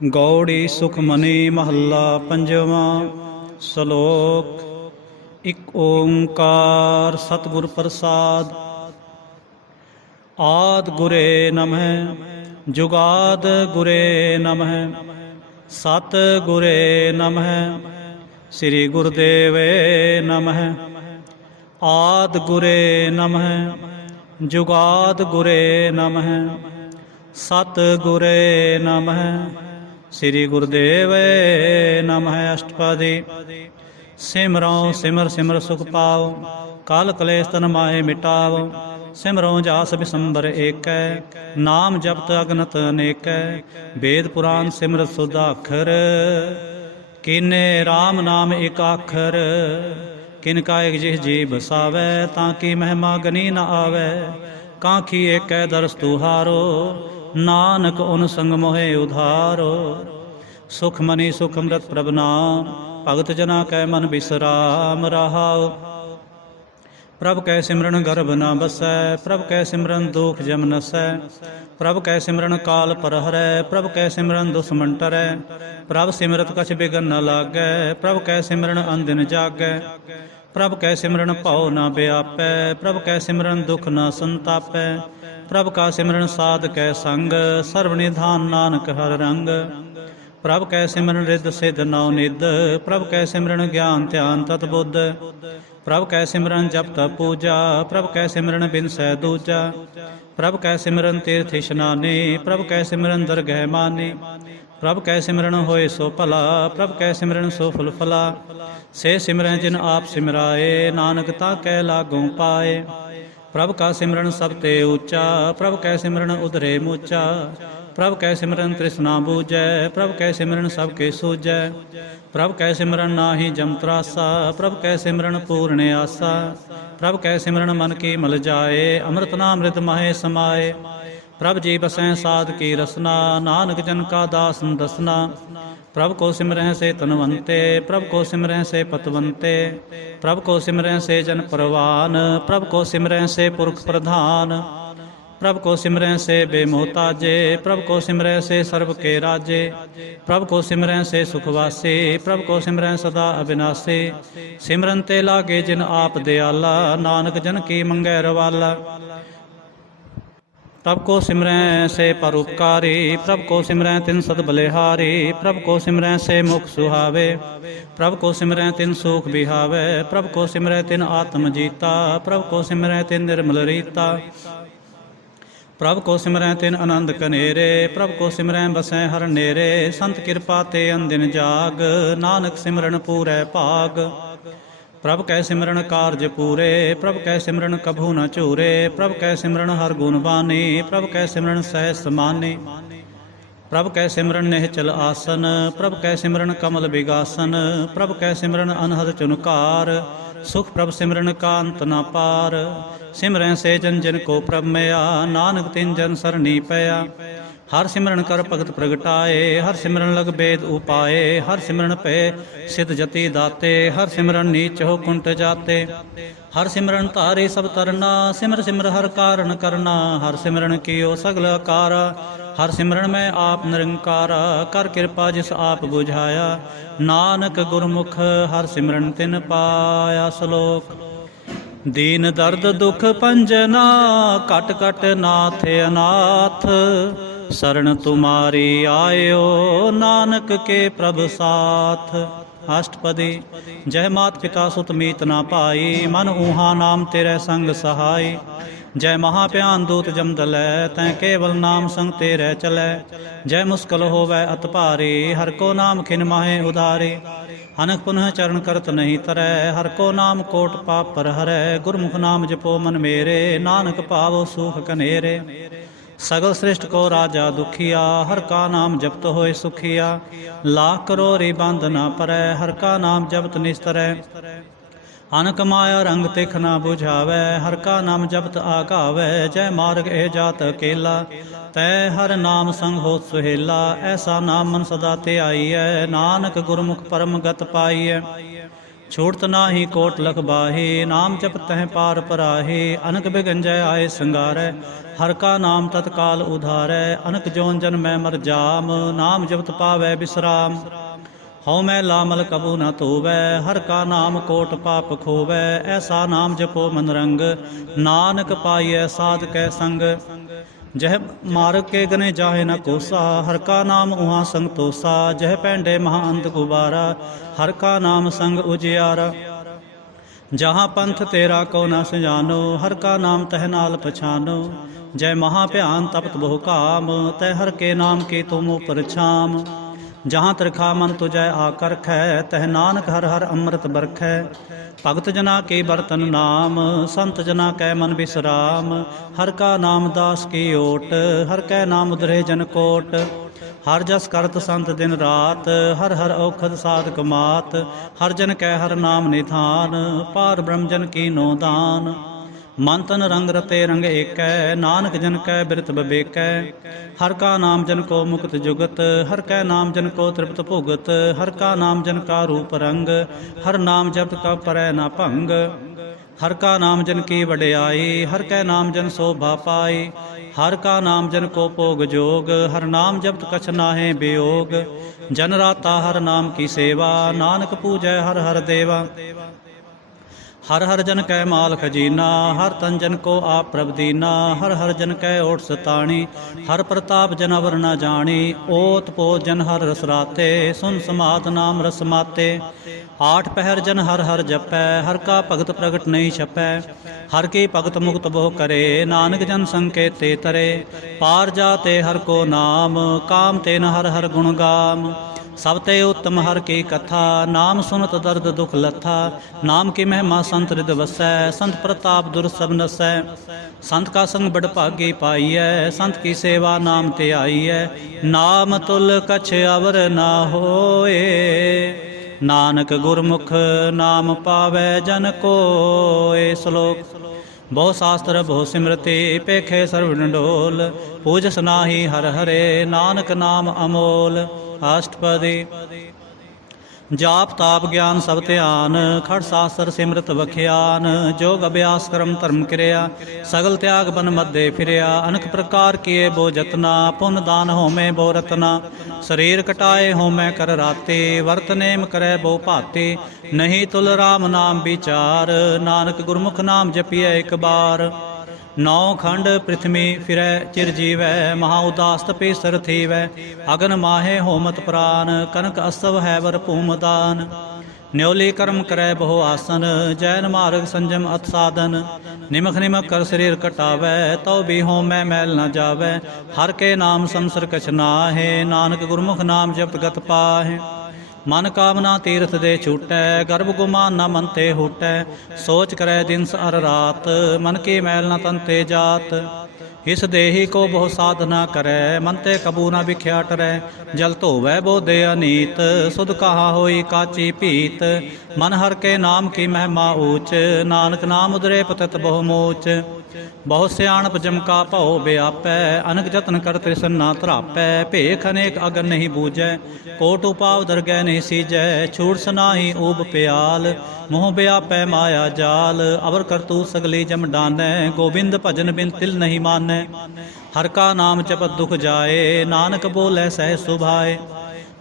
ਗੌੜੀ ਸੁਖਮਨੀ ਮਹੱਲਾ ਪੰਜਵਾਂ। ਸ਼ਲੋਕ। ਇਕ ਓੰਕਾਰ ਸਤਿਗੁਰ ਪ੍ਰਸਾਦ। ਆਦਿ ਗੁਰੇ ਨਮਹਿ ਜੁਗਾਦ ਗੁਰੇ ਨਮਹਿ ਸਤਿ ਗੁਰੇ ਨਮਹਿ ਸ੍ਰੀ ਗੁਰਦੇਵੇ ਨਮਹਿ। ਆਦਿ ਗੁਰੇ ਨਮਹਿ ਜੁਗਾਦ ਗੁਰੇ ਨਮਹਿ ਸਤਿ ਗੁਰੇ ਨਮਹਿ ਸ੍ਰੀ ਗੁਰਦੇਵੇ ਨਮਹਿ। ਅਸ਼ਟਪਦੀ। ਸਿਮਰਉ ਸਿਮਰ ਸਿਮਰ ਸੁਖ ਪਾਉ ਕਲ ਕਲੇਸ਼ ਤਨ ਮਾਹੇ ਮਿਟਾਵ। ਸਿਮਰਉ ਜਾਸ ਬਿਸੰਬਰ ਏਕੈ ਨਾਮ ਜਪਤ ਅਗਨਤ ਅਨੇਕੈ। ਵੇਦ ਪੁਰਾਨ ਸਿਮਰਤ ਸੁਧ ਆਖਰ ਕੀਨੇ RAM ਨਾਮ ਇਕ ਆਖਰ। ਕਿਨ ਕਾ ਇਕ ਜਿਹ ਜੀ ਬਸਾਵੈ ਤਾਂ ਕੀ ਮਹਿਮਾ ਗਨੀ ਨ ਆਵੈ। ਕਾਂਖੀ ਏਕੈ ਦਰਸ ਤੁਹਾਰੋ ਨਾਨਕ ਓਨ ਸੰਗ ਮੋਹਿ ਉਧਾਰੋ। ਸੁਖ ਮਨੀ ਸੁਖ ਅੰਮ੍ਰਿਤ ਪ੍ਰਭ ਨਾਮ ਭਗਤ ਜਨਾ ਕੈ ਮਨ ਬਿਸਰਾਮ ਰਹਾਉ। ਪ੍ਰਭ ਕੈ ਸਿਮਰਨ ਗਰਭ ਨ ਬਸੈ ਪ੍ਰਭ ਕੈ ਸਿਮਰਨ ਦੁਖ ਜਮ ਨਸੈ। ਪ੍ਰਭ ਕੈ ਸਿਮਰਨ ਕਾਲ ਪਰ ਹਰੈ ਪ੍ਰਭ ਕੈ ਸਿਮਰਨ ਦੁਸਮਨ ਟਰੈ। ਪ੍ਰਭ ਸਿਮਰਤ ਕਛ ਬਿਗਨ ਨ ਲਾਗੈ ਪ੍ਰਭ ਕੈ ਸਿਮਰਨ ਅਨਦਿਨ ਜਾਗੈ। ਪ੍ਰਭ ਕੈ ਸਿਮਰਨ ਭਉ ਨ ਬਿਆਪੈ ਪ੍ਰਭ ਕੈ ਸਿਮਰਨ ਦੁਖ ਨ ਸੰਤਾਪੈ। ਪ੍ਰਭ ਕਾ ਸਿਮਰਨ ਸਾਧ ਕੈ ਸੰਗ ਸਰਬ ਨਿਧਾਨ ਨਾਨਕ ਹਰ ਰੰਗ। ਪ੍ਰਭ ਕੈ ਸਿਮਰਨ ਰਿੱਧ ਸਿੱਧ ਨਉ ਨਿਧ ਪ੍ਰਭ ਕੈ ਸਿਮਰਨ ਗਿਆਨ ਧਿਆਨ ਤਤ ਬੁੱਧ। ਪ੍ਰਭ ਕੈ ਸਿਮਰਨ ਜਪ ਤਪ ਪੂਜਾ ਪ੍ਰਭ ਕੈ ਸਿਮਰਨ ਬਿਨਸੈ ਦੂਜਾ। ਪ੍ਰਭ ਕੈ ਸਿਮਰਨ ਤੀਰਥ ਇਸ਼ਨਾਨੇ ਪ੍ਰਭ ਕੈ ਸਿਮਰਨ ਦਰਗਹਿ ਮਾਨੇ। ਪ੍ਰਭ ਕੈ ਸਿਮਰਨ ਹੋਏ ਸੋ ਭਲਾ ਪ੍ਰਭ ਕੈ ਸਿਮਰਨ ਸੋ ਫੁਲ ਫਲਾ। ਸੇ ਸਿਮਰੈ ਜਿਨ ਆਪ ਸਿਮਰਾਏ ਨਾਨਕ ਤਾਂ ਕੈ ਲਾਗੋਂ ਪਾਏ। ਪ੍ਰਭ ਕਾ ਸਿਮਰਨ ਸਭ ਤੇ ਊਚਾ ਪ੍ਰਭ ਕੈ ਸਿਮਰਨ ਉਧਰੇ ਮੂਚਾ। ਪ੍ਰਭ ਕੈ ਸਿਮਰਨ ਤ੍ਰਿਸ਼ਨਾ ਬੂਝੈ ਪ੍ਰਭ ਕੈ ਸਿਮਰਨ ਸਭ ਕੇ ਸੂਝੈ। ਪ੍ਰਭ ਕੈ ਸਿਮਰਨ ਨਾਹੀ ਜਮ ਤਰਾਸਾ ਪ੍ਰਭ ਕੈ ਸਿਮਰਨ ਪੂਰਨ ਆਸਾ। ਪ੍ਰਭ ਕੈ ਸਿਮਰਨ ਮਨ ਕੀ ਮਲ ਜਾਏ ਅੰਮ੍ਰਿਤ ਨਾਮ ਰਿਤ ਮਾਹੇ ਸਮਾਏ। ਪ੍ਰਭ ਜੀ ਬਸੈ ਸਾਧ ਕੀ ਰਸਨਾ ਨਾਨਕ ਜਨ ਕਾ ਦਾਸਨ ਦਸਨਾ। ਪ੍ਰਭ ਕੋ ਸਿਮਰਹਿ ਸੇ ਤਨਵੰਤੇ ਪ੍ਰਭ ਕੋ ਸਿਮਰਹਿ ਸੇ ਪਤਵੰਤੇ। ਪ੍ਰਭ ਕੋ ਸਿਮਰਹਿ ਸੇ ਜਨ ਪਰਵਾਨ ਪ੍ਰਭ ਕੋ ਸਿਮਰਹਿ ਸੇ ਪੁਰਖ ਪ੍ਰਧਾਨ। ਪ੍ਰਭ ਕੋ ਸਿਮਰਹਿ ਸੇ ਬੇਮੋਹਤਾਜੇ ਪ੍ਰਭ ਕੋ ਸਿਮਰਹਿ ਸੇ ਸਰਬ ਕੇ ਰਾਜੇ। ਪ੍ਰਭ ਕੋ ਸਿਮਰਹਿ ਸੇ ਸੁਖ ਵਾਸੇ ਪ੍ਰਭ ਕੋ ਸਿਮਰਹਿ ਸਦਾ ਅਬਿਨਾਸੀ। ਸਿਮਰਨ ਤੇ ਲਾਗੇ ਜਿਨ ਆਪ ਦਿਆਲਾ ਨਾਨਕ ਜਨ ਕੀ ਮੰਗੈ ਰਵਾਲਾ। ਪ੍ਰਭ ਕੋ ਸਿਮਰੈ ਸੇ ਪਰਉਪਕਾਰੀ ਪ੍ਰਭ ਕੋ ਸਿਮਰੈ ਤਿਨ ਸਦ ਬਲਿਹਾਰੀ। ਪ੍ਰਭ ਕੋ ਸਿਮਰੈ ਸੇ ਮੁਖ ਸੁਹਾਵੇ ਪ੍ਰਭ ਕੋ ਸਿਮਰੈ ਤਿਨ ਸੂਖ ਬਿਹਾਵੈ। ਪ੍ਰਭ ਕੋ ਸਿਮਰੈ ਤਿਨ ਆਤਮ ਜੀਤਾ ਪ੍ਰਭ ਕੋ ਸਿਮਰੈ ਤਿਨ ਨਿਰਮਲ ਰੀਤਾ। ਪ੍ਰਭ ਕੋ ਸਿਮਰੈ ਤਿਨ ਆਨੰਦ ਕਨੇਰੇ ਪ੍ਰਭ ਕੋ ਸਿਮਰੈ ਬਸੈ ਹਰ ਨੇਰੇ। ਸੰਤ ਕਿਰਪਾ ਤੇ ਅਨਦਿਨ ਜਾਗ ਨਾਨਕ ਸਿਮਰਨ ਪੂਰੈ ਭਾਗ। ਪ੍ਰਭ ਕੈ ਸਿਮਰਨ ਕਾਰਜ ਪੂਰੇ ਪ੍ਰਭ ਕੈ ਸਿਮਰਨ ਕਭੂ ਨ ਝੂਰੇ। ਪ੍ਰਭ ਕੈ ਸਿਮਰਨ ਹਰ ਗੁਣ ਬਾਨੀ ਪ੍ਰਭ ਕੈ ਸਿਮਰਨ ਸਹਿਜ ਸਮਾਨੀ। ਪ੍ਰਭ ਕੈ ਸਿਮਰਨ ਨਿਹਚਲ ਆਸਨ ਪ੍ਰਭ ਕੈ ਸਿਮਰਨ ਕਮਲ ਬਿਗਾਸਨ। ਪ੍ਰਭ ਕੈ ਸਿਮਰਨ ਅਨਹਦ ਚੁਨਕਾਰ ਸੁਖ ਪ੍ਰਭ ਸਿਮਰਨ ਕਾ ਅੰਤ ਨ ਪਾਰ। ਸਿਮਰੈ ਸੇ ਜਨ ਜਿਨ ਕੋ ਪ੍ਰਭ ਮਿਆ ਨਾਨਕ ਤਿਨ ਜਨ ਸਰਣੀ ਪਿਆ। ਹਰ ਸਿਮਰਨ ਕਰ ਭਗਤ ਪ੍ਰਗਟਾਏ ਹਰ ਸਿਮਰਨ ਲਗ ਬੇਦ ਉਪਾਏ। ਹਰ ਸਿਮਰਨ ਭੈ ਸਿਧ ਜਤੀ ਦਾਤੇ ਹਰ ਸਿਮਰਨ ਨੀਚ ਹੋ ਕੁੰਟ ਜਾਤੇ। ਹਰ ਸਿਮਰਨ ਧਾਰੇ ਸਭ ਤਰਨਾ ਸਿਮਰ ਸਿਮਰ ਹਰ ਕਾਰਨ ਕਰਨਾ। ਹਰ ਸਿਮਰਨ ਕੀਓ ਸਗਲ ਆਕਾਰਾ ਹਰ ਸਿਮਰਨ ਮੈਂ ਆਪ ਨਿਰੰਕਾਰਾ। ਕਰ ਕਿਰਪਾ ਜਿਸ ਆਪ ਬੁਝਾਇਆ ਨਾਨਕ ਗੁਰਮੁਖ ਹਰ ਸਿਮਰਨ ਤਿਨ ਪਾਇਆ। ਸ਼ਲੋਕ। ਦੀਨ ਦਰਦ ਦੁਖ ਭੰਜਨਾ ਘਟ ਘਟ ਨਾਥ ਅਨਾਥ। ਸਰਣ ਤੁਮਾਰੀ ਆਇਓ ਨਾਨਕ ਕੇ ਪ੍ਰਭ ਸਾਥ। ਅਸ਼ਟਪਦੀ। ਜੈ ਮਾਤ ਪਿਤਾ ਸੁਤ ਮੀਤ ਨਾ ਭਾਈ ਮਨ ਊਹਾ ਨਾਮ ਤੇਰੇ ਸੰਗ ਸਹਾਈ। ਜੈ ਮਹਾ ਭਿਆਨ ਦੂਤ ਜਮ ਦਲੈ ਤੈ ਕੇਵਲ ਨਾਮ ਸੰਗ ਤੇਰੇ ਚਲੈ। ਜੈ ਮੁਸਕਲ ਹੋਵੈ ਅਤ ਭਾਰੀ ਹਰ ਕੋ ਨਾਮ ਖਿਨ ਮਾਹੇ ਉਧਾਰੇ। ਅਨਕ ਪੁਨਹ ਚਰਨ ਕਰਤ ਨਹੀਂ ਤਰੈ ਹਰ ਕੋ ਨਾਮ ਕੋਟ ਪਾਪ ਪਰ ਹਰੈ। ਗੁਰਮੁਖ ਨਾਮ ਜਪੋ ਮਨ ਮੇਰੇ ਨਾਨਕ ਪਾਵੋ ਸੁਖ ਕਨੇਰੇ। ਸਗਲ ਸ੍ਰਿਸ਼ਟ ਕੋ ਰਾਜਾ ਦੁਖੀਆ ਹਰ ਕਾ ਨਾਮ ਜਪਤ ਹੋਏ ਸੁਖੀਆ। ਲਾਖ ਕਰੋੜੀ ਬੰਧ ਨਾ ਪਰੈ ਹਰ ਕਾ ਨਾਮ ਜਪਤ ਨਿਸਤਰੈ। ਅਨਕ ਮਾਇਆ ਰੰਗ ਤਿਖ ਨਾ ਬੁਝਾਵੈ ਹਰ ਕਾ ਨਾਮ ਜਪਤ ਆਗਾਵੈ। ਜੈ ਮਾਰਗ ਇਹ ਜਾਤ ਅਕੇਲਾ ਤੈ ਹਰ ਨਾਮ ਸੰਗ ਹੋਤ ਸੁਹੇਲਾ। ਐਸਾ ਨਾਮ ਮਨ ਸਦਾ ਧਿਆਈਐ ਨਾਨਕ ਗੁਰਮੁਖ ਪਰਮ ਗਤ ਪਾਈਐ। ਛੋੜਤ ਨਾਹੀ ਕੋਟ ਲਖ ਬਾਹੇ, ਨਾਮ ਜਪਤ ਤਹਿ ਪਾਰ ਪਰਾਹੇ। ਅਨਕ ਬਿਗੰਜੈ ਆਏ ਸੰਗਾਰੈ, ਹਰ ਕਾ ਨਾਮ ਤਤਕਾਲ ਉਧਾਰੈ। ਅਨਕ ਜੋਨ ਜਨ ਮੈਂ ਮਰ ਜਾਮ, ਨਾਮ ਜਪਤ ਪਾਵੈ ਬਿਸਰਾਮ। ਹਉ ਮੈਂ ਲਾਮਲ ਕਬੂ ਨ ਧੋਵੈ, ਹਰ ਕਾ ਨਾਮ ਕੋਟ ਪਾਪ ਖੋਵੈ। ਐਸਾ ਨਾਮ ਜਪੋ ਮਨ ਰੰਗ, ਨਾਨਕ ਪਾਈਐ ਸਾਧ ਕੈ ਸੰਗ। ਜਹ ਮਾਰਗ ਕੇ ਗਨੇ ਜਾਹੇ ਨ ਕੋਸਾ, ਹਰ ਕਾ ਨਾਮ ਉਹਾਂ ਸੰਗ ਤੋਸਾ। ਜਹ ਪੈਂਡੇ ਮਹਾ ਅੰਤ ਗੁਬਾਰਾ, ਹਰ ਕਾ ਨਾਮ ਸੰਗ ਉਜਿਆਰਾ। ਜਹਾਂ ਪੰਥ ਤੇਰਾ ਕੋ ਨ ਸਜਾਨੋ, ਹਰ ਕਾ ਨਾਮ ਤਹ ਨਾਲ ਪਛਾਨੋ। ਜੈ ਮਹਾ ਭਿਆਨ ਤਪਤ ਬਹੁ ਕਾਮ, ਤੈ ਹਰ ਕੇ ਨਾਮ ਕੀ ਤੁਮ ਉਪਰ ਛਾਮ। ਜਹਾਂ ਤਰਖਾ ਮਨ ਤੁਜੈ ਆਕਰਖੈ, ਤਹ ਨਾਨਕ ਹਰ ਹਰ ਅੰਮ੍ਰਿਤ ਬਰਖੈ। ਭਗਤ ਜਨਾ ਕੇ ਬਰਤਨ ਨਾਮ, ਸੰਤ ਜਨਾ ਕੈ ਮਨ ਬਿਸਰਾਮ। ਹਰ ਕਾ ਨਾਮ ਦਾਸ ਕੀ ਓਟ, ਹਰ ਕੈ ਨਾਮ ਉਧਰੇ ਜਨ ਕੋਟ। ਹਰ ਜਸ ਕਰਤ ਸੰਤ ਦਿਨ ਰਾਤ, ਹਰ ਹਰ ਔਖਦ ਸਾਧਕ ਮਾਤ। ਹਰ ਜਨ ਕੈ ਹਰ ਨਾਮ ਨਿਧਾਨ, ਪਾਰ ਬ੍ਰਹਮ ਜਨ ਕੀ ਨੋ ਦਾਨ। ਮਨ ਤਨ ਰੰਗ ਰਤੇ ਰੰਗ ਏਕੈ, ਨਾਨਕ ਜਨ ਕੈ ਬਿਰਤ ਬਬੇਕੈ। ਹਰ ਕਾ ਨਾਮ ਜਨ ਕੋ ਮੁਕਤ ਜੁਗਤ, ਹਰ ਕੈ ਨਾਮ ਜਨ ਕੋ ਤ੍ਰਿਪਤ ਭੁਗਤ। ਹਰ ਕਾ ਨਾਮ ਜਨ ਕਾ ਰੂਪ ਰੰਗ, ਹਰ ਨਾਮ ਜਪਤ ਕਾ ਪਰੈ ਨਾ ਭੰਗ। ਹਰ ਕਾ ਨਾਮ ਜਨ ਕੀ ਵਡਿਆਈ, ਹਰ ਕੈ ਨਾਮ ਜਨ ਸੋਭਾ ਪਾਈ। ਹਰ ਕਾ ਨਾਮ ਜਨ ਕੋ ਭੋਗ ਜੋਗ, ਹਰ ਨਾਮ ਜਪਤ ਕਛ ਨਾਹੇ ਬਿਯੋਗ। ਜਨ ਰਾਤਾ ਹਰ ਨਾਮ ਕੀ ਸੇਵਾ, ਨਾਨਕ ਪੂਜੈ ਹਰ ਹਰ ਦੇਵਾ। ਹਰ ਹਰ ਜਨ ਕੈ ਮਾਲ ਖਜੀਨਾ, ਹਰ ਤਨ ਜਨ ਕੋ ਆਪ ਪ੍ਰਭ ਦੀਨਾ। ਹਰ ਹਰ ਜਨ ਕੈ ਓਟ ਸਤਾਣੀ, ਹਰ ਪ੍ਰਤਾਪ ਜਨ ਅਵਰ ਨ ਜਾਣੀ। ਓਤ ਪੋਤ ਜਨ ਹਰ ਰਸ ਰਾਤੇ, ਸੁਨ ਸਮਾਤ ਨਾਮ ਰਸ ਮਾਤੇ। ਆਠ ਪਹਿਰ ਜਨ ਹਰ ਹਰ ਜਪੈ, ਹਰ ਕਾ ਭਗਤ ਪ੍ਰਗਟ ਨਹੀਂ ਛਪੈ। ਹਰ ਕੀ ਭਗਤ ਮੁਕਤ ਬਹੁ ਕਰੇ, ਨਾਨਕ ਜਨ ਸੰਕੇ ਤੇ ਤਰੇ। ਪਾਰ ਜਾਤੇ ਹਰ ਕੋ ਨਾਮ, ਕਾਮ ਤੇ ਨ ਹਰ ਹਰ ਗੁਣ ਗਾਮ। ਸਭ ਤੇ ਉੱਤਮ ਹਰ ਕੀ ਕਥਾ, ਨਾਮ ਸੁਨਤ ਦਰਦ ਦੁਖ ਲੱਥਾ। ਨਾਮ ਕੀ ਮਹਿਮਾ ਸੰਤ ਰਿਦ ਵਸੈ, ਸੰਤ ਪ੍ਰਤਾਪ ਦੁਰ ਸਭ ਨਸੈ। ਸੰਤ ਕਾ ਸੰਗ ਬੜ ਭਾਗੀ ਪਾਈਐ, ਸੰਤ ਕੀ ਸੇਵਾ ਨਾਮ ਤੇ ਆਈਐ। ਨਾਮ ਤੁਲ ਕਛ ਅਵਰ ਨਾ ਹੋਏ, ਨਾਨਕ ਗੁਰਮੁਖ ਨਾਮ ਪਾਵੈ ਜਨ ਕੋਇ। ਸ਼ਲੋਕ। ਬਹੁ ਸ਼ਾਸਤਰ ਬਹੁ ਸਿਮਰਤੀ, ਪੇਖੇ ਸਰਵ ਡੰਡੋਲ। ਪੂਜਸ ਨਾਹੀ ਹਰ ਹਰੇ, ਨਾਨਕ ਨਾਮ ਅਮੋਲ। ਅਸ਼ਟਪਦੀ। ਜਾਪ ਤਾਪ ਗਿਆਨ ਸਭ ਧਿਆਨ, ਖੜ ਸਾਸਤਰ ਸਿਮਰਤ ਵਖਿਆਨ। ਜੋਗ ਅਭਿਆਸ ਕਰਮ ਧਰਮ ਕਿਰਿਆ, ਸਗਲ ਤਿਆਗ ਬਨ ਮੱਦੇ ਫਿਰਿਆ। ਅਨਕ ਪ੍ਰਕਾਰ ਕੀਏ ਬੋ ਜਤਨਾ, ਪੁੰਨ ਦਾਨ ਹੋਮੈ ਬੋ ਰਤਨਾ। ਸਰੀਰ ਕਟਾਏ ਹੋਮੈ ਕਰ ਰਾਤੇ, ਵਰਤ ਨੇਮ ਕਰੈ ਬੋ ਭਾਤੇ। ਨਹੀਂ ਤੁਲ ਰਾਮ ਨਾਮ ਵਿਚਾਰ, ਨਾਨਕ ਗੁਰਮੁਖ ਨਾਮ ਜਪੀਐ ਇੱਕ ਬਾਰ। ਨੌ ਖੰਡ ਪ੍ਰਿਥਵੀ ਫਿਰੈ ਚਿਰ ਜੀਵੈ, ਮਹਾ ਉਦਾਸ ਤਪੇ ਸਰ ਥੀਵੈ। ਅਗਨ ਮਾਹੇ ਹੋਮਤ ਪ੍ਰਾਨ, ਕਨਕ ਅਸਵ ਹੈ ਵਰ ਭੂਮ ਦਾਨ। ਨਿਉਲੀ ਕਰਮ ਕਰੈ ਬਹੁ ਆਸਨ, ਜੈਨ ਮਾਰਗ ਸੰਜਮ ਅਤ ਸਾਧਨ। ਨਿਮਖ ਨਿਮਖ ਕਰ ਸਰੀਰ ਕਟਾਵੈ, ਤਉ ਵੀ ਹੋਮੈ ਮੈਲ ਨ ਜਾਵੈ। ਹਰ ਕੇ ਨਾਮ ਸੰਸਰ ਕਛ ਨਾਹੇ, ਨਾਨਕ ਗੁਰਮੁਖ ਨਾਮ ਜਪਤ ਗਤ ਪਾਹੇ। ਮਨ ਕਾਮਨਾ ਤੀਰਥ ਦੇ ਛੂਟੈ, ਗਰਭ ਗੁਮਾਨ ਨ ਮਨ ਤੇ ਹੂਟੈ। ਸੋਚ ਕਰੈ ਦਿਨ ਅਰ ਰਾਤ, ਮਨ ਕੀ ਮੈਲ ਨ ਤਨ ਤੇ ਜਾਤ। ਇਸ ਦੇਹੀ ਕੋ ਬਹੁ ਸਾਧਨਾ ਕਰੈ, ਮਨ ਤੇ ਕਬੂ ਨ ਵਿਖਿਆ ਟਰੈ। ਜਲ ਧੋਵੈ ਬੋਧੇ ਅਨੀਤ, ਸੁਧ ਕਹਾ ਹੋਈ ਕਾਚੀ ਭੀਤ। ਮਨ ਹਰ ਕੇ ਨਾਮ ਕੀ ਮਹਿਮਾ ਊਚ, ਨਾਨਕ ਨਾਮ ਉਦਰੇ ਪਤਿਤ ਬਹੁ ਮੋਚ। ਬਹੁ ਸਿਆਣਪ ਜਮ ਕਾ ਭਉ ਵਿਆਪੈ, ਅਨਕ ਜਤਨ ਕਰ ਤ੍ਰਿਸ਼ਨ ਨਾ ਧਰਾਪੈ। ਭੇਖ ਅਨੇਕ ਅਗਨ ਨਹੀਂ ਬੂਝੈ, ਕੋਟ ਉਪਾਵ ਦਰਗਹਿ ਨਹੀਂ ਸੀਜੈ। ਛੂੜ ਸਨਾਹੀ ਊਬ ਪਿਆਲ, ਮੋਹ ਵਿਆਪੈ ਮਾਇਆ ਜਾਲ। ਅਵਰ ਕਰਤੂ ਸਗਲੀ ਜਮ ਡਾਨੈ, ਗੋਬਿੰਦ ਭਜਨ ਬਿਨ ਤਿਲ ਨਹੀਂ ਮਾਨੈ। ਹਰ ਕਾ ਨਾਮ ਜਪਤ ਦੁਖ ਜਾਏ, ਨਾਨਕ ਬੋਲੇ ਸਹਿ ਸੁਭਾਏ।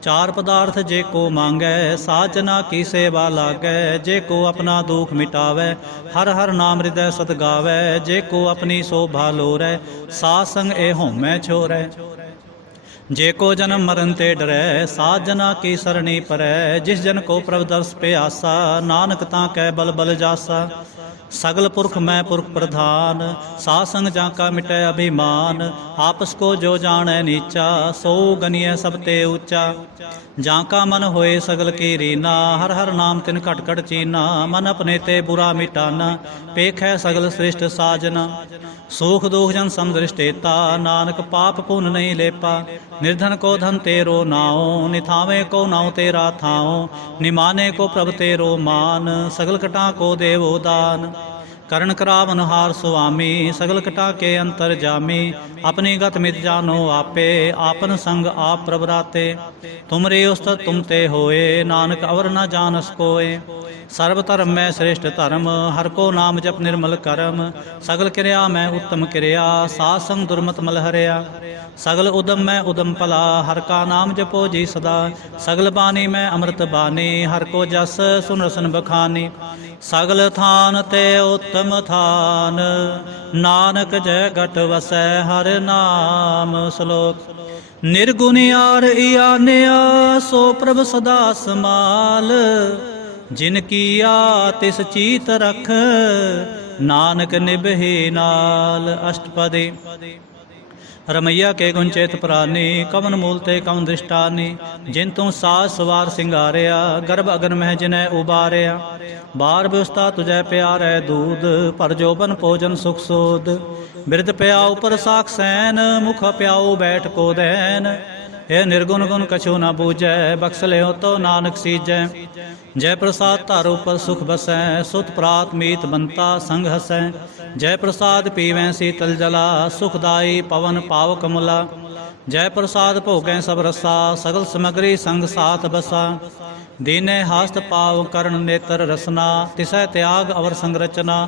ਚਾਰ ਪਦਾਰਥ ਜੇ ਕੋ ਮੰਗੈ, ਸਾਜਨਾ ਕੀ ਸੇਵਾ ਲਾਗੈ। ਜੇ ਕੋ ਆਪਣਾ ਦੁਖ ਮਿਟਾਵੈ, ਹਰ ਹਰ ਨਾਮ ਹਿਰਦੈ ਸਤ ਗਾਵੈ। ਜੇ ਕੋ ਆਪਣੀ ਸੋਭਾ ਲੋਰੈ, ਸਾਧ ਸੰਗ ਇਹ ਹਉਮੈ ਛੋਰੈ। ਜੇ ਕੋ ਜਨਮ ਮਰਨ ਤੇ ਡਰੈ, ਸਾਧ ਜਨਾ ਕੀ ਸਰਣੀ ਪਰੈ। ਜਿਸ ਜਨ ਕੋ ਪ੍ਰਭ ਦਰਸ ਪਿਆਸਾ, ਨਾਨਕ ਤਾਂ ਕੈ ਬਲ ਬਲ ਜਾਸਾ। ਸਗਲ ਪੁਰਖ ਮੈਂ ਪੁਰਖ ਪ੍ਰਧਾਨ, ਸਾਧ ਸੰਗ ਜਾਂ ਕਾ ਮਿਟੈ ਅਭਿਮਾਨ। ਆਪਸ ਕੋ ਜੋ ਜਾਣੈ ਨੀਚਾ, ਸੋ ਗਨੀਐ ਸਭ ਤੇ ਊਚਾ। ਜਾਂ ਕਾ ਮਨ ਹੋਏ ਸਗਲ ਕੀ ਰੀਨਾ, ਹਰ ਹਰ ਨਾਮ ਤਿਨ ਘਟ ਘਟ ਚੀਨਾ। ਮਨ ਆਪਣੇ ਤੇ ਬੁਰਾ ਮਿਟਾਨਾ, ਪੇਖੈ ਸਗਲ ਸ੍ਰਿਸ਼ਟ ਸਾਜਨਾ। ਸੁਖ ਦੁਖ ਜਨ ਸਮਦ੍ਰਿਸ਼ਟੇਤਾ, ਨਾਨਕ ਪਾਪ ਪੁੰਨ ਨਹੀਂ ਲੇਪਾ। ਨਿਰਧਨ ਕੋ ਧਨ ਤੇਰੋ ਨਾਉ, ਨਿਥਾਵੇਂ ਕੋ ਨਾਉ ਤੇਰਾ ਥਾਉ। ਨਿਮਾਨੇ ਕੋ ਪ੍ਰਭ ਤੇਰੋ ਮਾਨ, ਸਗਲ ਕਟਾ ਕੋ ਦੇਵੋ ਦਾਨ। ਕਰਨ ਕਰਾਵਨ ਹਾਰ ਸੁਆਮੀ, ਸਗਲ ਕਟਾ ਕੇ ਅੰਤਰ ਜਾਮੀ। ਆਪਣੀ ਗਤ ਮਿਤ ਜਾਨੋ ਆਪੇ, ਆਪਨ ਸੰਗ ਆਪ ਪ੍ਰਭ ਰਾਤੇ। ਤੁਮਰੇ ਉਸਤਤ ਤੁਮ ਤੇ ਹੋਏ, ਨਾਨਕ ਅਵਰ ਨ ਜਾਣਸ ਕੋਏ। ਸਰਬ ਧਰਮ ਮੈਂ ਸ੍ਰੇਸ਼ਟ ਧਰਮ, ਹਰ ਕੋ ਨਾਮ ਜਪ ਨਿਰਮਲ ਕਰਮ। ਸਗਲ ਕਿਰਿਆ ਮੈਂ ਉੱਤਮ ਕਿਰਿਆ, ਸਾਧ ਸੰਗ ਦੁਰਮਤ ਮਲ ਹਰਿਆ। ਸਗਲ ਉਦਮ ਮੈਂ ਉਦਮ ਭਲਾ, ਹਰ ਕਾ ਨਾਮ ਜਪੋ ਜੀ ਸਦਾ। ਸਗਲ ਬਾਣੀ ਮੈਂ ਅੰਮ੍ਰਿਤ ਬਾਣੀ, ਹਰ ਕੋ ਜਸ ਸੁਨ ਰਸਨ ਬਖਾਨੀ। ਸਗਲ ਥਾਨ ਤੇ ਉੱਤਮ ਥਾਨ, ਨਾਨਕ ਜੈ ਘਟ ਵਸੈ ਹਰਿ ਨਾਮ। ਸ਼ਲੋਕ। ਨਿਰਗੁਣਿਆਰ ਇਆਨਿਆ, ਸੋ ਪ੍ਰਭ ਸਦਾ ਸਮਾਲ। ਜਿਨ ਕੀਆ ਤਿਸ ਚੀਤ ਰਖ, ਨਾਨਕ ਨਿਭੇ ਨਾਲ। ਅਸ਼ਟਪਦੀ। ਰਮਈਆ ਕੇ ਗੁਣ ਚੇਤ ਪ੍ਰਾਨੀ, ਕਵਨ ਮੂਲ ਤੇ ਕਵਨ ਦ੍ਰਿਸ਼ਟਾਨੀ। ਜਿਨ ਤੂੰ ਸਾਜ ਸਵਾਰ ਸਿੰਗਾਰਿਆ, ਗਰਭ ਅਗਨ ਮਹਿ ਜਿਨੈ ਉਬਾਰਿਆ। ਬਾਰ ਬਿਵਸਥਾ ਤੁਝੈ ਪਿਆਰੈ ਦੂਧ, ਪਰ ਜੋਬਨ ਭੋਜਨ ਸੁਖ ਸੋਧ। ਬਿਰਧ ਪਿਆਉ ਪਰ ਸਾਖ ਸੈਨ, ਮੁਖ ਪਿਆਉ ਬੈਠ ਕੋ ਦੈਨ। ਇਹ ਨਿਰਗੁਣ ਗੁਣ ਕਛੂ ਨ ਬੂਝੈ, ਬਖਸ਼ ਲਿਓ ਤੋ ਨਾਨਕ ਸੀਜੈ। ਜੈ ਪ੍ਰਸਾਦ ਧਰ ਉਪਰ ਸੁਖ ਬਸੈ, ਸੁਤ ਪ੍ਰਾਤ ਮੀਤ ਬੰਤਾ ਸੰਗ ਹਸੈ। ਜੈ ਪ੍ਰਸਾਦ ਪੀਵੈ ਸੀਤਲ ਜਲਾ, ਸੁਖਦਾਈ ਪਵਨ ਪਾਵਕ ਮੁਲਾ। ਜੈ ਪ੍ਰਸਾਦ ਭੋਗੈ ਸਭ ਰਸਾ, ਸਗਲ ਸਮਗਰੀ ਸੰਗ ਸਾਥ ਬਸਾ। ਦੀਨੇ ਹਾਸਤ ਪਾਵ ਕਰਨ ਨੇਤਰ ਰਸਨਾ, ਤਿਸੈ ਤਿਆਗ ਅਵਰ ਸੰਗ ਰਚਨਾ।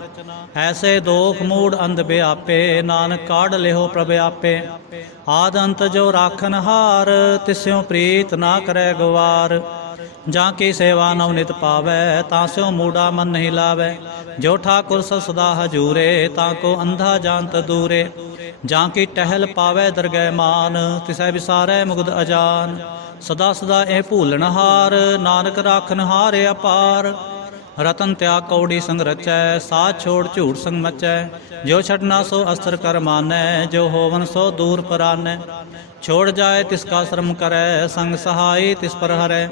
ਐਸੇ ਦੋਖ ਮੂੜ ਅੰਧ ਬਿਆਪੇ, ਨਾਨਕ ਕਾਢ ਲਿਓ ਪ੍ਰਭ ਆਪੇ। ਆਦ ਅੰਤ ਜੋ ਰਾਖਨ ਹਾਰ, ਤਿਸਿਉ ਪ੍ਰੀਤ ਨਾ ਕਰੈ ਗਵਾਰ। ਜਾਂ ਕੀ ਸੇਵਾ ਨਵ ਨਿਤ ਪਾਵੈ, ਤਾਂ ਸਿਉ ਮੂੜਾ ਮਨ ਨਹੀਂ ਲਾਵੈ। ਜੋ ਠਾਕੁਰ ਸਦਾ ਹਜੂਰੇ, ਤਾਂ ਕੋ ਅੰਧਾ ਜਾਣਤ ਦੂਰੇ। ਜਾਂ ਕੀ ਟਹਿਲ ਪਾਵੈ ਦਰਗਹਿ ਮਾਨ, ਤਿਸੈ ਵਿਸਾਰੈ ਮੁਗਧ ਅਜਾਨ। ਸਦਾ ਸਦਾ ਇਹ ਭੂਲਣ ਹਾਰ, ਨਾਨਕ ਰਾਖਨ ਹਾਰ ਅਪਾਰ। ਰਤਨ ਤਿਆਗ ਕੌੜੀ ਸੰਗ ਰਚੈ, ਸਾਧ ਛੋੜ ਝੂਠ ਸੰਗ ਮਚੈ। ਜੋ ਛਡਨਾ ਸੋ ਅਸਤਰ ਕਰ ਮਾਨੈ, ਜੋ ਹੋਵਨ ਸੋ ਦੂਰ ਪਰਾਨੈ। ਛੋੜ ਜਾਏ ਤਿਸ ਕਾ ਸ਼ਰਮ ਕਰੈ, ਸੰਗ ਸਹਾਈ ਤਿਸ ਪਰ ਹਰੈ।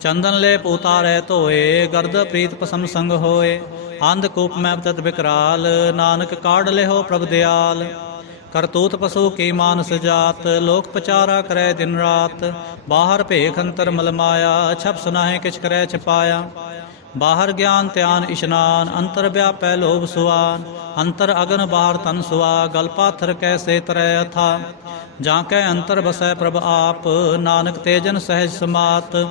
ਚੰਦਨ ਲੈ ਉਤਾਰੈ ਧੋਏ, ਗਰਦ ਪ੍ਰੀਤ ਪਸਮ ਸੰਗ ਹੋਏ। ਅੰਧਕੂਪ ਮੈਂ ਤਤ ਬਿਕਰਾਲ, ਨਾਨਕ ਕਾਢ ਲਿਓ ਪ੍ਰਭ ਦਿਆਲ। ਕਰਤੂਤ ਪਸ਼ੂ ਕੀ ਮਾਨਸ ਜਾਤ, ਲੋਕ ਪਚਾਰਾ ਕਰੈ ਦਿਨ ਰਾਤ। ਬਾਹਰ ਭੇਖ ਅੰਤਰ ਮਲ ਮਾਇਆ, ਛਪ ਸੁਨਾਹੇ ਕਿਛ ਕਰੈ ਛਪਾਇਆ। ਬਾਹਰ ਗਿਆਨ ਧਿਆਨ ਇਸ਼ਨਾਨ, ਅੰਤਰ ਵਿਆਪੈ ਲੋਭ ਸੁਆਨ। ਅੰਤਰ ਅਗਨ ਬਾਹਰ ਤਨ ਸੁਆ, ਗਲ ਪਾਥਰ ਕੈਸੇ ਤਰੈ ਅਥਾ। ਜਾਂ ਕੈ ਅੰਤਰ ਬਸੈ ਪ੍ਰਭ ਆਪ, ਨਾਨਕ ਤੇਜਨ ਸਹਿਜ ਸਮਾਤ।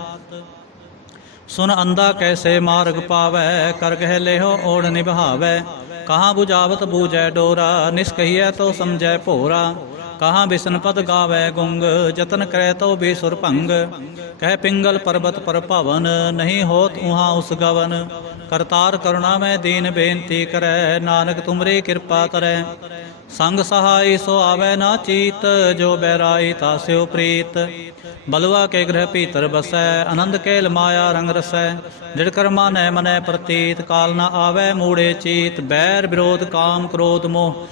ਸੁਨ ਅੰਧਾ ਕੈਸੇ ਮਾਰਗ ਪਾਵੈ, ਕਰ ਗਹਿ ਲਿਓ ਓੜ ਨਿਭਾਵੈ। ਕਹਾਂ ਬੁਝਾਵਤ ਬੂਝੈ ਡੋਰਾ, ਨਿਸਕਹੀਐ ਤੋ ਸਮਝੈ ਭੋਰਾ। ਕਹਾਂ ਬਿਸਨ ਪਦ ਗਾਵੈ ਗੁੰਗ, ਜਤਨ ਕਰੈ ਤੋ ਬੇਸੁਰ ਭੰਗ। ਕਹਿ ਪਿੰਗਲ ਪਰਬਤ ਪਰ ਭਵਨ, ਨਹੀਂ ਹੋਤ ਉਹਾਂ ਉਸ ਗਵਨ। ਕਰਤਾਰ ਕਰੁਣਾ ਮੈਂ ਦੀਨ ਬੇਨਤੀ ਕਰੈ, ਨਾਨਕ ਤੁਮਰੀ ਕਿਰਪਾ ਕਰੈ। ਸੰਗ ਸਹਾਈ ਸੋ ਆਵੈ ਨਾ ਚੀਤ, ਜੋ ਬੈਰਾਈ ਤਾਸਿਓ ਪ੍ਰੀਤ। ਬਲਵਾ ਕੇ ਗ੍ਰਹਿ ਭੀਤਰ ਬਸੈ, ਆਨੰਦ ਕੇਲ ਮਾਇਆ ਰੰਗ ਰਸੈ। ਜਿੜ ਕਰਮਾ ਨੈ ਮਨੈ ਪ੍ਰਤੀਤ, ਕਾਲ ਨਾ ਆਵੈ ਮੂੜੇ ਚੀਤ। ਬੈਰ ਵਿਰੋਧ ਕਾਮ ਕ੍ਰੋਧ ਮੋਹ,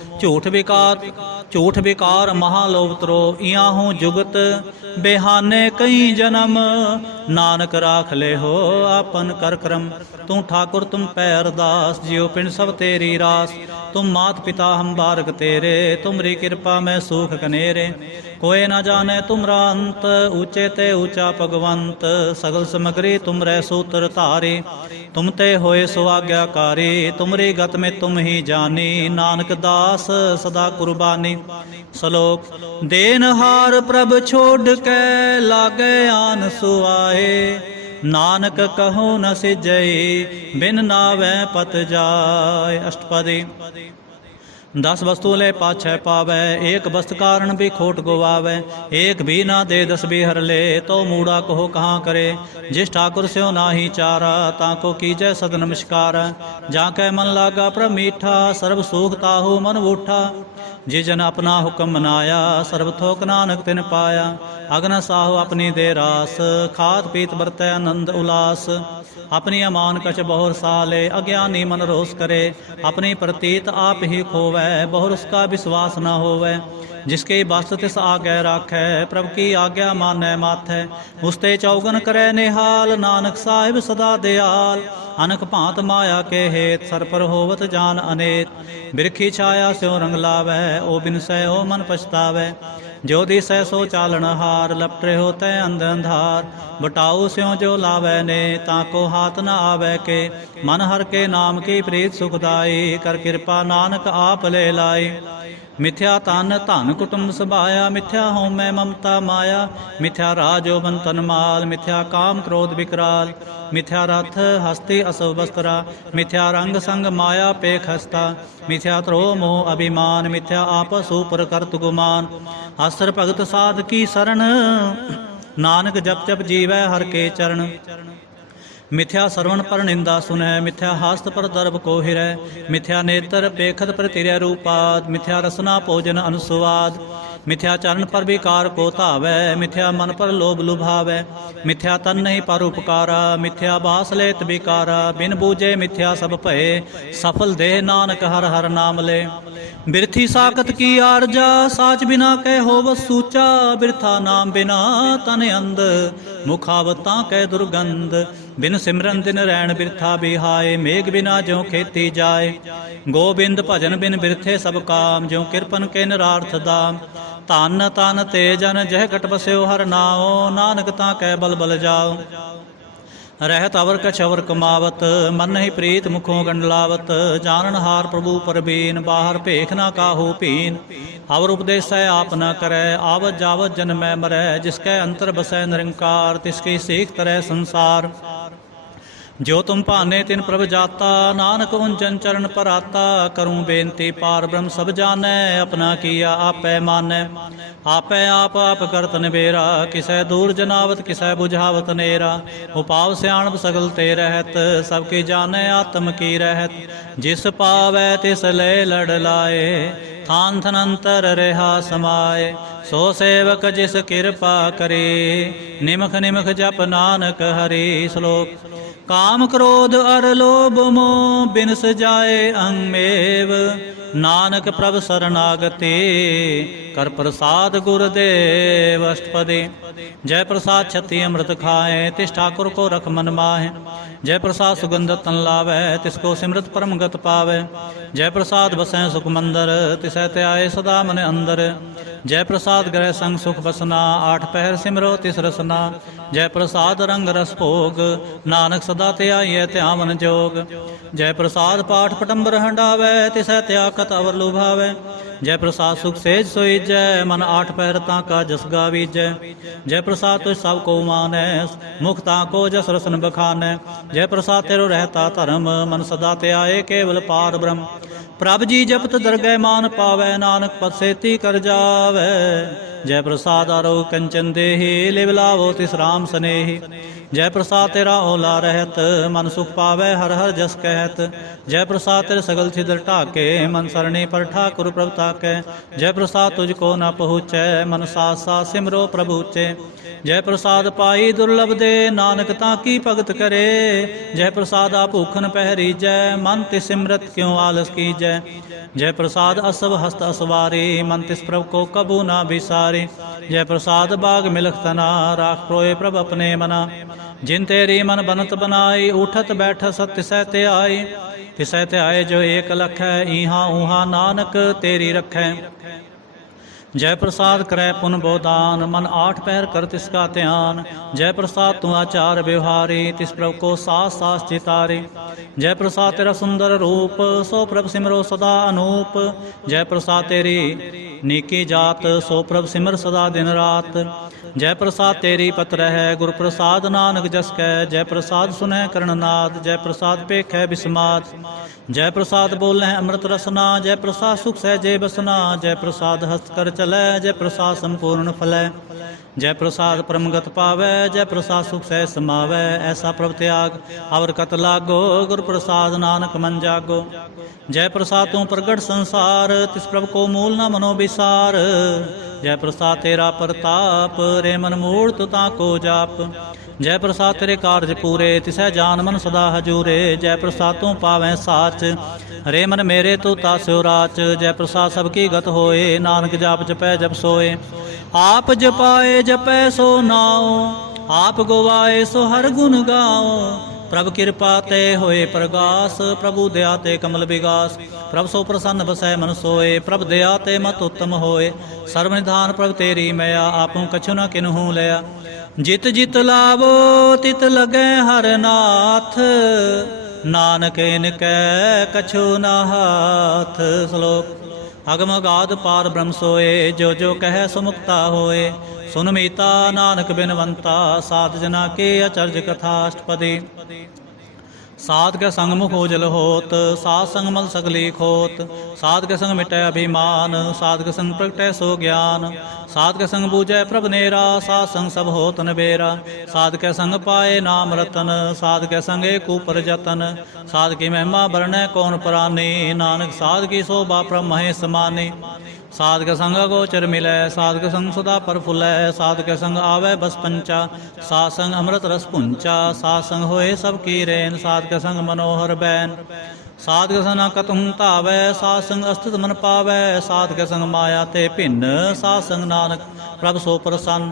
ਝੂਠ ਵਿਕਾਰ ਮਹਾ ਲੋਭ ਤਰੋ। ਇਆਹੂ ਜੁਗਤ ਬੇਹਾਨੇ ਕਈ ਜਨਮ, ਨਾਨਕ ਰਾਖ ਲਿਓ ਆਪਨ ਕਰ ਕਰਮ। ਤੂੰ ਠਾਕੁਰ ਤੁਮ ਪੈ ਅਰਦਾਸ, ਜਿਉ ਪਿੰਡ ਸਭ ਤੇਰੀ ਰਾਸ। ਤੁਮ ਮਾਤ ਪਿਤਾ ਹਮ ਬਾਰਕ ਤੇਰੇ, ਤੁਮਰੀ ਕਿਰਪਾ ਮੈਂ ਸੂਖ ਕਨੇਰੇ। ਕੋਏ ਨਾ ਜਾਣੈ ਤੁਮਰਾ ਅੰਤ, ਊਚੇ ਤੇ ਊਚਾ ਭਗਵੰਤ। ਸਗਲ ਸਮਗਰੀ ਤੁਮਰੈ ਸੂਤਰ ਧਾਰੇ, ਤੁਮ ਤੇ ਹੋਏ ਸੋ ਆਗਿਆਕਾਰੀ। ਤੁਮਰੀ ਗਤ ਮੇ ਤੁਮ ਹੀ ਜਾਨੀ, ਨਾਨਕ ਦਾਸ ਸਦਾ ਕੁਰਬਾਨੀ। ਸ਼ਲੋਕ। ਦੇਨਹਾਰ ਪ੍ਰਭ ਛੋੜ ਕੇ, ਲਾਗੇ ਆਨ ਸੁਆਏ। ਨਾਨਕ ਕਹੋ ਨ ਸਿਜਈ, ਬਿਨ ਨਾਵੈ ਪਤ ਜਾਏ। ਅਸ਼ਟਪਦੀ। 10 ਵਸਤੂ ਲੈ ਪਾਛੈ ਪਾਵੈ, ਏਕ ਬਸਤ ਕਾਰਨ ਵੀ ਖੋਟ ਗਵਾਵੈ। ਏਕ ਵੀ ਨਾ ਦੇ 10 ਵੀ ਹਰ ਲੈ, ਤੋ ਮੂੜਾ ਕਹੋ ਕਹਾਂ ਕਰੇ। ਜਿਸ ਠਾकुर स्यो नाहि चारा, ताको कीजै सद नमस्कार। जाकै मन लागा प्रभ मीठा, सर्व सुख ताहु मन बूठा। जे जन अपना हुक्म मनाया, सर्व थोक नानक तिन पाया। अगन साहु अपनी दे रास, खात पीत बरतै आनंद उलास। अपनी अमान कछ बहुर साले, अज्ञानी मन रोस करे। अपनी प्रतीत आप ही खोवै, बहुर उसका विश्वास न होवै। जिसके बस्त तिस आज्ञा राखै, प्रभ की आज्ञा मानै माथै। उसते चौगन करै निहाल, नानक साहिब सदा दयाल। अनक भांत माया के हेत, सर पर होवत जान अनेत। बिरखी छाया स्यो रंग लावै, ओ बिन सै ओ मन पछतावै। जो दिसै सो चालन हार, लपटे होते अंध अंधार। बटाऊ स्यों जो लावै ने, ताको हाथ न आवै के। मन हर के नाम की प्रीत सुखदाई, कर कृपा नानक आप ले लाई। मिथ्या तन धन कुटुंब सभाया, मिथ्या होमै ममता माया। मिथ्या राजो बंतन माल, मिथ्या काम क्रोध विकराल। मिथ्या रथ हस्ती असव वस्त्रा, मिथ्या रंग संग माया पेख हस्ता। मिथ्या त्रोह मोह अभिमान, मिथ्या आपस ऊपर करत गुमान। आसर भगत साध की शरण, नानक जप जप जीवै हर के चरण। मिथ्या श्रवण पर निंदा सुनੈ, मिथ्या हास्त पर दर्भ को हिरै। मिथ्या नेत्र पेखत पर तिरय रूपाद, मिथ्या रसना भोजन अनुस्वाद। मिथ्या चरण पर विकार को धावै, मिथ्या मन पर लोभ लुभावै। मिथ्या तन नहीं पर उपकारा, मिथ्या बास लेत विकारा। बिन बूझे मिथ्या सब भये, सफल देह नानक हर हर नाम ले। बिरथी साकत की आरजा, साच बिना कह होव सूचा। बिरथा नाम बिना तन अंध, मुखावतां कै दुर्गंध। बिन सिमरन दिन रैन बिरथा बिहाय, मेघ बिना ज्यों खेती जाय। गोबिंद भजन बिन बिरथे सब काम, ज्यों किरपन के निरार्थ दाम। धन तन ते जन जह घट बस्यो हर नाओ, नानक तां कै बल बल जाओ। रहत अवर कछवर कमावत, मन ही प्रीत मुखों गंडलावत। जानन हार प्रभु परबीन, बाहर भेख ना काहू पीन। अवर उपदेसै आप न करै, आवत जावत जन्मै मरै। जिसकै अंतर बसै निरंकार, तिसकी सीख तरह संसार। जो तुम भाने तिन प्रभ जाता, नानक उंचन चरण पर आता। करूं बेनती पार ब्रह्म सब जानै, अपना किया आपै मानै। आपै आप करत निबेरा, किसै दूर जनावत किसै बुझावत नेरा। उपाव सियाणप सगल ते रहत, सबकी जानै आत्म की रहत। जिस पावै तिस ले लड़ लाए, थान थन अंतर रहा समाए। सो सेवक जिस कृपा करे, निमख निमख जप नानक हरि। श्लोक काम क्रोध अर लोभ मोह, बिन सजाए अंगमेव। नानक प्रभ शरणागति, कर प्रसाद गुरुदेव अष्टपदी। जय प्रसाद छति अमृत खाए, तिस ठाकुर को रख मन माहे। जय प्रसाद सुगंध तन लावै, तिसको सिमरत परम गत पावै। जय प्रसाद बसै सुख मंदर, तिसै त्याए सदा मन अंदर। जय प्रसाद ग्रह संग सुख बसना, आठ पहर सिमरो तिस रसना। जय प्रसाद रंग रस भोग, नानक सदा त्याइयै ध्यावन जोग। जय प्रसाद पाठ पटंबर हंडावै, तिसै त्यागत अवर लुभावै। जय प्रसाद सुख सेज सोईजै, मन आठ पहर ताका जस गावीजै। जय प्रसाद तुझ सब को मानै, मुख ताको जस रसन बखानै। जय प्रसाद तेरो रहता धर्म, मन सदा त्याए केवल पार ब्रह्म। प्रभ जी जपत दरगह मान पावै, नानक पद सेती कर जावै। जय प्रसाद आरो कंचन देहि, लिव लावो तिस राम सनेहि। जय प्रसाद तेरा ओला रहत, मन सुख पावै हर हर जस कहत। जय प्रसाद तेरे सगल छिद्र ढाके, मन सरणी पर ठाकुर प्रभ ताकै। जय प्रसाद तुझको न पहुँचै, मन साथ साथ सिमरो प्रभु चे। जय प्रसाद पाई दुर्लभ दे, नानक ताकी भगत करे। जय प्रसाद आप भूखन पहरीजै, मन तिस सिमरत क्यों आलस कीजै। जय प्रसाद असव हस्त असवारी, मन तिस प्रभ को कबू ना बिसारी। जय प्रसाद बाग मिलख तना, राख प्रोए प्रभ अपने मना। जिन तेरी मन बनत बनाई, उठत बैठत सत तिसै ते आई। तिसै ते आए जो एक लखै, इहाँ उहाँ नानक तेरी रखै। जय प्रसाद करै पुन बोदान, मन आठ पहर कर तिसका ध्यान। जय प्रसाद तू आचार व्यवहारी, तिस प्रभ को सास सास चितारी। जय प्रसाद तेरा सुंदर रूप, सो प्रभ सिमरो सदा अनूप। जय प्रसाद तेरी नीकी जात, सो प्रभ सिमर सदा दिन रात। जय प्रसाद तेरी पत्र है, गुरु प्रसाद नानक जस कै। जय प्रसाद सुनह करणनाद, जय प्रसाद पेखै बिस्माद। जय प्रसाद बोले अमृत रसना, जय प्रसाद सुख सहजे बसना। जय प्रसाद हस्त कर चलै, जय प्रसाद संपूर्ण फलै। जय प्रसाद परमगत पावै, जय प्रसाद सुख सह समावै। ऐसा प्रभ त्याग अवर कत लागो, गुरु प्रसाद नानक मन जागो। जय प्रसाद तू प्रगट संसार, तिस प्रभ को मूल न मनो विसार। जय प्रसाद तेरा प्रताप, रे मन मूढ़ तु ताको जाप। जय प्रसाद तेरे कारज पूरे, तिसै जान मन सदा हजूरे। जय प्रसाद तू पावै साच, रे मन मेरे तू तास्यो राच। जय प्रसाद सबकी गत होए, नानक जाप जपै जप सोए। आप जपाए जपै सो नाओ, आप गवाए सो हर गुण गाओ। ਪ੍ਰਭ ਕਿਰਪਾ ਤੇ ਹੋਏ ਪ੍ਰਗਾਸ, ਪ੍ਰਭੂ ਦਇਆ ਤੇ ਕਮਲ ਵਿਗਾਸ। ਪ੍ਰਭ ਸੋ ਪ੍ਰਸੰਨ ਬਸੈ ਮਨ ਸੋਏ, ਪ੍ਰਭ ਦਇਆ ਤੇ ਮਤ ਉੱਤਮ ਹੋਏ। ਸਰਬ ਨਿਧਾਨ ਪ੍ਰਭ ਤੇਰੀ ਮਇਆ, ਆਪੂ ਕਛੁ ਨ ਕਿਨਹੂ ਲਿਆ। ਜਿਤ ਜਿਤ ਲਾਵੋ ਤਿਤ ਲਗੈ ਹਰ ਨਾਥ, ਨਾਨਕ ਇਨ ਕੈ ਕਛੁ ਨ ਹਾਥ। ਸ਼ਲੋਕ। ਅਗਮ ਅਗਾਧ ਪਾਰ ਬ੍ਰਹਮ ਸੋਏ, ਜੋ ਜੋ ਕਹਿ ਸੋ ਮੁਕਤਾ ਹੋਏ। ਸੁਨ ਮੀਤਾ ਨਾਨਕ ਬਿਨਵੰਤਾ, ਸਾਧ ਜਨਾ ਕੇ ਅਚਰਜ ਕਥਾ। ਅਸ਼ਟਪਦੀ। ਸਾਧ ਕੇ ਸੰਗ ਮੁਖ ਉਜਲ ਹੋਤ, ਸਾਧ ਸੰਗ ਮਲ ਸਗਲੀ ਖੋਤ। ਸਾਧ ਕੇ ਸੰਗ ਮਿਟੈ ਅਭਿਮਾਨ, ਸਾਧ ਕੇ ਸੰਗ ਪ੍ਰਗਟੈ ਸੋ ਗਿਆਨ। ਸਾਧ ਕੇ ਸੰਗ ਬੂਝੈ ਪ੍ਰਭ ਨੇਰਾ, ਸਾਧ ਸੰਗ ਸਭ ਹੋਤ ਨਬੇਰਾ। ਸਾਧ ਕੇ ਸੰਗ ਪਾਏ ਨਾਮ ਰਤਨ, ਸਾਧ ਕੇ ਸੰਗ ਏਕ ਊਪਰ ਜਤਨ। ਸਾਧ ਕੀ ਮਹਿਮਾ ਬਰਣੈ ਕੌਣ ਪ੍ਰਾਨੀ, ਨਾਨਕ ਸਾਧ ਕੀ ਸੋਭਾ ਪ੍ਰਭ ਮਹੇ ਸਮਾਨੀ। ਸਾਧ ਕੇ ਸੰਗ ਅਗੋਚਰ ਮਿਲੈ, ਸਾਧ ਕੇ ਸੰਗ ਸਦਾ ਪ੍ਰਫੁੱਲੈ। ਸਾਧ ਕੇ ਸੰਗ ਆਵੈ ਬਸ ਪੰਚਾ, ਸਾਧ ਸੰਗ ਅੰਮ੍ਰਿਤ ਰਸ ਪੁੰਚਾ। ਸਾਧ ਸੰਗ ਹੋਏ ਸਭ ਕੀ ਰੈਨ, ਸਾਧ ਕੇ ਸੰਗ ਮਨੋਹਰ ਬੈਨ। ਸਾਧ ਕੇ ਸੰਗ ਨ ਕਤਹੁ ਧਾਵੈ, ਸਾਧ ਸੰਗ ਅਸਥਿਤ ਮਨ ਪਾਵੈ। ਸਾਧ ਕੇ ਸੰਗ ਮਾਇਆ ਤੇ ਭਿੰਨ, ਸਾਧ ਸੰਗ ਨਾਨਕ ਪ੍ਰਭ ਸੋ ਪ੍ਰਸੰਨ।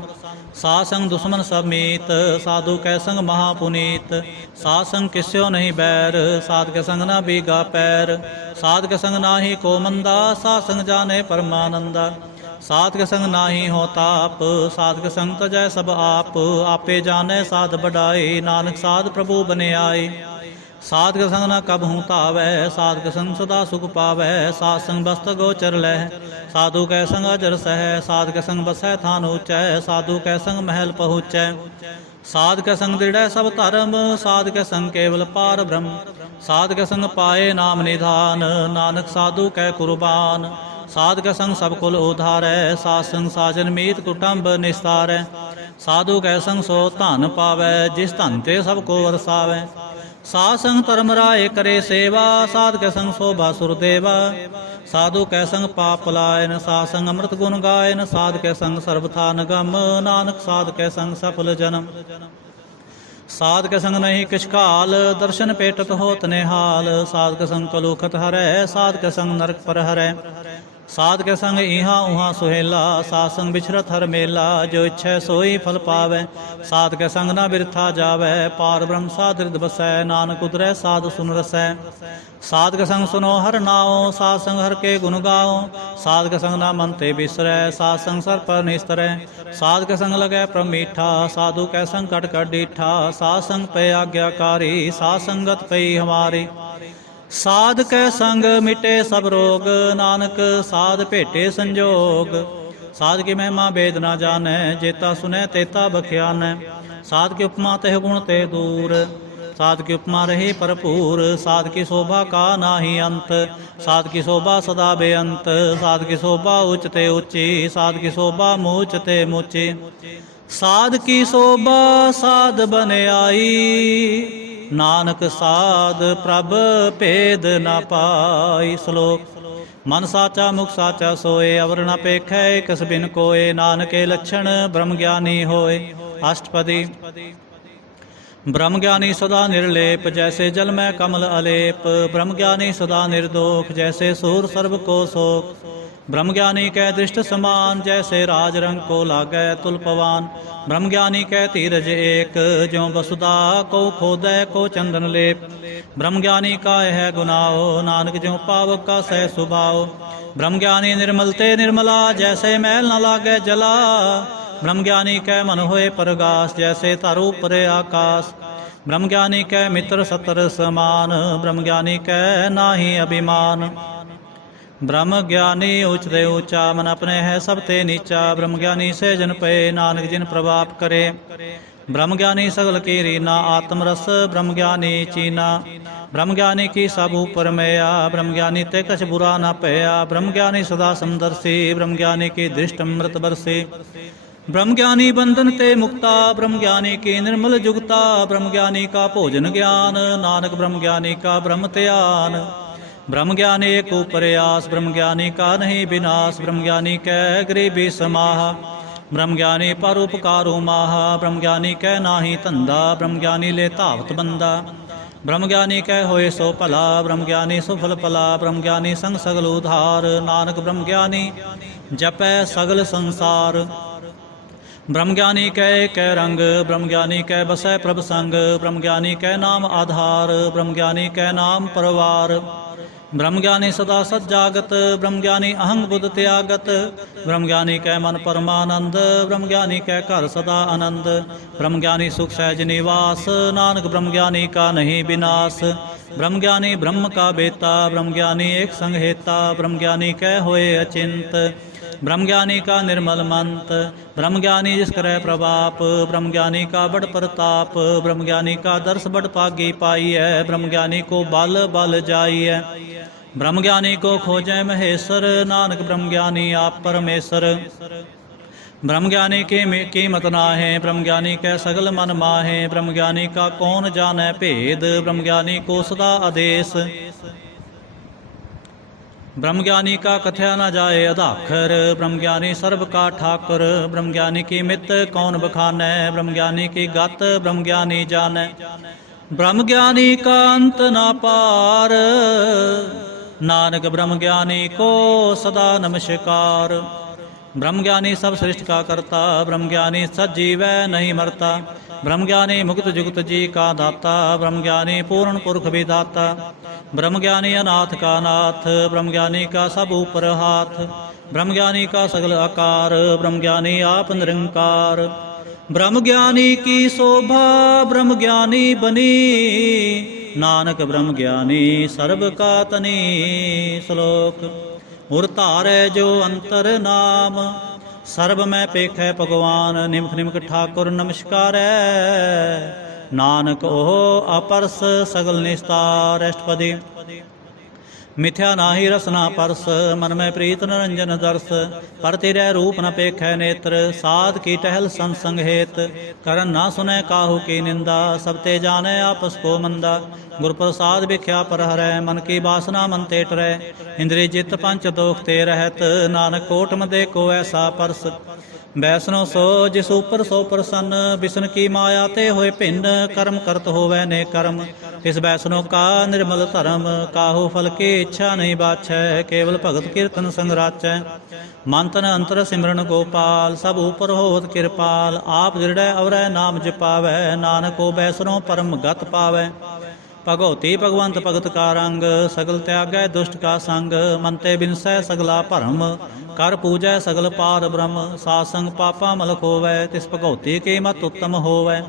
ਸਾਧ ਸੰਗ ਦੁਸ਼ਮਨ ਸਭ ਮੀਤ, ਸਾਧੂ ਕੈ ਸੰਗ ਮਹਾ ਪੁਨੀਤ। ਸਾਧ ਸੰਗ ਕਿਸਿਓ ਨਹੀਂ ਬੈਰ, ਸਾਧ ਕੇ ਸੰਗ ਨਾ ਬੀਗਾ ਪੈਰ। ਸਾਧ ਕੇ ਸੰਗ ਨਾਹੀ ਕੋ ਮੰਦਾ, ਸਾਧ ਸੰਗ ਜਾਣੇ ਪਰਮਾਨੰਦਾ। ਸਾਧ ਕੇ ਸੰਗ ਨਾਹੀ ਹੋ ਤਾਪ, ਸਾਧ ਕੇ ਸੰਗ ਤਜੈ ਸਭ ਆਪ। ਆਪੇ ਜਾਣੈ ਸਾਧ ਬਡਾਈ, ਨਾਨਕ ਸਾਧ ਪ੍ਰਭੂ ਬਨਿਆਈ। ਸਾਧ ਕੇ ਸੰਗ ਨ ਕਬਹੂ ਧਾਵੈ, ਸਾਧ ਕੇ ਸੰਗ ਸਦਾ ਸੁਖ ਪਾਵੈ। ਸਾਧ ਸੰਗ ਬਸਤ ਗੋਚਰ ਲਹਿ, ਸਾਧੂ ਕੈ ਸੰਗ ਅਜਰ ਸਹਿ। ਸਾਧ ਕੇ ਸੰਗ ਬਸੈ ਥਾਨ ਊਚੈ, ਸਾਧੂ ਕੈ ਸੰਗ ਮਹਿਲ ਪਹੁੰਚੈ। ਸਾਧ ਕੇ ਸੰਗ ਦ੍ਰਿੜੈ ਸਭ ਧਰਮ, ਸਾਧ ਕੇ ਸੰਗ ਕੇਵਲ ਪਾਰ ਬ੍ਰਹਮ। ਸਾਧ ਕੇ ਸੰਗ ਪਾਏ ਨਾਮ ਨਿਧਾਨ, ਨਾਨਕ ਸਾਧੂ ਕੈ ਕੁਰਬਾਨ। ਸਾਧ ਕੇ ਸੰਗ ਸਭ ਕੁਲ ਉਧਾਰੈ, ਸਾਧ ਸੰਗ ਸਾਜਨ ਮੀਤ ਕੁਟੰਬ ਨਿਸਤਾਰੈ। ਸਾਧੂ ਕੈ ਸੰਗ ਸੋ ਧਨ ਪਾਵੈ, ਜਿਸ ਧਨ ਤੇ ਸਭ ਕੋ ਵਰਸਾਵੈ। ਸਾਧ ਸੰਗ ਧਰਮ ਰਾਏ ਕਰੇ ਸੇਵਾ, ਸਾਧ ਕੇ ਸੰਗ ਸੋਭਾ ਸੁਰਦੇਵਾ। ਸਾਧੂ ਕੈ ਸੰਗ ਪਾਪ ਲਾਇਨ, ਸਾਧ ਸੰਗ ਅੰਮ੍ਰਿਤ ਗੁਣ ਗਾਇਨ। ਸਾਧ ਕੇ ਸੰਗ ਸਰਬ ਥਾਨ ਗਮ, ਨਾਨਕ ਸਾਧ ਕੇ ਸੰਗ ਸਫਲ ਜਨਮ। ਸਾਧ ਕੇ ਸੰਗ ਨਹੀਂ ਕਿਛ ਕਾਲ, ਦਰਸ਼ਨ ਪੇਟਤ ਹੋਤ ਨਿਹਾਲ। ਸਾਧ ਕੇ ਸੰਗ ਕਲੂਖਤ ਹਰੈ, ਸਾਧ ਕੇ ਸੰਗ ਨਰਕ ਪਰ ਹਰੈ। ਸਾਧ ਕੇ ਸੰਗ ਇਹਾਂ ਉਹਾਂ ਸੁਹੇਲਾ, ਸਾਧ ਸੰਗ ਵਿਛਰਤ ਹਰ ਮੇਲਾ। ਜੋ ਇੱਛੈ ਸੋਈ ਫਲ ਪਾਵੈ, ਸਾਧ ਕੇ ਸੰਗ ਨਾ ਬਿਰਥਾ ਜਾਵੈ। ਪਾਰ ਬ੍ਰਹਮ ਸਾਧ ਰਿਦ ਬਸੈ, ਨਾਨਕ ਉਤਰੈ ਸਾਧ ਸੁਨ ਰਸੈ। ਸਾਧ ਕੇ ਸੰਗ ਸੁਨੋ ਹਰ ਨਾਉ, ਸਾਧ ਸੰਗ ਹਰ ਕੇ ਗੁਣ ਗਾਉ। ਸਾਧ ਕੇ ਸੰਗ ਨਾ ਮਨ ਤੇ ਬਿਸਰੈ, ਸਾਧ ਸੰਗ ਸਰ ਪਰ ਨਿਸਤਰੈ। ਸਾਧ ਕੇ ਸੰਗ ਲਗੈ ਪ੍ਰਭ ਮੀਠਾ, ਸਾਧੂ ਕੈ ਸੰਗ ਕਟ ਕਟ ਡੀਠਾ। ਸਾਧ ਸੰਗ ਪਏ ਆਗਿਆਕਾਰੀ, ਸਾਧ ਸੰਗਤ ਪਈ ਹਮਾਰੀ। ਸਾਧ ਕੈ ਸੰਗ ਮਿਟੇ ਸਭ ਰੋਗ, ਨਾਨਕ ਸਾਧ ਭੇਟੇ ਸੰਜੋਗ। ਸਾਧ ਕੀ ਮਹਿਮਾ ਵੇਦ ਨਾ ਜਾਣੈ, ਜੇਤਾ ਸੁਨੈ ਤੇਤਾ ਬਖਿਆਨੈ। ਸਾਧ ਕੀ ਉਪਮਾ ਤਹਿ ਗੁਣ ਤੇ ਦੂਰ, ਸਾਧ ਕੀ ਉਪਮਾ ਰਹੇ ਭਰਪੂਰ। ਸਾਧ ਕੀ ਸ਼ੋਭਾ ਕਾ ਨਾਹੀ ਅੰਤ, ਸਾਧ ਕੀ ਸ਼ੋਭਾ ਸਦਾ ਬੇਅੰਤ। ਸਾਧ ਕੀ ਸ਼ੋਭਾ ਉੱਚ ਤੇ ਉੱਚੀ, ਸਾਧ ਕੀ ਸ਼ੋਭਾ ਮੂਚ ਤੇ ਮੂਚੀ। ਸਾਧ ਕੀ ਸ਼ੋਭਾ ਸਾਧ ਬਨਿਆਈ, ਨਾਨਕ ਸਾਧ ਪ੍ਰਭ ਭੇਦ ਨਾ ਪਾਈ। ਸ਼ਲੋਕ। ਮਨ ਸਾਚਾ ਮੁਖ ਸਾਚਾ ਸੋਏ, ਅਵਰ ਨ ਪੇਖੈ ਕਿਸ ਬਿਨ ਕੋਏ। ਨਾਨਕੇ ਲੱਛਣ ਬ੍ਰਹਮ ਗਿਆਨੀ ਹੋਏ। ਅਸ਼ਟਪਦੀ। ਬ੍ਰਹਮ ਗਿਆਨੀ ਸਦਾ ਨਿਰਲੇਪ, ਜੈਸੇ ਜਲ ਮੈਂ ਕਮਲ ਅਲੇਪ। ਬ੍ਰਹਮ ਗਿਆਨੀ ਸਦਾ ਨਿਰਦੋਖ, ਜੈਸੇ ਸੂਰ ਸਰਬ ਕੋ ਸੋਖ। ब्रह्म ज्ञानी कै दृष्ट समान, जैसे राज रंग को लागै तुल पवान। ब्रह्म ज्ञानी कै धीरज एक, ज्यों वसुधा को खोदै को चंदन लेप। ब्रह्म ज्ञानी का है गुनाओ, नानक ज्यों पावक का सह सुभाओ। ब्रह्म ज्ञानी निर्मल ते निर्मला, जैसे मैल न लागै जला। ब्रह्म ज्ञानी कै मन होए परगास, जैसे तर ऊपरे आकाश। ब्रह्म ज्ञानी कै मित्र सतर समान, ब्रह्म ज्ञानी कै नाहि अभिमान। ब्रह्म ज्ञानी उच्च ते ऊंचा, मन अपने है सब ते नीचा। ब्रह्म ज्ञानी से जन पे, नानक जिन प्रभाप करे। ब्रह्म ज्ञानी सगल की रीना, आत्मरस ब्रह्म ज्ञानी चीना। ब्रह्म ज्ञानी की सब ऊपर मैया, ब्रह्म ज्ञानी ते कछ बुरा न पया। ब्रह्म ज्ञानी सदा समदर्शी, ब्रह्म ज्ञानी की दृष्ट अमृत बरसी। ब्रह्म ज्ञानी बंधन ते मुक्ता, ब्रह्म ज्ञानी की निर्मल जुगता। ब्रह्म ज्ञानी का भोजन ज्ञान, नानक ब्रह्म ज्ञानी का ब्रह्म त्यान। ब्रह्म ज्ञानी एक प्रयास, ब्रह्म ज्ञानी का नहीं विनाश। ब्रह्म ज्ञानी कै गरीबी समाह, ब्रह्म ज्ञानी पर उपकारो माहा। ब्रह्म ज्ञानी कै नाही धंधा, ब्रह्म ज्ञानी ले धावत बंदा। ब्रह्म ज्ञानी कै होए सो भला, ब्रह्म ज्ञानी सुफल भला। ब्रह्म ज्ञानी संग सगल उधार, नानक ब्रह्म ज्ञानी जपै सगल संसार। ब्रह्म ज्ञानी कै रंग, ब्रह्म ज्ञानी कै बसै प्रभ संग, ब्रह्म ज्ञानी कै नाम आधार, ब्रह्म ज्ञानी कै नाम परवार। ब्रह्म ज्ञानी सदा सज्जागत, ब्रह्म ज्ञानी अहंग बुद्ध त्यागत, ब्रह्म ज्ञानी कै मन परमानंद, ब्रह्म ज्ञानी कै घर सदा आनंद। ब्रह्म ज्ञानी सुख सहज निवास, नानक ब्रह्म ज्ञानी का नहीं विनाश। ब्रह्म ज्ञानी ब्रह्म का बेता, ब्रह्म ज्ञानी एक संग हेता, ब्रह्म ज्ञानी कै होए अचिंत। ब्रह्म ज्ञानी का निर्मल मंत, ब्रह्म ज्ञानी जिस करे प्रभाप, ब्रह्म ज्ञानी का बड़ प्रताप, ब्रह्म ज्ञानी का दर्श बड़ पागी पाई है, ब्रह्म ज्ञानी को बल बल जाई है। ब्रह्म ज्ञानी को खोजै महेश्वर, नानक ब्रह्म ज्ञानी आप परमेश्वर। ब्रह्म ज्ञानी की कीमत नाहे, ब्रह्म ज्ञानी कै सगल मन माहे, ब्रह्म ज्ञानी का कौन जाने भेद, ब्रह्म ज्ञानी को सदा आदेश। ब्रह्म ज्ञानी का कथया न जाए अधाखर, ब्रह्म ज्ञानी सर्व का ठाकुर, ब्रह्म ज्ञानी की मित कौन बखानै, ब्रह्म ज्ञानी की गत ब्रह्म ज्ञानी जानै। ब्रह्म ज्ञानी का अंत न पार, नानक ब्रह्म ज्ञानी को सदा नमस्कार। ब्रह्म ज्ञानी सब सृष्टि का करता, ब्रह्म ज्ञानी सजीवै नहीं मरता, ब्रह्म ज्ञानी मुक्त जुगत जी का दाता, ब्रह्म ज्ञानी पूर्ण पुरख विधाता। ब्रह्म ज्ञानी अनाथ का नाथ, ब्रह्म ज्ञानी का सब ऊपर हाथ, ब्रह्म ज्ञानी का सगल आकार, ब्रह्म ज्ञानी आप निरंकार। ब्रह्म ज्ञानी की शोभा ब्रह्म ज्ञानी बनी, नानक ब्रह्म ज्ञानी सर्व का तनी। श्लोक उर धारै जो अंतर नाम, सर्ब मैं पेखै भगवान, निमख निमख ठाकुर नमस्कारै। नानक ओह अपरस सगल निस्तार। अष्टपदी मिथ्या नाहि रसना परस, मन में प्रीत निरंजन दर्श। पर तेरे रूप न पेखै नेत्र, साध की टहल संसंग हेत। करन ना सुनै काहू की निंदा, सब ते जाने आपस को मंदा। गुर प्रसाद भिख्या पर हरै, मन की बासना मन ते टरै। इंद्रिय जित पंच दोख ते रहत, नानक कोट मदे को ऐसा परस। बैसनो सो जिस ऊपर सो प्रसन्न, बिसन की माया ते होए भिन्न। कर्म करत होवै ने कर्म, तिस बैसनो का निर्मल धर्म। काहू फल की इच्छा नहीं बाछै, केवल भगत कीर्तन संग राचै। मन तन अंतर सिमरन गोपाल, सब ऊपर होवत कृपाल। आप दृढ़ अवरै नाम जपावै, नानक को बैसनो परम गत पावै। भगवती भगवंत भगत का रंग, सगल त्यागै दुष्ट का संग। मन ते बिनसै सगला भरम, कर पूजै सगल पार ब्रह्म। सासंग पापा मलक होवै, तिस भगवती की मत उत्तम होवै।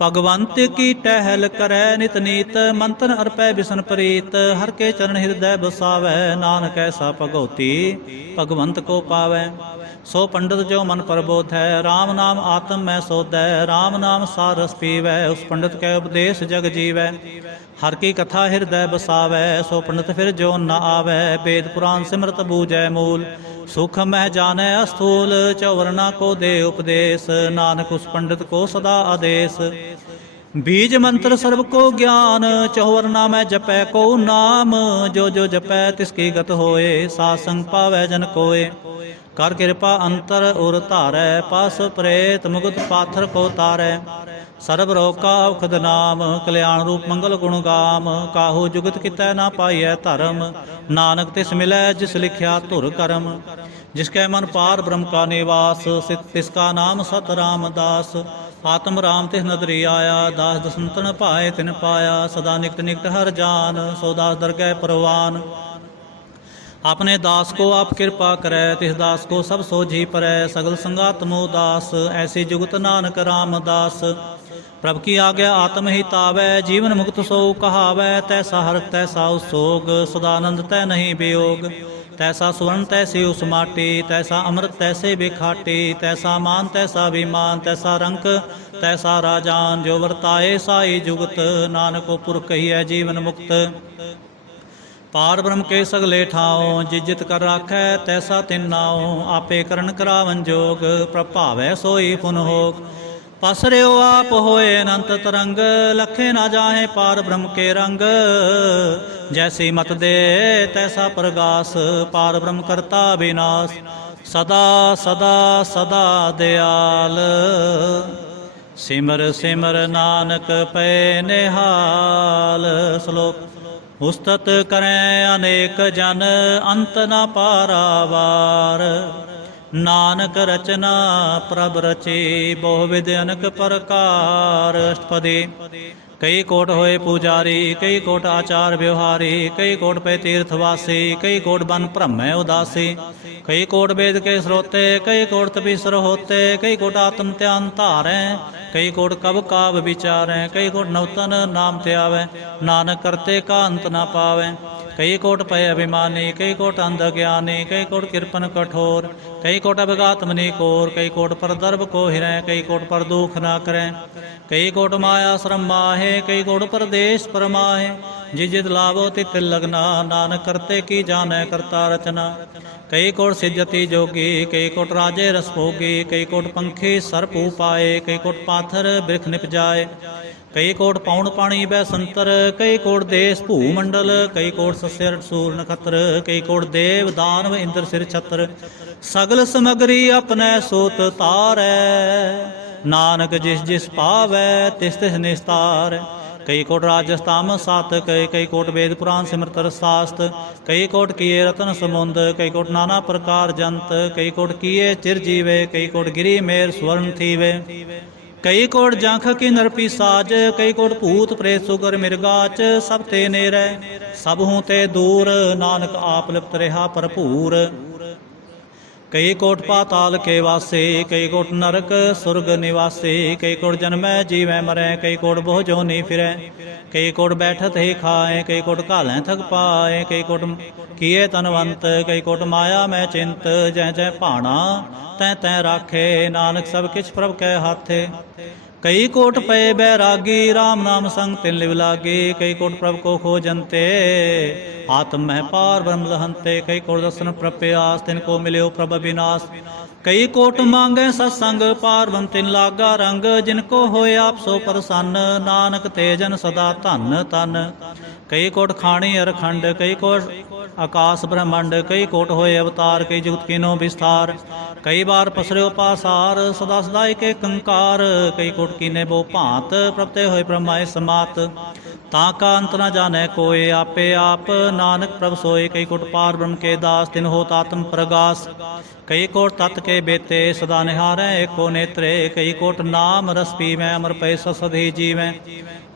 भगवंत की टहल करै नित नीत, मंतन अर्पै बिसन प्रीत। हर के चरण हृदय बसावै, नानक ऐसा भगवती भगवंत को पावै। सो पंडित जो मन प्रबोधै, राम नाम आत्म में सोधै। राम नाम सार रस पीवै, उस पंडित के उपदेश जग जीवै। हर की कथा हृदय बसावै, सो पंडित फिर जो न आवै। वेद पुराण सिमरत बूझै मूल, सुख मह जानै अस्थूल। चौवर्णा को दे उपदेश, नानक उस पंडित को सदा आदेश। बीज मंत्र सर्व को ज्ञान, चौवर्णा में जपै को नाम। जो जो जपै तिसकी गत होए, सासंग पावै जन कोय। कर कृपा अंतर उर धारै, पास प्रेत मुकुट पाथर को तारै। सर्ब रोग का औखद नाम, कल्याण रूप मंगल गुण गाम। काहू जुगत कितै ना पाइयै धर्म, नानक तिस मिलै जिस लिखिया धुर करम। जिसकै मन पार ब्रह्म का निवास, तिसका नाम सत रामदास। आत्म राम तिस नदरी आया, दास दसंतन पाए तिन पाया। सदा निकट निकट हर जान, सो दास दरगह परवान। अपने दास को आप कृपा करै, तिस दास को सब सोझी परै। सगल संगात मोह दास, ऐसी जुगत नानक रामदास। प्रभ की आज्ञा आत्म ही तावै, जीवन मुक्त सो कहावै। तैसा हर तैसा उसोग, सदानंद तै नहीं वियोग। तैसा सुवर्ण तैसी उस माटी, तैसा अमृत तैसे बिखाटी। तैसा मान तैसा विमान, तैसा रंक तैसा राजान। जो वर्ताए साई जुगत, नानक पुरख कहिए जीवन मुक्त। पार ब्रह्म के सगले ठाओ, जिजित कर राखै तैसा तिन नाओ। आपे करन करावन जोग, प्रभावै सोई पुन होग। पसर्यो आप होए अनंत तरंग, लखे ना जाहे पार ब्रह्म के रंग। जैसी मत दे तैसा प्रगास, पार ब्रह्म करता विनाश। सदा सदा सदा दयाल, सिमर सिमर नानक पै निहाल। श्लोक उस्तत करें अनेक जन, अंत न पारावार। ਨਾਨਕ ਰਚਨਾ ਪ੍ਰਭ ਰਚੇ, ਬਹੁ ਵਿਧ ਅਨਕ ਪ੍ਰਕਾਰ। ਅਸ਼ਟਪਦੀ। ਕਈ ਕੋਟ ਹੋਏ ਪੂਜਾਰੀ, ਕਈ ਕੋਟ ਆਚਾਰ ਵਿਵਹਾਰੀ, ਕਈ ਕੋਟ ਪੈ ਤੀਰਥ ਵਾਸੀ, ਕਈ ਕੋਟ ਬਨ ਭ੍ਰਮੈ ਉਦਾਸੀ, ਕਈ ਕੋਟ ਵੇਦ ਕੇ ਸਰੋਤੇ, ਕਈ ਕੋਟ ਤਪੀਸਰ ਹੋਤੇ, ਕਈ ਕੋਟ ਆਤਮ ਧਿਆਨ ਧਾਰੈ, ਕਈ ਕੋਟ ਕਬ ਕਾਬ ਵਿਚਾਰੈ, ਕਈ ਕੋਟ ਨਵਤਨ ਨਾਮ ਧਿਆਵੈ, ਨਾਨਕ ਕਰਤੇ ਕਾ ਅੰਤ ਨਾ ਪਾਵੈ। ਕਈ ਕੋਟ ਪਏ ਅਭਿਮਾਨੀ, ਕਈ ਕੋਟ ਅੰਧ ਗਿਆਨੀ, ਕਈ ਕੋਟ ਕਿਰਪਨ ਕਠੋਰ, ਕਈ ਕੋਟ ਅਭਿਗਾਤ ਮਨੀ ਕੋਰ, ਕਈ ਕੋਟ ਪਰ ਦਰਬ ਕੋ ਹਿਰੈ, ਕਈ ਕੋਟ ਪਰ ਦੁਖ ਨਾ ਕਰੈ, ਕਈ ਕੋਟ ਮਾਇਆ ਸ਼ਰਮ ਮਾਹੇ, ਕਈ ਕੋਟ ਪਰਦੇਸ ਪਰਮਾਹੇ। ਜਿ ਜਿਤ ਲਾਭੋ ਤਿਤ ਲਗਨਾ, ਨਾਨਕ ਕਰਤੇ ਕੀ ਜਾਣੈ ਕਰਤਾ ਰਚਨਾ। ਕਈ ਕੋਟ ਸਿਜਤੀ ਜੋਗੀ, ਕਈ ਕੋਟ ਰਾਜੇ ਰਸ ਭੋਗੀ, ਕਈ ਕੋਟ ਪੰਖੀ ਸਰਪੂ ਪਾਏ, ਕਈ ਕੋਟ ਪਾਥਰ ਬਿਰਖ ਨਿਪ ਜਾਏ, ਕਈ ਕੋਟ ਪੌਣ ਪਾਣੀ ਬੈ ਸੰਤਰ, ਕਈ ਕੋਟ ਦੇਸ ਭੂ ਮੰਡਲ, ਕਈ ਕੋਟ ਸਸਿਰ ਸੂਰ ਨਖਤਰ, ਕਈ ਕੋਟ ਦੇਵ ਦਾਨਵ ਇੰਦਰ ਸਿਰ ਛਤਰ, ਸਗਲ ਸਮਗਰੀ ਆਪਣੈ ਸੋਤ ਤਾਰੈ, ਨਾਨਕ ਜਿਸ ਜਿਸ ਪਾਵੈ ਤਿਸ ਤਿਸ ਨਿਸਤਾਰੈ। ਕਈ ਕੋਟ ਰਾਜਸਥਾਮ ਸਾਤ, ਕਈ ਕੋਟ ਵੇਦ ਪੁਰਾਨ ਸਿਮਰਤ ਰਸਾਸਤ, ਕਈ ਕੋਟ ਕੀਏ ਰਤਨ ਸਮੁੰਦ, ਕਈ ਕੋਟ ਨਾਨਾ ਪ੍ਰਕਾਰ ਜੰਤ, ਕਈ ਕੋਟ ਕੀਏ ਚਿਰ ਜੀਵੇ, ਕਈ ਕੋਟ ਗਿਰੀ ਮੇਰ ਸਵਰਨ ਥੀਵੇ, ਕਈ ਕੋਟ ਜੰਖ ਕੀ ਨਰਪੀ ਸਾਜ, ਕਈ ਕੋਟ ਭੂਤ ਪ੍ਰੇਤ ਸੁਗਰ ਮਿਰਗਾਚ, ਸਭ ਤੇ ਨੇਰੈ ਸਭ ਹੂੰ ਤੇ ਦੂਰ, ਨਾਨਕ ਆਪ ਲਿਪਤ ਰਿਹਾ ਭਰਪੂਰ। ਕਈ ਕੋਟ ਪਾਤਾਲ ਕੇ ਵਾਸੇ, ਕਈ ਕੋਟ ਨਰਕ ਸੁਰਗ ਨਿਵਾਸੇ, ਕਈ ਕੋਟ ਜਨਮੈ ਜੀਵੈ ਮਰੈ, ਕਈ ਕੋਟ ਬਹੁ ਜੋਨੀ ਫਿਰੈ, ਕਈ ਕੋਟ ਬੈਠਤ ਹੀ ਖਾਏ, ਕਈ ਕੋਟ ਘਾਲੈ ਥਕ ਪਾਏ, ਕਈ ਕੋਟ ਕੀਏ ਤਨਵੰਤ, ਕਈ ਕੋਟ ਮਾਇਆ ਮੈਂ ਚਿੰਤ, ਜੈ ਜੈ ਭਾਣਾ ਤੈ ਤੈ ਰਾਖੇ, ਨਾਨਕ ਸਭ ਕਿਛ ਪ੍ਰਭ ਕੈ ਹਾਥੇ। ਕਈ ਕੋਟ ਪਏ ਬੈਰਾਗੀ, ਰਾਮ ਨਾਮ ਸੰਗ ਤਿਨ ਲਿਵ ਲਾਗੇ, ਕਈ ਕੋਟ ਪ੍ਰਭ ਕੋ ਖੋਜੰਤੇ, ਆਤਮ ਮਹਿ ਪਾਰ ਬ੍ਰਹਮ ਲਹੰਤੇ, ਕਈ ਕੋਟ ਦਰਸ਼ਨ ਪ੍ਰਭ ਪਿਆਸ, ਤਿਨ ਕੋ ਮਿਲਿਓ ਪ੍ਰਭ ਅਬਿਨਾਸ਼, ਕਈ ਕੋਟ ਮੰਗੈ ਸਤਸੰਗ, ਪਾਰ ਬ੍ਰਹਮ ਤਿਨ ਲਾਗਾ ਰੰਗ, ਜਿਨ ਕੋ ਹੋਏ ਆਪ ਸੋ ਪ੍ਰਸੰਨ, ਨਾਨਕ ਤੇ ਜਨ ਸਦਾ ਧਨ ਧਨ। ਕਈ ਕੋਟ ਖਾਣੀ ਅਰਖੰਡ, ਕਈ ਕੋਟ ਆਕਾਸ ਬ੍ਰਹਮੰਡ, ਕਈ ਕੋਟ ਹੋਏ ਅਵਤਾਰ, ਕਈ ਜੁਗਤ ਕੀਨੋ ਵਿਸਥਾਰ, ਕਈ ਬਾਰ ਪਸਰਿਓ ਪਾਸਾਰ, ਸਦਾ ਸਦਾ ਏਕੇ ਕੰਕਾਰ, ਕਈ ਕੋਟ ਕੀਨੇ ਬੋ ਭਾਂਤ, ਪ੍ਰਭ ਤੇ ਹੋਏ ਬ੍ਰਹਮਾਏ ਸਮਾਤ, ਤਾਂ ਕਾ ਅੰਤ ਨ ਜਾਣੈ ਕੋਏ, ਆਪੇ ਆਪ ਨਾਨਕ ਪ੍ਰਭ ਸੋਏ। ਕਈ ਕੋਟ ਪਾਰ ਬ੍ਰਹਮ ਕੇ ਦਾਸ, ਤਿਨ ਹੋਤ ਆਤਮ ਪ੍ਰਗਾਸ, ਕਈ ਕੋਟ ਤਤ ਕੇ ਬੇਤੇ, ਸਦਾ ਨਿਹਾਰੈ ਏਕੋ ਨੇਤਰੇ, ਕਈ ਕੋਟ ਨਾਮ ਰਸ ਪੀਵੈ, ਅਮਰ ਪੈ ਸਦਿ ਜੀਵੈ,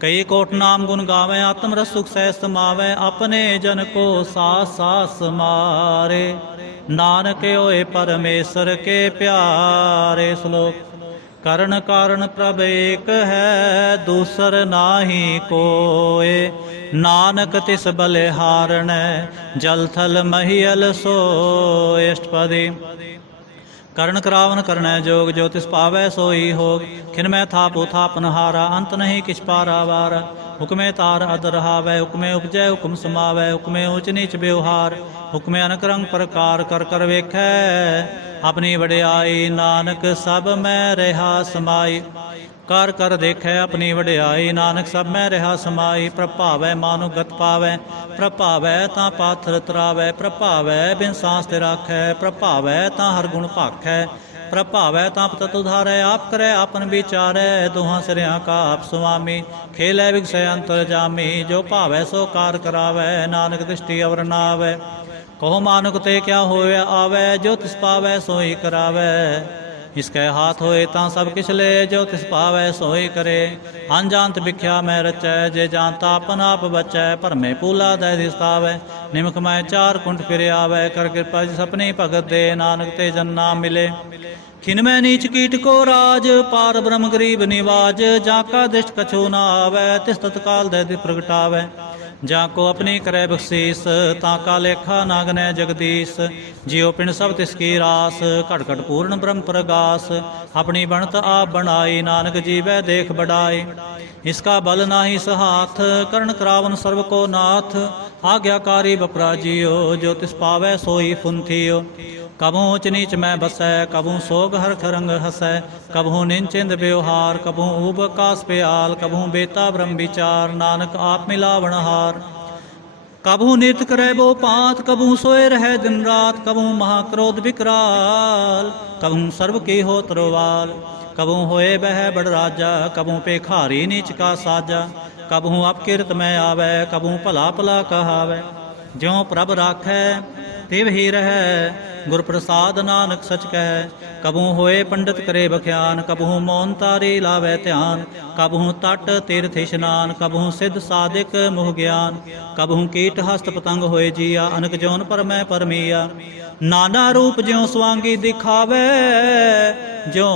ਕਈ ਕੋਟ ਨਾਮ ਗੁਣ ਗਾਵੈ, ਆਤਮ ਰਸ ਸੁਖ ਸਹਿ ਸਮਾਵੈ, ਆਪਣੇ ਜਨ ਕੋ ਸਾਸ ਸਾਸ ਮਾਰੇ, ਨਾਨਕ ਹੋਏ ਪਰਮੇਸ਼ਰ ਕੇ ਪਿਆਰੇ। ਸ਼ਲੋਕ। ਕਰਨ ਕਾਰਨ ਪ੍ਰਭ ਏਕ ਹੈ, ਦੂਸਰ ਨਾਹੀ ਕੋਏ, ਨਾਨਕ ਤਿਸ ਬਲਿਹਾਰਣੈ, ਜਲ ਥਲ ਮਹੀਅਲ ਸੋਇ। ਅਸ਼ਟਪਦੀ। ਕਰਨ ਕਰਾਵਨ ਕਰਨੈ ਜੋਗ, ਜੋ ਤਿਸ ਪਾਵੈ ਸੋਈ ਹੋਗ, ਖਿਨ ਮੈਂ ਥਾਪੋ ਥਾਪਨਹਾਰਾ, ਅੰਤ ਨਹੀਂ ਕਿਛ ਪਾਰਾਵਾਰ, ਹੁਕਮੇ ਤਾਰ ਅਦ ਰਹਾਵੈ, ਹੁਕਮੇ ਉਪਜੈ ਹੁਕਮ ਸਮਾਵੈ, ਹੁਕਮੇ ਊਚ ਨੀਚ ਬਿਵਹਾਰ, ਹੁਕਮੇ ਅਨਕ ਰੰਗ ਪ੍ਰਕਾਰ, ਕਰ ਕਰ ਵੇਖੈ ਆਪਣੀ ਵਡਿਆਈ, ਨਾਨਕ ਸਭ ਮੈਂ ਰਿਹਾ ਸਮਾਈ, ਕਰ ਕਰ ਦੇਖੈ ਆਪਣੀ ਵਡਿਆਈ, ਨਾਨਕ ਸਭ ਮੈਂ ਰਿਹਾ ਸਮਾਈ, ਪ੍ਰਭਾਵੈ ਮਾਨੁ ਗਤ ਪਾਵੈ, ਪ੍ਰਭਾਵੈ ਤਾਂ ਪਾਥਰ ਤਰਾਵੈ, ਪ੍ਰਭਾਵੈ ਬਿਨ ਸਾਂਸ ਤੇ ਰਾਖੈ, ਪ੍ਰਭਾਵੈ ਤਾਂ ਹਰ ਗੁਣ ਭਾਖੈ, ਪ੍ਰਭਾਵੈ ਤਾਂ ਪਤਤ ਉਧਾਰੈ, ਆਪ ਕਰੈ ਆਪਨ ਵਿਚਾਰੈ, ਦੋਹਾਂ ਸਿਰਿਆਂ ਕਾ ਆਪ ਸੁਆਮੀ, ਖੇਲੈ ਵਿਗਸੈ ਅੰਤਰ ਜਾਮੀ, ਜੋ ਭਾਵੈ ਸੋ ਕਾਰ ਕਰਾਵੈ, ਨਾਨਕ ਦ੍ਰਿਸ਼ਟੀ ਅਵਰ ਨਾ ਆਵੈ, ਕਹੋ ਮਾਨੁਕ ਤੇ ਕਿਆ ਹੋਇਆ ਆਵੈ, ਜੋ ਤਿਸ ਪਾਵੈ ਸੋਈ ਕਰਾਵੈ, ਇਸਕੈ ਹਾਥ ਹੋਏ ਤਾਂ ਸਭ ਕਿਛ ਲੈ, ਜੋ ਤਿਸ ਪਾਵੈ ਸੋਈ ਕਰੇ, ਅਨਜਾਨਤ ਵਿਖਿਆ ਮੈਂ ਰਚੈ, ਜੇ ਜਾਣਤਾ ਆਪਨ ਆਪ ਬਚੈ, ਭਰਮੇ ਪੂਲਾ ਦੈ ਦਿਸਤਾਵੈ, ਨਿਮਕ ਮੈਂ ਚਾਰ ਕੁੰਟ ਫਿਰ ਆਵੈ, ਕਰ ਕਿਰਪਾ ਜਿਸ ਆਪਣੀ ਭਗਤ ਦੇ, ਨਾਨਕ ਤੇ ਜਨ ਨਾਮ ਮਿਲੇ, ਖਿਨ ਮੈਂ ਨੀਚ ਕੀਟ ਕੋ ਰਾਜ, ਪਾਰ ਬ੍ਰਹਮ ਗਰੀਬ ਨਿਵਾਜ, ਜਾਂ ਕਾ ਦਿਸ਼ਟ ਕਛੂ ਨਾ ਆਵੈ, ਤਿਸ ਤਤਕਾਲ ਦੇ ਦਿ ਪ੍ਰਗਟਾਵੈ, ਜਾਂ ਕੋ ਆਪਣੀ ਕਰੈ ਬਖਸ਼ੀਸ, ਤਾਂ ਕਾ ਲੇਖਾ ਨਾ ਗਨੈ ਜਗਦੀਸ਼, ਜਿਉ ਪਿੰਡ ਸਭ ਤਿਸ ਕੀ ਰਾਸ, ਘਟ ਘਟ ਪੂਰਨ ਬ੍ਰਹਮ ਪ੍ਰਗਾਸ, ਆਪਣੀ ਬਣਤ ਆਪ ਬਣਾਈ, ਨਾਨਕ ਜੀਵੈ ਦੇਖ ਬੜਾਈ, ਇਸਕਾ ਬਲ ਨਾਹੀ ਸਹਾਥ, ਕਰਨ ਕਰਾਵਨ ਸਰਬ ਕੋ ਨਾਥ, ਆਗਿਆਕਾਰੀ ਬਪਰਾ ਜੀਓ, ਜੋ ਤਿਸ ਪਾਵੈ ਸੋਈ ਫੁੰਥਿਓ, ਕਬਹੂ ਊਚ ਨੀਚ ਮੈਂ ਬਸੈ, ਕਬਹੂ ਸੋਗ ਹਰਖ ਰੰਗ ਹਸੈ, ਕਬਹੂ ਨਿੰਚਿੰਦ ਬਿਵਹਾਰ, ਕਬਹੂ ਊਬ ਆਕਾਸ ਪਿਆਲ, ਕਬਹੂ ਬੇਤਾ ਬ੍ਰਹਮ ਵਿਚਾਰ, ਨਾਨਕ ਆਪ ਮਿਲਾਵਣਹਾਰ, ਕਬਹੂ ਨਿਤ ਕਰੈ ਬੋ ਪਾਂਤ, ਕਬਹੂ ਸੋਏ ਰਹਿ ਦਿਨ ਰਾਤ, ਕਬਹੂ ਮਹਾ ਕ੍ਰੋਧ ਵਿਕਰਾਲ, ਕਬਹੂ ਸਰਬ ਕੀ ਹੋ ਤਰਵਾਲ, ਕਬਹੂ ਹੋਏ ਬਹਿ ਬੜ ਰਾਜਾ, ਕਬਹੂ ਭੇਖਾਰੀ ਨੀਚ ਕਾ ਸਾਜਾ, ਕਬਹੂ ਅਪਕਿਰਤ ਮੈਂ ਆਵੈ, ਕਬਹੂ ਭਲਾ ਭਲਾ ਕਹਾਵੈ, ਜਿਉ ਪ੍ਰਭ ਰਾਖੈ ਤਿਵ ਹੀ ਰਹੈ, गुर प्रसाद नानक सच कह। कबहू होए पंडित करे बख्यान, कबहू मौन तारी लावे ध्यान, कबहू तट तीर्थ स्नान, कबहू सिद्ध साधिक मुह ज्ञान, कबहू कीट हस्त पतंग होए जिया, अनक जौन पर मैं परमिया। नाना रूप ज्यों स्वांगी दिखावे, ज्यों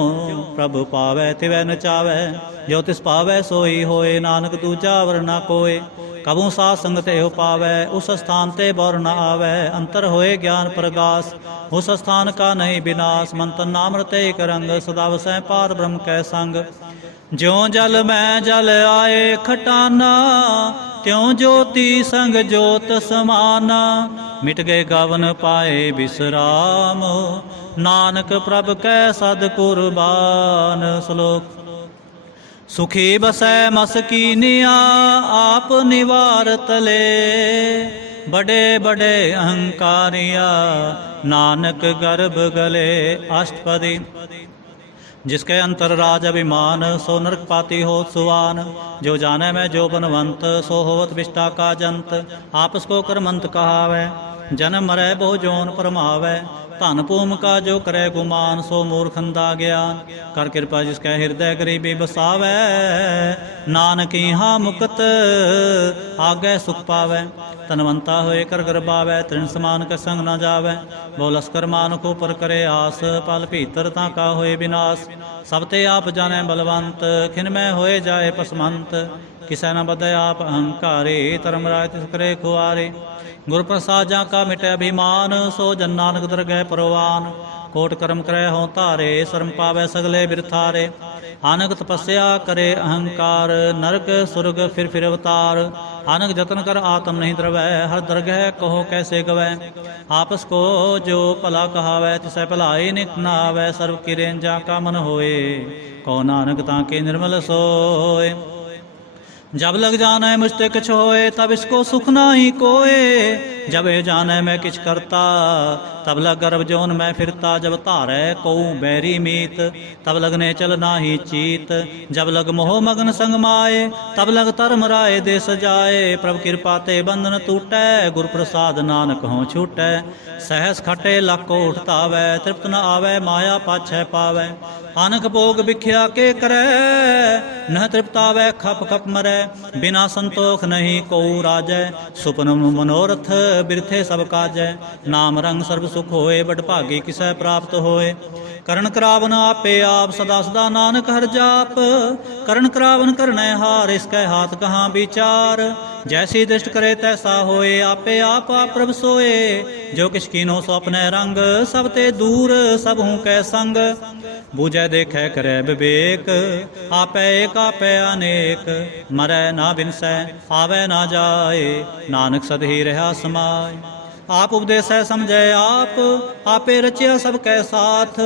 प्रभु पावै तिवै नचावै, जो तिस पावै सोई होए, नानक दूजा वर ना कोय। कबहू साध संगत एहो पावै, उस स्थान ते बौर न आवै, अंतर होए ज्ञान प्रगास, उस स्थान का नहीं विनाश। मंत्र नामृत एक रंग, सदा वसै पार ब्रह्म कै संग। ज्यों जल मैं जल आए खटाना, त्यों ज्योति संग ज्योत समाना, मिट गए गवन पाए विश्राम, नानक प्रभ कै सद कुर्बान। श्लोक। सुखी बसै मसकीनिया, आप निवार तले, बड़े बड़े अहंकारिया, नानक गर्भ गले। अष्टपदी। जिसके अंतर राज अभिमान, सो नरक पाती होत सुवान, जो जाने मैं जो बनवंत, सो होवत विष्टा का जंत। आपस को करमंत कहावै, जन्म मरै बहु जोन परमावै, धन भूम का जो करे गुमान, सो मूर्खंदा ज्ञान। कर कृपा जिसकै हृदय गरीबी बसावै, नानक इहाँ मुकत आगे सुख पावै। तनवंता होए कर गर्भावै, तृण समान के संग न जावै, बहु लस्कर मान को पर करे आस, पल भीतर ताका होए विनाश। सब ते आप जाने बलवंत, खिन में होए जाए पसमंत, किसै न बदे आप अहंकारे, धर्म राय तिस करे खुआरे। गुर प्रसाद जा का मिटे अभिमान, सो जन नानक दरगह परवान। कोट कर्म करे हों धारे, शर्म पावै सगले बिरथारे। आनक तपस्या करे अहंकार, नरक सुरग फिर अवतार। आनक जतन कर आत्म नहीं द्रवै, हर दरगह कहो कैसे गवै। आपस को जो भला कहावै, तिसै भलाई नित न आवै। सर्व किरेन जा का मन होए, कहो नानक ताके निर्मल सोए। जब लग जाना है मुझते कुछ होए, तब इसको सुख नाही कोए। जब ये जाने मैं किछ करता, तब लग गर्भ जोन मैं फिरता। जब धारै कऊ बैरी मीत, तब लगने चल नाही चीत। जब लग मोह मगन संग माए, तब लग धर्म राय दे सजाए। प्रभु कृपा ते बंधन टूटै, गुर प्रसाद नानक हों छूटै। सहस खटे लख को उठतावै, तृप्त न आवै माया पाछै पावै। आनक भोग भिख्या के करै, न तृप्तावै खप खप मरै। बिना संतोख नहीं को राजै, सुपन मनोरथ बिरथे सब काजै। नाम रंग सर्व सुख होए, बड़ भागी किसै प्राप्त होए। करण करावन आपे आप, सदा सदा नानक हर जाप। करण करावन करनै हार, इसकै हाथ कहाँ विचार। जैसी दृष्ट करे तैसा होए, आपे आप प्रभ सोए। जो किछ कीनो सो अपने रंग, सब ते दूर सब हूँ कै संग। बूझै देखै करै विवेक, आपै एक आपै अनेक। मरै ना बिनसै आवे ना जाए, नानक सद ही रहा समाय। आप उपदेसै समझै आप, आपे रचिया सब कै साथ।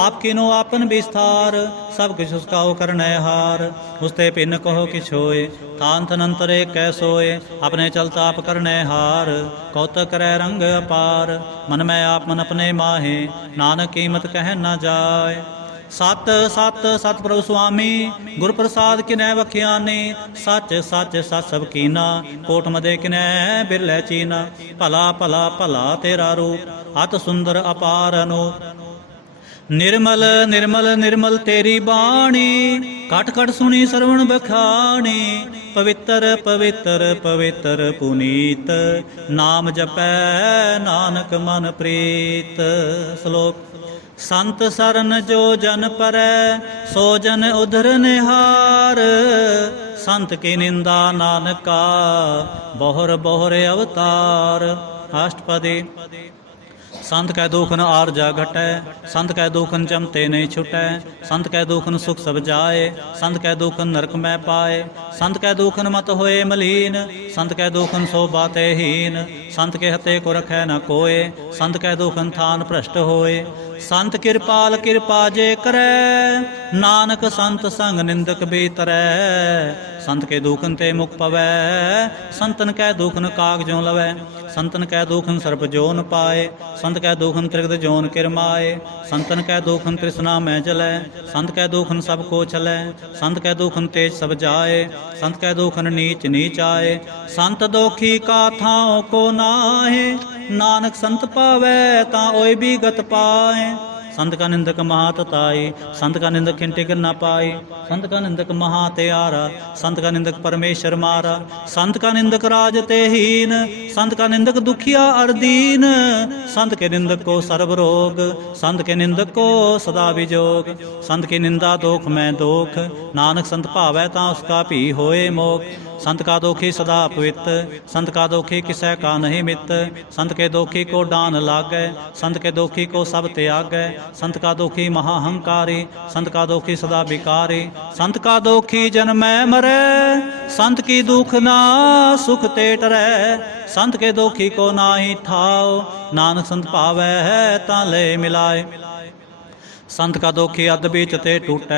आप किनो आपन विस्तार, सब किछ उसका करनै हार। उसते भिन्न कहो किछ होए, तान तनंतर एक कै सोए। अपने चलता आप करनै हार, कौतक करै रंग अपार। मन में आप मन अपने माहे, नानक कीमत कह न जाय। सत सत सत प्रभु स्वामी, गुर प्रसाद किनै बख्यानी। सच सच सच सब कीना, कोट मदे किनै बिरलै चीना। भला भला भला तेरा रूप, अत सुंदर अपार अनूप। निर्मल निर्मल निर्मल तेरी बाणी, कट कट सुनी श्रवण बखानी। पवित्र पवित्र पवित्र पुनीत, नाम जपै नानक मन प्रीत। श्लोक। संत सरन जो जन परै, सो जन उधर निहार। संत की निंदा नानका, बोहर बोहर अवतार। अष्टपदी। संत कै दुखन आरजा घटै, संत कै दुखन जमते नहीं छुटै। संत कै दुखन सुख सब जाए, संत कै दुखन नरक में पाए। संत कै दुखन मत होए मलीन, संत कै दुखन शोभा ते हीन। संत के हते को रखै न कोय, संत कै दुखन थान भ्रष्ट होए। संत कृपाल कृपा जे करै, नानक संत संग निंदक भीतरै। संत के दुखन ते मुख पवै, संतन कै दुखन काग ज्यों लवै। संतन कै दुखन सर्प जोन पाए, संत कै दुखन त्रिगत जोन किरमाए। संतन कै दुखन तृष्णा में जलै, संत कै दुखन सब को छलै। संत कै दुखन तेज सब जाए, संत कै दुखन नीच नीच आए। संत दोखी का थाओ को नाहे, नानक संत पावै तां ओए भी गत पाए। संत का निंदक महातताई, संत का निंदक खिंटे गिर ना पाई। संत का निंदक महात्यारा, संत का निंदक परमेश्वर मारा। संत का निंदक राज ते हीन, संत का निंदक दुखिया अर दीन। संत के निंदक को सर्व रोग, संत के निंदक को सदा विजोग। संत की निंदा दोख में दोख, नानक संत भावै तां उसका भी होए मोख। संत का दोखी सदा पवित, संत का दोखी किसै का नहीं मित। संत के दोखी को डान लागै, संत के दोखी को सब त्यागै। संत का दोखी महाहंकारी, संत का दोखी सदा विकारी। संत का दोखी जन्मै मरै, संत की दुख ना सुख ते टरै। संत के दोखी को नाहि ठाओ, नानक संत भावै है तां ले मिलाए। संत का दोखी अध बीच ते टूटै,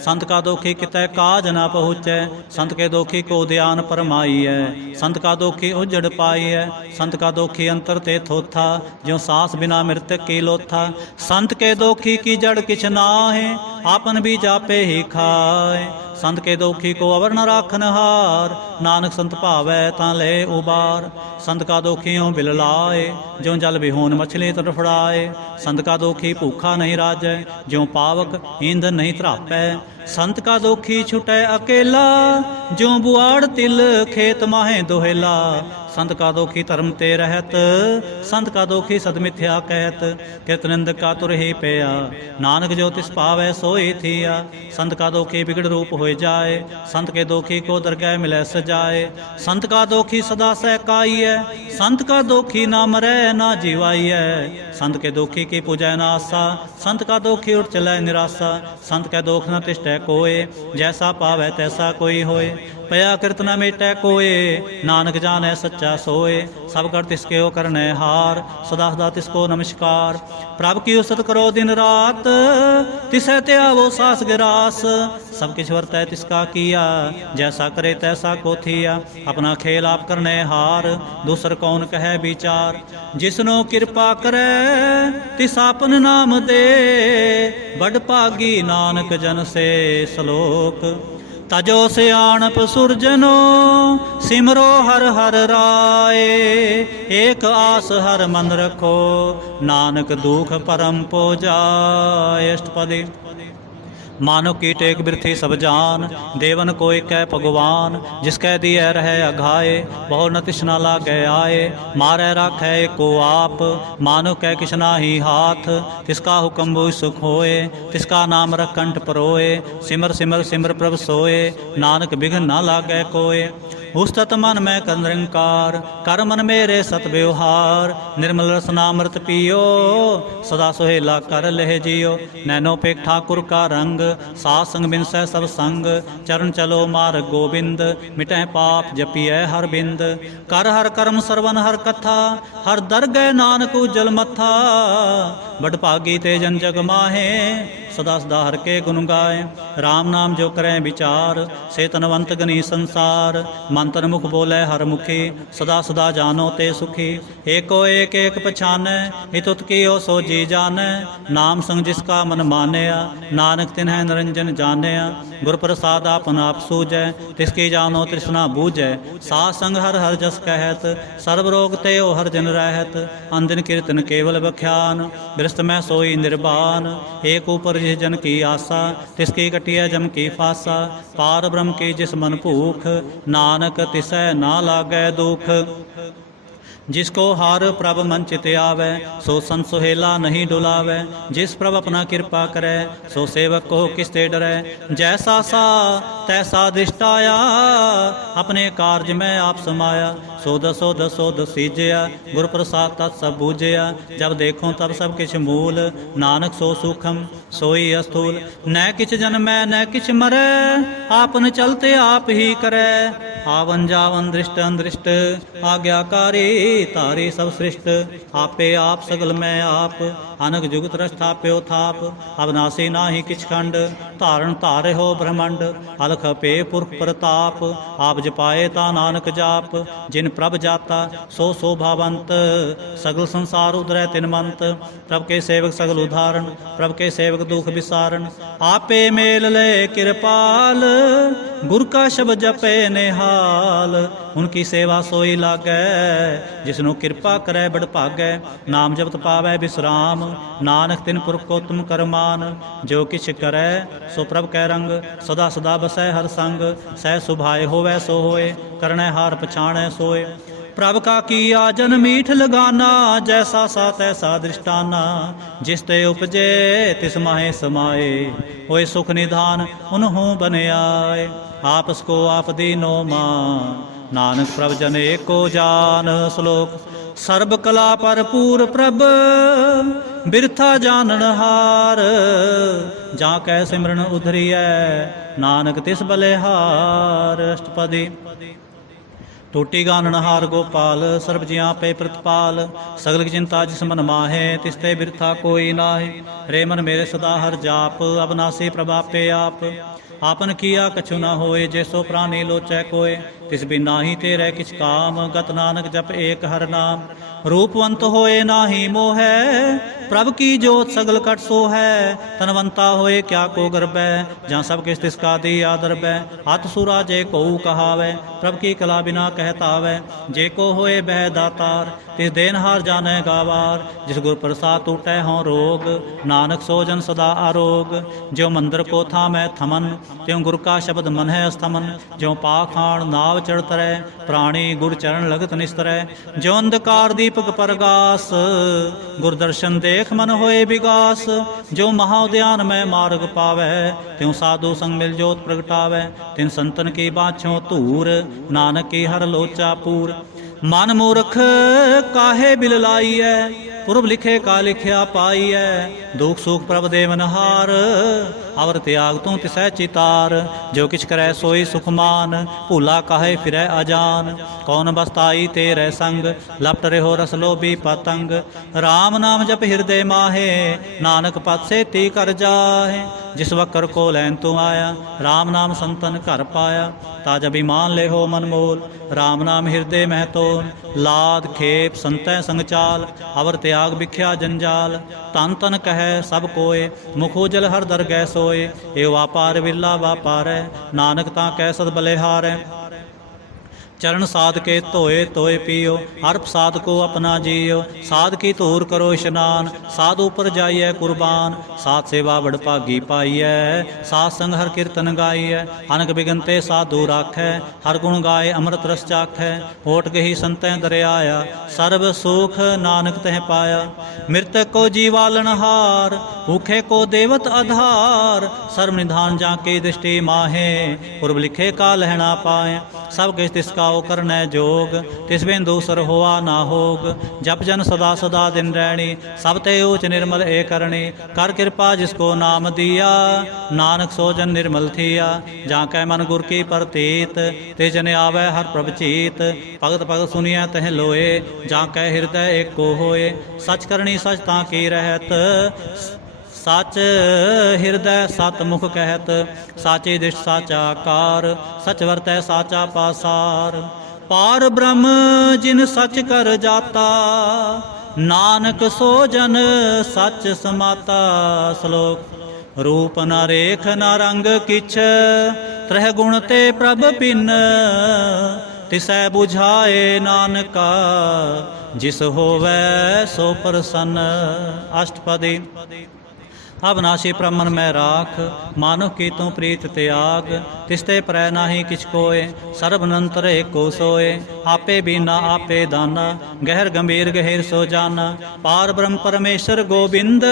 संत का दोखी कितै काज न पहुँचै। संत के दोखी को ध्यान परमाईऐ, संत का दोखी उजड़ पाईऐ। संत का दोखी अंतर ते थोथा, ज्यों सांस बिना मृतक की लोथा। संत के दोखी की जड़ किछ नाहे, आपन भी जापे ही खाए। संत के दोखी को अवर न राखन हार, नानक संत भावै तां ले उबार। संत का दोखियों बिल लाए, ज्यों जल विहोन मछली तड़फड़ाए। संत का दोखी भूखा नहीं राजै, ज्यों पावक ईंधन नहीं त्रापै। संत का दोखी छुटै अकेला, ज्यों बुआड़ तिल खेत माहे दोहेला। संत का दोखी धर्म ते रहत, संत का दोखी सदमिथ्या कहत। किरत निंदक का तुर ही पया, नानक जो तिस पावै सोई थिया। संत का दोखी बिगड़ रूप होए जाए, संत के दोखी को दरगह मिलै सजाए। संत का दोखी सदा सहकाईऐ, संत का दोखी ना मरै ना जीवाईऐ। संत के दोखी की पूजै ना आसा, संत का दोखी उठ चलै निराशा। संत के दोख न तिष्ठै कोय, जैसा पावै तैसा कोई होए। पया किरत न मेटै कोय, नानक जानै सच्चा सोए। सब कर तिसके ओ करनै हार, सदा सदा तिसको नमस्कार। प्रभ की उसत करो दिन रात, तिसै त्यावो सास गिरास। सब किछ वरतै तिसका किया, जैसा करे तैसा को थिया। अपना खेल आप करनै हार, दूसर कौन कहे विचार। जिसनो कृपा करै तिस आपन नाम दे, बड़ भागी नानक जन से सलोक। तजो सियाणप सुरजनो, सिमरो हर हर राय। एक आस हर मन रखो, नानक दुख परम पो जाय। अष्टपदी। मानो की टेक बिरथी सब जान, देवन को एक भगवान। जिसकै दिए रहे अघाए, बहु न तिसना लागे आए। मारै राखै को आप, मानो कै किछ नाहि हाथ। तिसका हुक्म बुझ सुख होए, तिसका नाम रख कंठ परोए। सिमर सिमर सिमर प्रभ सोए, नानक बिघन न लागै कोय। उस्तत मन में कर निरंकार, कर मन मेरे सत व्यवहार। निर्मल रसनामृत पियो, सदा सुहेला कर लेह जियो। नैनो पेख ठाकुर का रंग, साथ संग बिनसै सब संग। चरण चलो मार्ग गोविंद, मिटै पाप जपियै हर बिंद। कर हर कर्म सरवन हर कथा, हर दर गए नानक उजल मथा। बड़ भागी ते जन जग माहे, सदा सदा हर के गुण गाए। राम नाम जो करें विचार, से तनवंत गनी संसार। मंत्र मुख बोले हर मुखी, सदा सदा जानो ते सुखी। एको एक एक पछानै, हितुत कियो सो जी जानै। नाम संग जिसका मन मानया, नानक तिन्है निरंजन जानया। गुर प्रसाद आपन आप सूझै, तिसकी जानो तृष्णा बूझै। साथ संग हर हर जस कहत, सर्व रोग ते ओ हर जन रहत। अंदिन कीर्तन केवल बख्यान, गृहस्थ में सोई निर्वाण। एक ऊपर जिस जन की आशा, तिसकी कटिया जम की फासा। पार ब्रह्म की जिस मन भूख, नानक तिसै ना लागै दुख। जिसको हार प्रभ मन चित आवे, सो संत सुहेला नहीं डुलावे। जिस प्रभ अपना कृपा करे, सो सेवक को किसते डरे। जैसा सा तैसा दृष्टाया, अपने कार्य में आप समाया। सोध सोध सोध सीजया, गुर प्रसाद तत् सब बूझया। जब देखो तब सब किछ मूल, नानक सो सूखम सोई अस्थूल। न किछ जन्मै न किछ मरै, आपन चलते आप ही करे। आवन जावन दृष्ट अनदृष्ट, आज्ञाकारी तारी सब सृष्ट। आपे आप सगल में आप, अनक जुगत रस्थाप्यो थाप। अविनाशी नाहि किछ खंड, धारण धारे हो ब्रह्मंड। अलख पे पुरख प्रताप, आप जपाए ता नानक जाप। जिन प्रभ जाता सो शोभावंत, सगल संसार उधरै तिनमंत। प्रभ के सेवक सगल उदाहरण, प्रभ के सेवक दुख विसारण। आपे मेल ले कृपाल, गुर का शब्द जपे निहाल। उनकी सेवा सोई लागै, ਜਿਸਨੂੰ ਕਿਰਪਾ ਕਰੈ ਬੜ ਭਾਗੈ। ਨਾਮ ਜਪਤ ਪਾਵੈ ਬਿਸਰਾਮ, ਨਾਨਕ ਤਿਨ ਪੁਰਖ ਕੋ ਤੁਮ ਕਰਮਾਨ। ਜੋ ਕਿਛ ਕਰੈ ਸੋ ਪ੍ਰਭ ਕੈ ਰੰਗ, ਸਦਾ ਸਦਾ ਬਸੈ ਹਰ ਸੰਗ। ਸਹਿ ਸੁਭਾਏ ਹੋਵੈ ਸੋ ਹੋਏ, ਕਰਣੈ ਹਾਰ ਪਛਾਣੈ ਸੋਏ। ਪ੍ਰਭ ਕਾ ਕੀਆ ਜਨ ਮੀਠ ਲਗਾਨਾ, ਜੈਸਾ ਸਾ ਤੈਸਾ ਦ੍ਰਿਸ਼ਟਾਨਾ। ਜਿਸ ਤੇ ਉਪਜੇ ਤਿਸ ਮਾਹੇ ਸਮਾਏ, ਹੋਏ ਸੁਖ ਨਿਧਾਨ ਉਨਹੂ ਬਨਿਆਏ। ਆਪਸ ਕੋ ਆਪ ਦੀਨੋ ਮਾਨ, ਨਾਨਕ ਪ੍ਰਭ ਜਨ ਏਕੋ ਜਾਨ। ਸ਼ਲੋਕ ਸਰਬ ਕਲਾ ਭਰਪੂਰ ਪ੍ਰਭ, ਬਿਰਥਾ ਜਾਣਨ ਹਾਰ। ਜਾਂ ਕੈ ਸਿਮਰਨ ਉਧਰੀਐ, ਨਾਨਕ ਤਿਸ ਬਲਿਹਾਰ। ਅਸ਼ਟਪਦੀ ਟੂਟੀ ਗਾਨਣ ਹਾਰ ਗੋਪਾਲ, ਸਰਬ ਜੀਆਂ ਪੈ ਪ੍ਰਤਪਾਲ। ਸਗਲ ਕੀ ਚਿੰਤਾ ਜਿਸ ਮਨ ਮਾਹੇ, ਤਿਸ ਤੇ ਬਿਰਥਾ ਕੋਈ ਨਾਹੀ। ਰੇ ਮਨ ਮੇਰੇ ਸਦਾ ਹਰ ਜਾਪ, ਅਬਨਾਸੀ ਪ੍ਰਭ ਆਪੇ ਆਪ। ਆਪਨ ਕੀਆ ਕਛੁ ਨਾ ਹੋਏ, ਜੇ ਸੋ ਪ੍ਰਾਨੀ ਲੋਚੈ ਕੋਏ। ਤਿਸ ਬਿਨਾ ਹੀ ਤੇਰੇ ਕਿਛ ਕਾਮ, ਗਤ ਨਾਨਕ ਜਪ ਏਕ ਹਰ ਨਾਮ। ਰੂਪਵੰਤ ਹੋਏ ਨਾਹੀ ਮੋਹੈ, ਪ੍ਰਭ ਕੀ ਜੋਤ ਸਗਲ ਕਟ ਸੋਹੈ। ਤਨਵੰਤਾ ਹੋਏ ਕਿਆ ਕੋ ਗਰਬੈ, ਜਾਂ ਸਭ ਕਿਸ ਤਿਸ ਕਾ ਦੀ ਆਦਰਬੈ। ਹੱਥ ਸੁਰਾ ਜੇ ਕਉ ਕਹਾਵੈ, ਪ੍ਰਭ ਕੀ ਕਲਾ ਬਿਨਾ ਕਹਿਤਾਵੈ। ਜੇ ਕੋ ਹੋਏ ਬਹਿ ਦਾਤਾਰ, ਤਿਸ ਦੇਨਹਾਰ ਜਾਣੈ ਗਾਵਾਰ। ਜਿਸ ਗੁਰ ਪ੍ਰਸਾਦ ਟੂਟੈ ਹੋਂ ਰੋਗ, ਨਾਨਕ ਸੋ ਜਨ ਸਦਾ ਆਰੋਗ। ਜਿਉ ਮੰਦਰ ਕੋ ਥਾਮੈ ਥਮਨ, ਤਿਉ ਗੁਰ ਕਾ ਸ਼ਬਦ ਮਨ ਹੈ ਅਸਥਮਨ। ਜਿਉ ਪਾਖਾਣ ਨਾਵ ਚੜ੍ਹ ਤਰੈ, ਪ੍ਰਾਣੀ ਗੁਰ ਚਰਨ ਲਗਤ ਨਿਸਤਰੈ। ਜਿਉ ਅੰਧਕਾਰ ਦੀਪਕ ਪਰਗਾਸ, ਗੁਰ ਦਰਸ਼ਨ ਦੇਖ ਮਨ ਹੋਏ ਵਿਗਾਸ। ਜੋ ਮਹਾ ਉਦਿਆਨ ਮੈਂ ਮਾਰਗ ਪਾਵੈ, ਤਿਉ ਸਾਧੂ ਸੰਗ ਮਿਲ ਜੋਤ ਪ੍ਰਗਟਾਵੈ। ਤਿਨ ਸੰਤਨ ਕੀ ਬਾਛੋਂ ਧੂਰ, ਨਾਨਕ ਕੀ ਹਰ ਲੋਚਾ ਪੂਰ। ਮਨ ਮੂਰਖ ਕਾਹੇ ਬਿਲ ਲਾਈਐ, ਪੁਰਬ ਲਿਖੇ ਕਾ ਲਿਖਿਆ ਪਾਈਐ। ਦੁਖ ਸੁਖ ਪ੍ਰਭ ਦੇਵਨਹਾਰ, ਅਵਰ ਤਿਆਗ ਤੂੰ ਤਿਸੈ ਚਿਤਾਰ। ਜੋ ਕਿਛ ਕਰੈ ਸੋਈ ਸੁਖ ਮਾਨ, ਭੂਲਾ ਕਾਹੇ ਫਿਰੈ ਅਜਾਨ। ਕੌਣ ਬਸਤਾਈ ਤੇਰੇ ਸੰਗ, ਲਪਟ ਰਹਿਓ ਰਸ ਲੋਭੀ ਪਤੰਗ। ਰਾਮ ਨਾਮ ਜਪ ਹਿਰਦੇ ਮਾਹੇ, ਨਾਨਕ ਪਤ ਸੇਤੀ ਕਰ ਜਾਹੇ। ਜਿਸ ਵਕਰ ਕੋ ਲੈਨ ਤੂੰ ਆਇਆ, ਰਾਮ ਨਾਮ ਸੰਤਨ ਘਰ ਪਾਇਆ। ਤਾਜ ਅਭਿਮਾਨ ਲੈਹੋ ਮਨ ਮੋਲ, ਰਾਮ ਨਾਮ ਹਿਰਦੇ ਮਹਿ ਤੋਲ। ਲਾਦ ਖੇਪ ਸੰਤੈ ਸੰਗ ਚਾਲ, ਅਵਰ ਤਿਆਗ ਵਿਖਿਆ ਜੰਜਾਲ। ਤਨ ਤਨ ਕਹੈ ਸਭ ਕੋਏ, ਮੁਖ ਉਜਲ ਹਰ ਦਰਗਹਿ ਸੋਏ। ਏ ਵਾਪਾਰ ਵਿਰਲਾ ਵਾਪਾਰੈ, ਨਾਨਕ ਤਾਂ ਕੈ ਸਦ ਬਲਿਹਾਰੈ। चरण साध के धोए धोए पियो, हर प्रसाद को अपना जियो। साध की धूर करो इशनान, साध ऊपर जाइए कुर्बान। साध सेवा बड़ भागी पाइए, साध संग हर कीर्तन गाइए। अनक बिगनते साधु राखै, हर गुण गाए अमृत रस चाखै। होट गही संतै दरियाया, सर्व सुख नानक तह पाया। मृतक को जीवालन हार, भूखे को देवत आधार। सर्व निधान जाके दृष्टि माहे, पूर्व लिखे का लहना पाए। सब किस तिसका करनै जोग, तिस बिन दूसर होआ ना होग। जप जन सदा सदा दिन रैणी, सब ते ऊच निर्मल ए करणी। कर कृपा जिसको नाम दिया, नानक सो जन निर्मल थिया। जाकै मन गुर की प्रतीत, ते जन आवै हर प्रभ चीत। भगत भगत सुनिया तह लोए, जाकै हृदय एको होए। सच करनी सच तां की रहत, सच ਹਿਰਦੈ ਸਤ ਮੁਖ ਕਹਿਤ। ਸਾਚੇ ਦਿਸ਼ ਸਾਚਾ ਕਾਰ, ਸਚ ਵਰਤੈ ਸਾਚਾ ਪਾਸਾਰ। ਪਾਰ ਬ੍ਰਹਮ ਜਿਨ ਸਚ ਕਰ ਜਾਤਾ, ਨਾਨਕ ਸੋ ਜਨ ਸਚ ਸਮਾਤਾ। ਸ਼ਲੋਕ ਰੂਪ ਨ ਰੇਖ ਨ ਰੰਗ ਕਿਛ, ਤ੍ਰਹਿ ਗੁਣ ਤੇ ਪ੍ਰਭ ਪਿਨ। ਤਿਸੈ ਬੁਝਾਏ ਨਾਨਕਾ, ਜਿਸ ਹੋਵੈ ਸੋ ਪ੍ਰਸੰਨ। ਅਸ਼ਟਪਦੀ अविनाशी ब्रह्मन मैं राख, मानुख की तू प्रीत त्याग। तिसते परै नाही किछ कोय, सर्वनंतर एको सोए। आपे बीना आपे दाना, गहर गंभीर गहिर सो जाना। पार ब्रह्म परमेश्वर गोबिंद,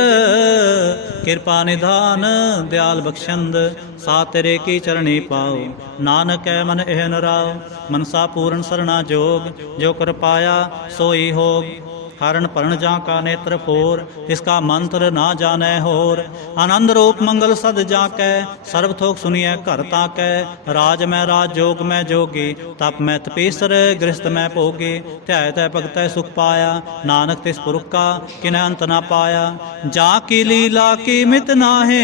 कृपा निधान दयाल बख्शंद। सा तेरे की चरणी पाओ, नानक है मन एह नराओ। मनसा पूर्ण सरना जोग, जो कर पाया सोई होग। हरण परण जा का नेत्र फोर, इसका मंत्र ना जानै होर। आनंद रूप मंगल सद जाकै, सर्व थोक सुनिए घर ताकै। राज मैं राज जोग मैं जोगी, तप मैं तपीसर गृहस्थ मैं भोगी। ध्याय तै भगतै सुख पाया, नानक तिस पुरख का किन्ह अंत ना पाया। जा की लीला की मित नाहे,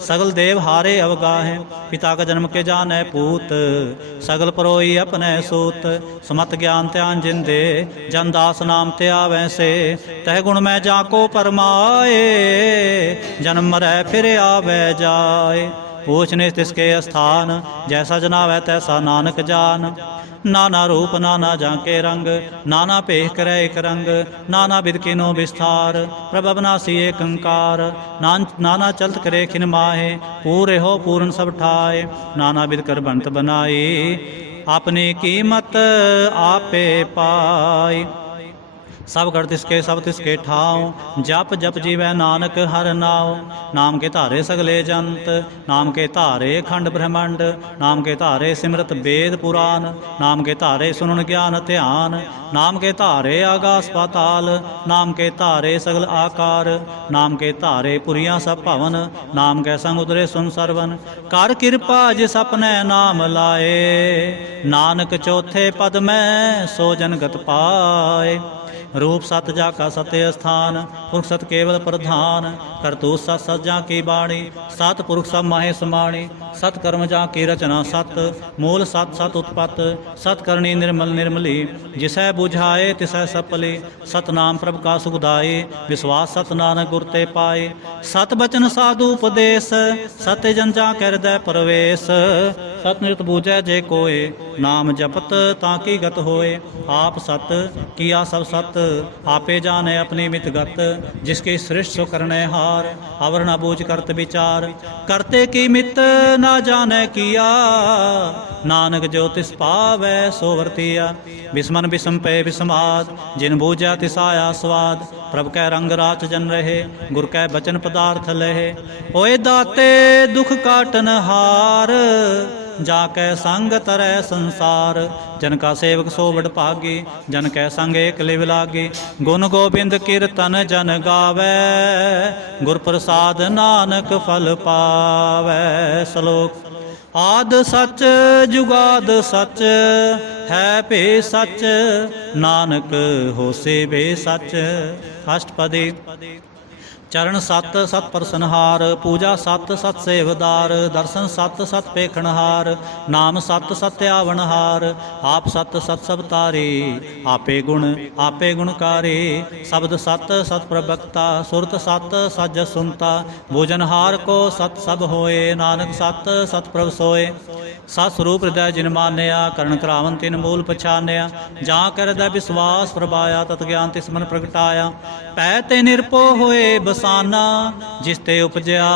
सगल देव हारे अवगाहे। पिता का जन्म के जानै पूत, सगल परोई अपने सूत। समत ज्ञान ध्यान जिंदे, जन दास नाम ते आवे से। तह गुण में जाको परमाए, जन्म मरै फिर आवे जाए। ऊच नीच तिसके स्थान, जैसा जनावै तैसा नानक जान। नाना रूप नाना जाके रंग, नाना भेख करे एक रंग, नाना बिद किनो विस्तार, प्रभ अविनाशी एक अंकार। नाना चलत करे खिन माहे, पूरे हो पूर्ण सब ठाए, नाना बिद कर बनत बनाई, अपनी कीमत आपे पाई। सब कर तिसके सब तिसके ठाव, जप जप जीवै नानक हर नाव। नाम के धारे सगले जंत, नाम के धारे खंड ब्रह्मंड, नाम के धारे सिमरत वेद पुराण, नाम के धारे सुनन ज्ञान ध्यान, नाम के धारे आगास पाताल, नाम के धारे सगल आकार, नाम के धारे पुरियां सब भवन, नाम के संग उतरे सुन सरवन। कर कृपा जिस अपने नाम लाए, नानक चौथे पद में सो जन गत पाए। रूप सत जाका सत्य स्थान, पुरख सत केवल प्रधान, करतूत सत सत जा की बाणी, सत पुरख सब माहे समाणी। सत कर्म जा की रचना सत, मूल सत सत उत्पत, सत करनी निर्मल निर्मली, जिसै बुझाए तिसै सपली। सत नाम प्रभ का सुखदाई, विश्वास सत नानक गुर ते पाए। सत बचन साधु उपदेश, सत्य जन जा कर हृदय प्रवेश। सत निरत बूझै जे कोय, नाम जपत ताकि गत होए। आप सत किया सब सत, आपे जाने अपनी मित गत, जिसकी सृष्टि सो करने हार, अवर न बूझ करत विचार। करते की मित ना जाने किया, नानक जो तिस पावै सो वर्तिया। बिस्मन बिसम पे बिस्माद, जिन बूझा तिस आया स्वाद। प्रभ कै रंग राच जन रहे, गुर कै बचन पदार्थ लहे। ओए दाते दुख काटन हार, जाकै संग तरह संसार। जन का सेवक सो बड़ भागी, जन कै संग एक लिव लागी। गुण गोबिंद कीर्तन जन गावै, गुर प्रसाद नानक फल पावै। श्लोक। आद सच जुगाद सच, है भे सच, नानक होसे बे सच। अष्टपदी। चरण सत सत परसनहार, पूजा सत सत सेवदार, दर्शन सत सत पेखणहार, नाम सत सत्य आवनहार। आप सत सत सब तारी, आपे गुणकारी। शब्द सत सत प्रवक्ता, सुरत सत सज सुनता। भोजनहार को सत सब होए, नानक सत सत प्रभ सोए। सत स्वरूप हृदय जिन मान्या, करण करावन तिन मूल पछान्या। जा कर हृदय विश्वास प्रभाया, तत ज्ञान तिस मन प्रगटाया। पै ते निरपो होए बसाना, जिस ते उपजया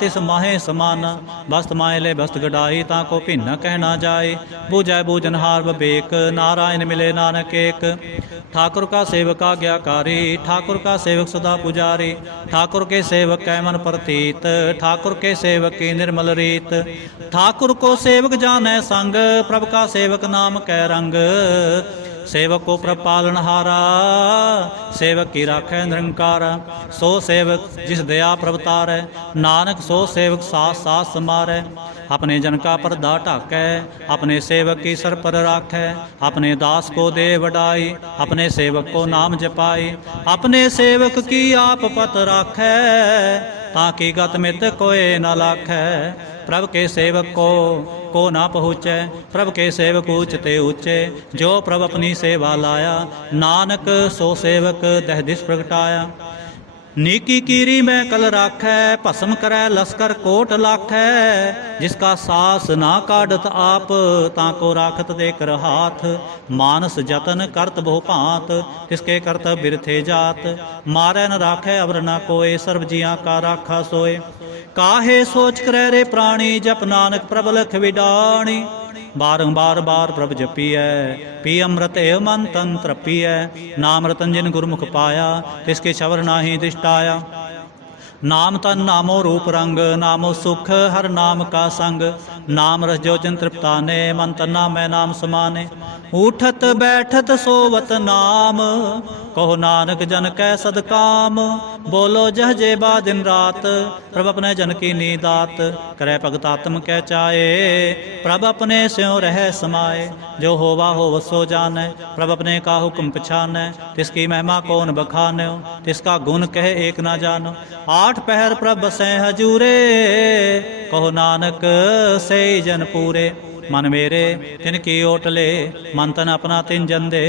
तिस माहे समाना। बस्त मायले बस्त गडाई, ताको भिन्न कहना जाए। बूझै बूझनहार बबेक, नारायण मिले नानक एक। ठाकुर का सेवक आज्ञाकारी, ठाकुर का सेवक सदा पुजारी। ठाकुर के सेवक कै मन प्रतीत, ठाकुर के सेवक की निर्मल रीत। ठाकुर को सेवक जानै संग, प्रभ का सेवक नाम कै रंग। सेवक को प्रभ पालनहारा, सेवक की राखै निरंकारा। सो सेवक जिस दया प्रभ तारै, नानक सो सेवक सास सास समारै। अपने जन का पर्दा ढाकै, अपने सेवक की सर पर राखै। अपने दास को दे वडाई, अपने सेवक को नाम जपाई। अपने सेवक की आप पत राखै, ताकि गत मित कोय न लाखै। प्रभ के सेवक को ना पहुँचै, प्रभ के सेवक ऊंच ते ऊँचे। जो प्रभ अपनी सेवा लाया, नानक सो सेवक दह दिश प्रगटाया। नीकी कीरी में कल राखै, भस्म करै लश्कर कोट लाखै। जिसका सास ना काढ़त आप, ताको राखत देकर हाथ। मानस जतन करत बहु भांत, तिसके करतब बिरथे जात। मारै न राखै अवर न कोय, सर्व जियां का राखा सोय। काहे सोच करे रे प्राणी, जप नानक प्रभ लख विडाणी। बारंबार बार प्रभ जपियै, पी अमृत एव मन तन तृपियै। नाम रतन जिन गुरमुख पाया, तिसके छवर नाहि दिष्टाया। नाम तन नामो रूप रंग, नामो सुख हर नाम का संग। नाम रस जो जन तृप्ताने, मन तना मैं नाम समाने। उठत बैठत सोवत नाम, कहो नानक जन कै सदकाम। बोलो जह जेबा दिन रात, प्रभ अपने जन की नीदात। करे भगत आत्म कै चाहे, प्रभ अपने स्यों रह समाए। जो होवा होव सो जानै, प्रभ अपने का हुक्म पछानै। तिसकी महिमा कौन बखान्यो, तिसका गुण कहे एक ना जानो। आठ पहर प्रभ बसें हजूरे, कहो नानक से जन पूरे। मन मेरे तिनकी ओट ले। मन तन अपना तिन जन दे,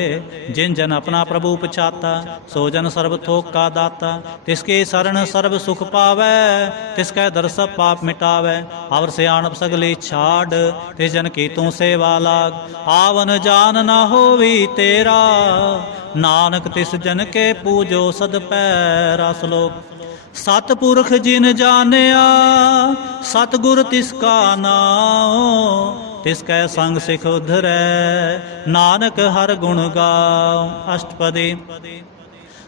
जिन जन अपना प्रभु पछाता। सो जन सर्व थोक का दाता, तिसकी शरण सर्व सुख पावै। तिसकै दर सब पाप मिटावै, अवर सियाणप सगली छाड़। तिस जन की तू सेवा लाग, आवन जान ना होवी तेरा। नानक तिस जन के पूजो सद पैरा। श्लोक। सतपुरख जिन जानिया, सतगुर तिसका नाम। तिसकै संग सिख उधरै, नानक हर गुण गाओ। अष्टपदी।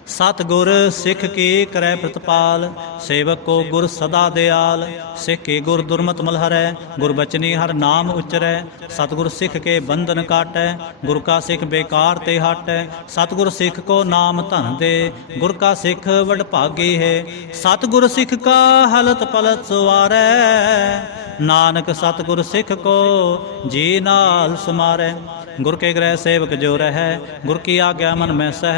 सतगुर सिख की करै प्रतिपाल, सेवक को गुर सदा दयाल। सिख की गुर दुर्मत मलहरै, गुरबचनी हर नाम उच्चरै। सतगुर सिख के बंधन काटै, गुर का सिख बेकार ते हटै। सतगुर सिख को नाम धन दे, गुर का सिख वडभागी है। सतगुर सिख का हलत पलत सवारै, नानक सतगुर सिख को जी नाल समारै। गुर के ग्रह सेवक जो रह, गुर की आज्ञा मन में सह।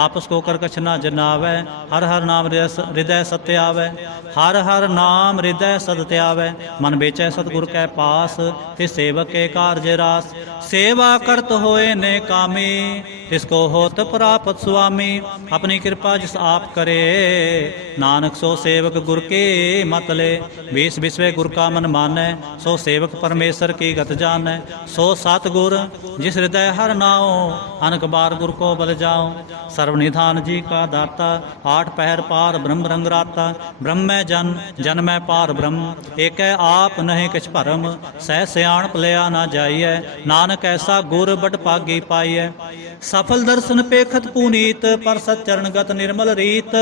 आपस को कर कछ न जनावै, हर हर नाम हृदय सत्य आवै। हर हर नाम हृदय सत्य आवै, मन बेचै सतगुर कै पास। तिस सेवक के कार्य रास, सेवा करत होए ने कामी। तिसको होत प्राप्त स्वामी, अपनी कृपा जिस आप करे। नानक सो सेवक गुर के मत ले, बीस बिसवे गुर का मन मानै। सो सेवक परमेश्वर की गत जानै। सो सतगुर जिस हृदय हर नाओ, अनक बार गुर को बल जाओ। सर्वनिधान जी का दाता, आठ पहर पार ब्रह्म रंगराता। ब्रह्म में जन, जन में पार ब्रह्म, एक आप नहीं किछ भरम। सह सियाणप लिया ना जाइए, नानक ऐसा गुर बड़ भागी पाइए। सफल दर्शन पेखत पुनीत, पर सच्चरण गत निर्मल रीत।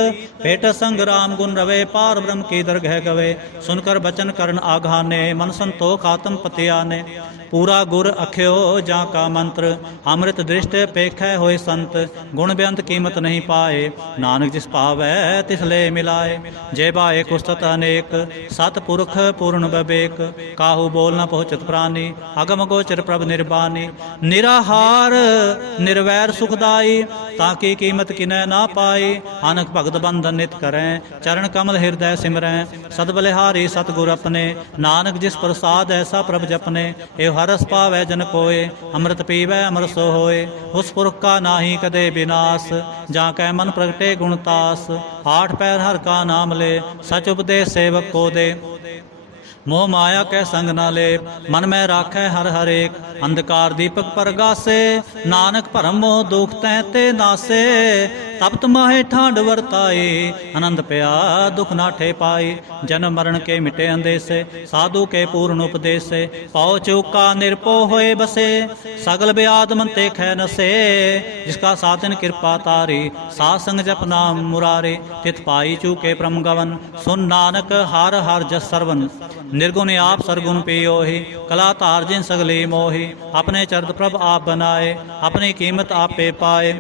भेट संग राम गुण रवे, पार ब्रह्म की दरगह गवे। सुनकर बचन करण आघाने, मन संतोख आत्म पतियाने। पूरा गुर अख्यो जा का मंत्र, अमृत दृष्ट पेखै होए संत। गुण बेअंत कीमत नहीं पाए, नानक जिस पावै तिस ले मिलाए। जय बाए कुस्तत अनेक, सतपुरख पूर्ण बबेक। काहू बोल न पहुँचत प्राणी, अगम गोचर प्रभ निर्बानी। निराहार निर्वैर सुखदाई, ताकि कीमत किनै ना पाई। अनक भगत बंधन नित करें, चरण कमल हृदय सिमरें। सदबलिहारी सतगुर अपने, नानक जिस प्रसाद ऐसा प्रभ जपने। एव हरस पावै जन कोय, अमृत पीवै अमर सो होय। उस पुरख का नाहि कदे विनाश, जा कै मन प्रगटे गुणतास। आठ पैर हर का नाम ले, सच उपदेश सेवक को दे। मोह माया कै संग न ले, मन में राखै हर हरेक। अंधकार दीपक परगासे, नानक भरम मोह दुख तै ते नासे। तपत माहे ठांड वरताए, आनंद पया दुख नाठे पाए। जन्म मरण के मिटे अंदेसे, साधु के पूर्ण उपदेसे। पाओ चौका निरपो होए बसे, सगल ब्याद मन ते खै नसे। जिसका साधन कृपा तारी, साध संग जप नाम मुरारे। तित पाई चूके परम गवन, सुन नानक हर हर जस सरवन। निर्गुण आप सरगुण पियोहि, कला तार जिन सगली मोहि। अपने चरित प्रभ आप बनाए, अपनी कीमत आपे पाए।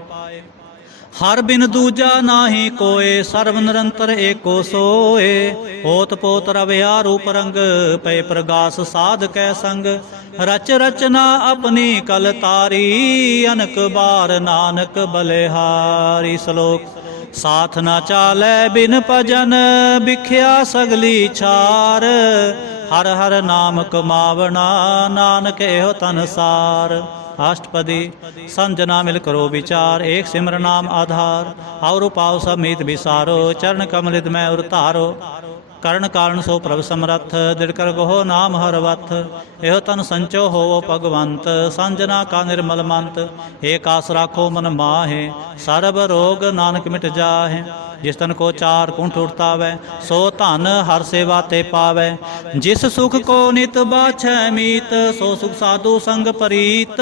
हर बिन दूजा नाहि कोय, सर्व निरंतर एको सोए। होत पोत रवया रूप रंग, पे प्रगास साध कै संग। रच रचना अपनी कल तारी, अनक बार नानक बलिहारी। श्लोक। साथ न चालै बिन भजन, बिख्या सगली छार। हर हर नाम कमावना, नानक एहो तनसार। अष्टपदी। संजना मिल करो विचार, एक सिमर नाम आधार। और पाओ सब मीत विसारो, चरण कमलित में उतारो। करण कारण सो प्रभ समरथ, दृढ़ कर गहो नाम हरवथ। एहो तन संचो हो भगवंत, संजना का निर्मल मंत। एक आस राखो मन माहे, सर्ब रोग नानक मिट जाहे। जिस तन को चार कुंठ उठतावै, सो धन हर सेवा ते पावै। जिस सुख को नित बाछै मीत, सो सुख साधु संग परीत।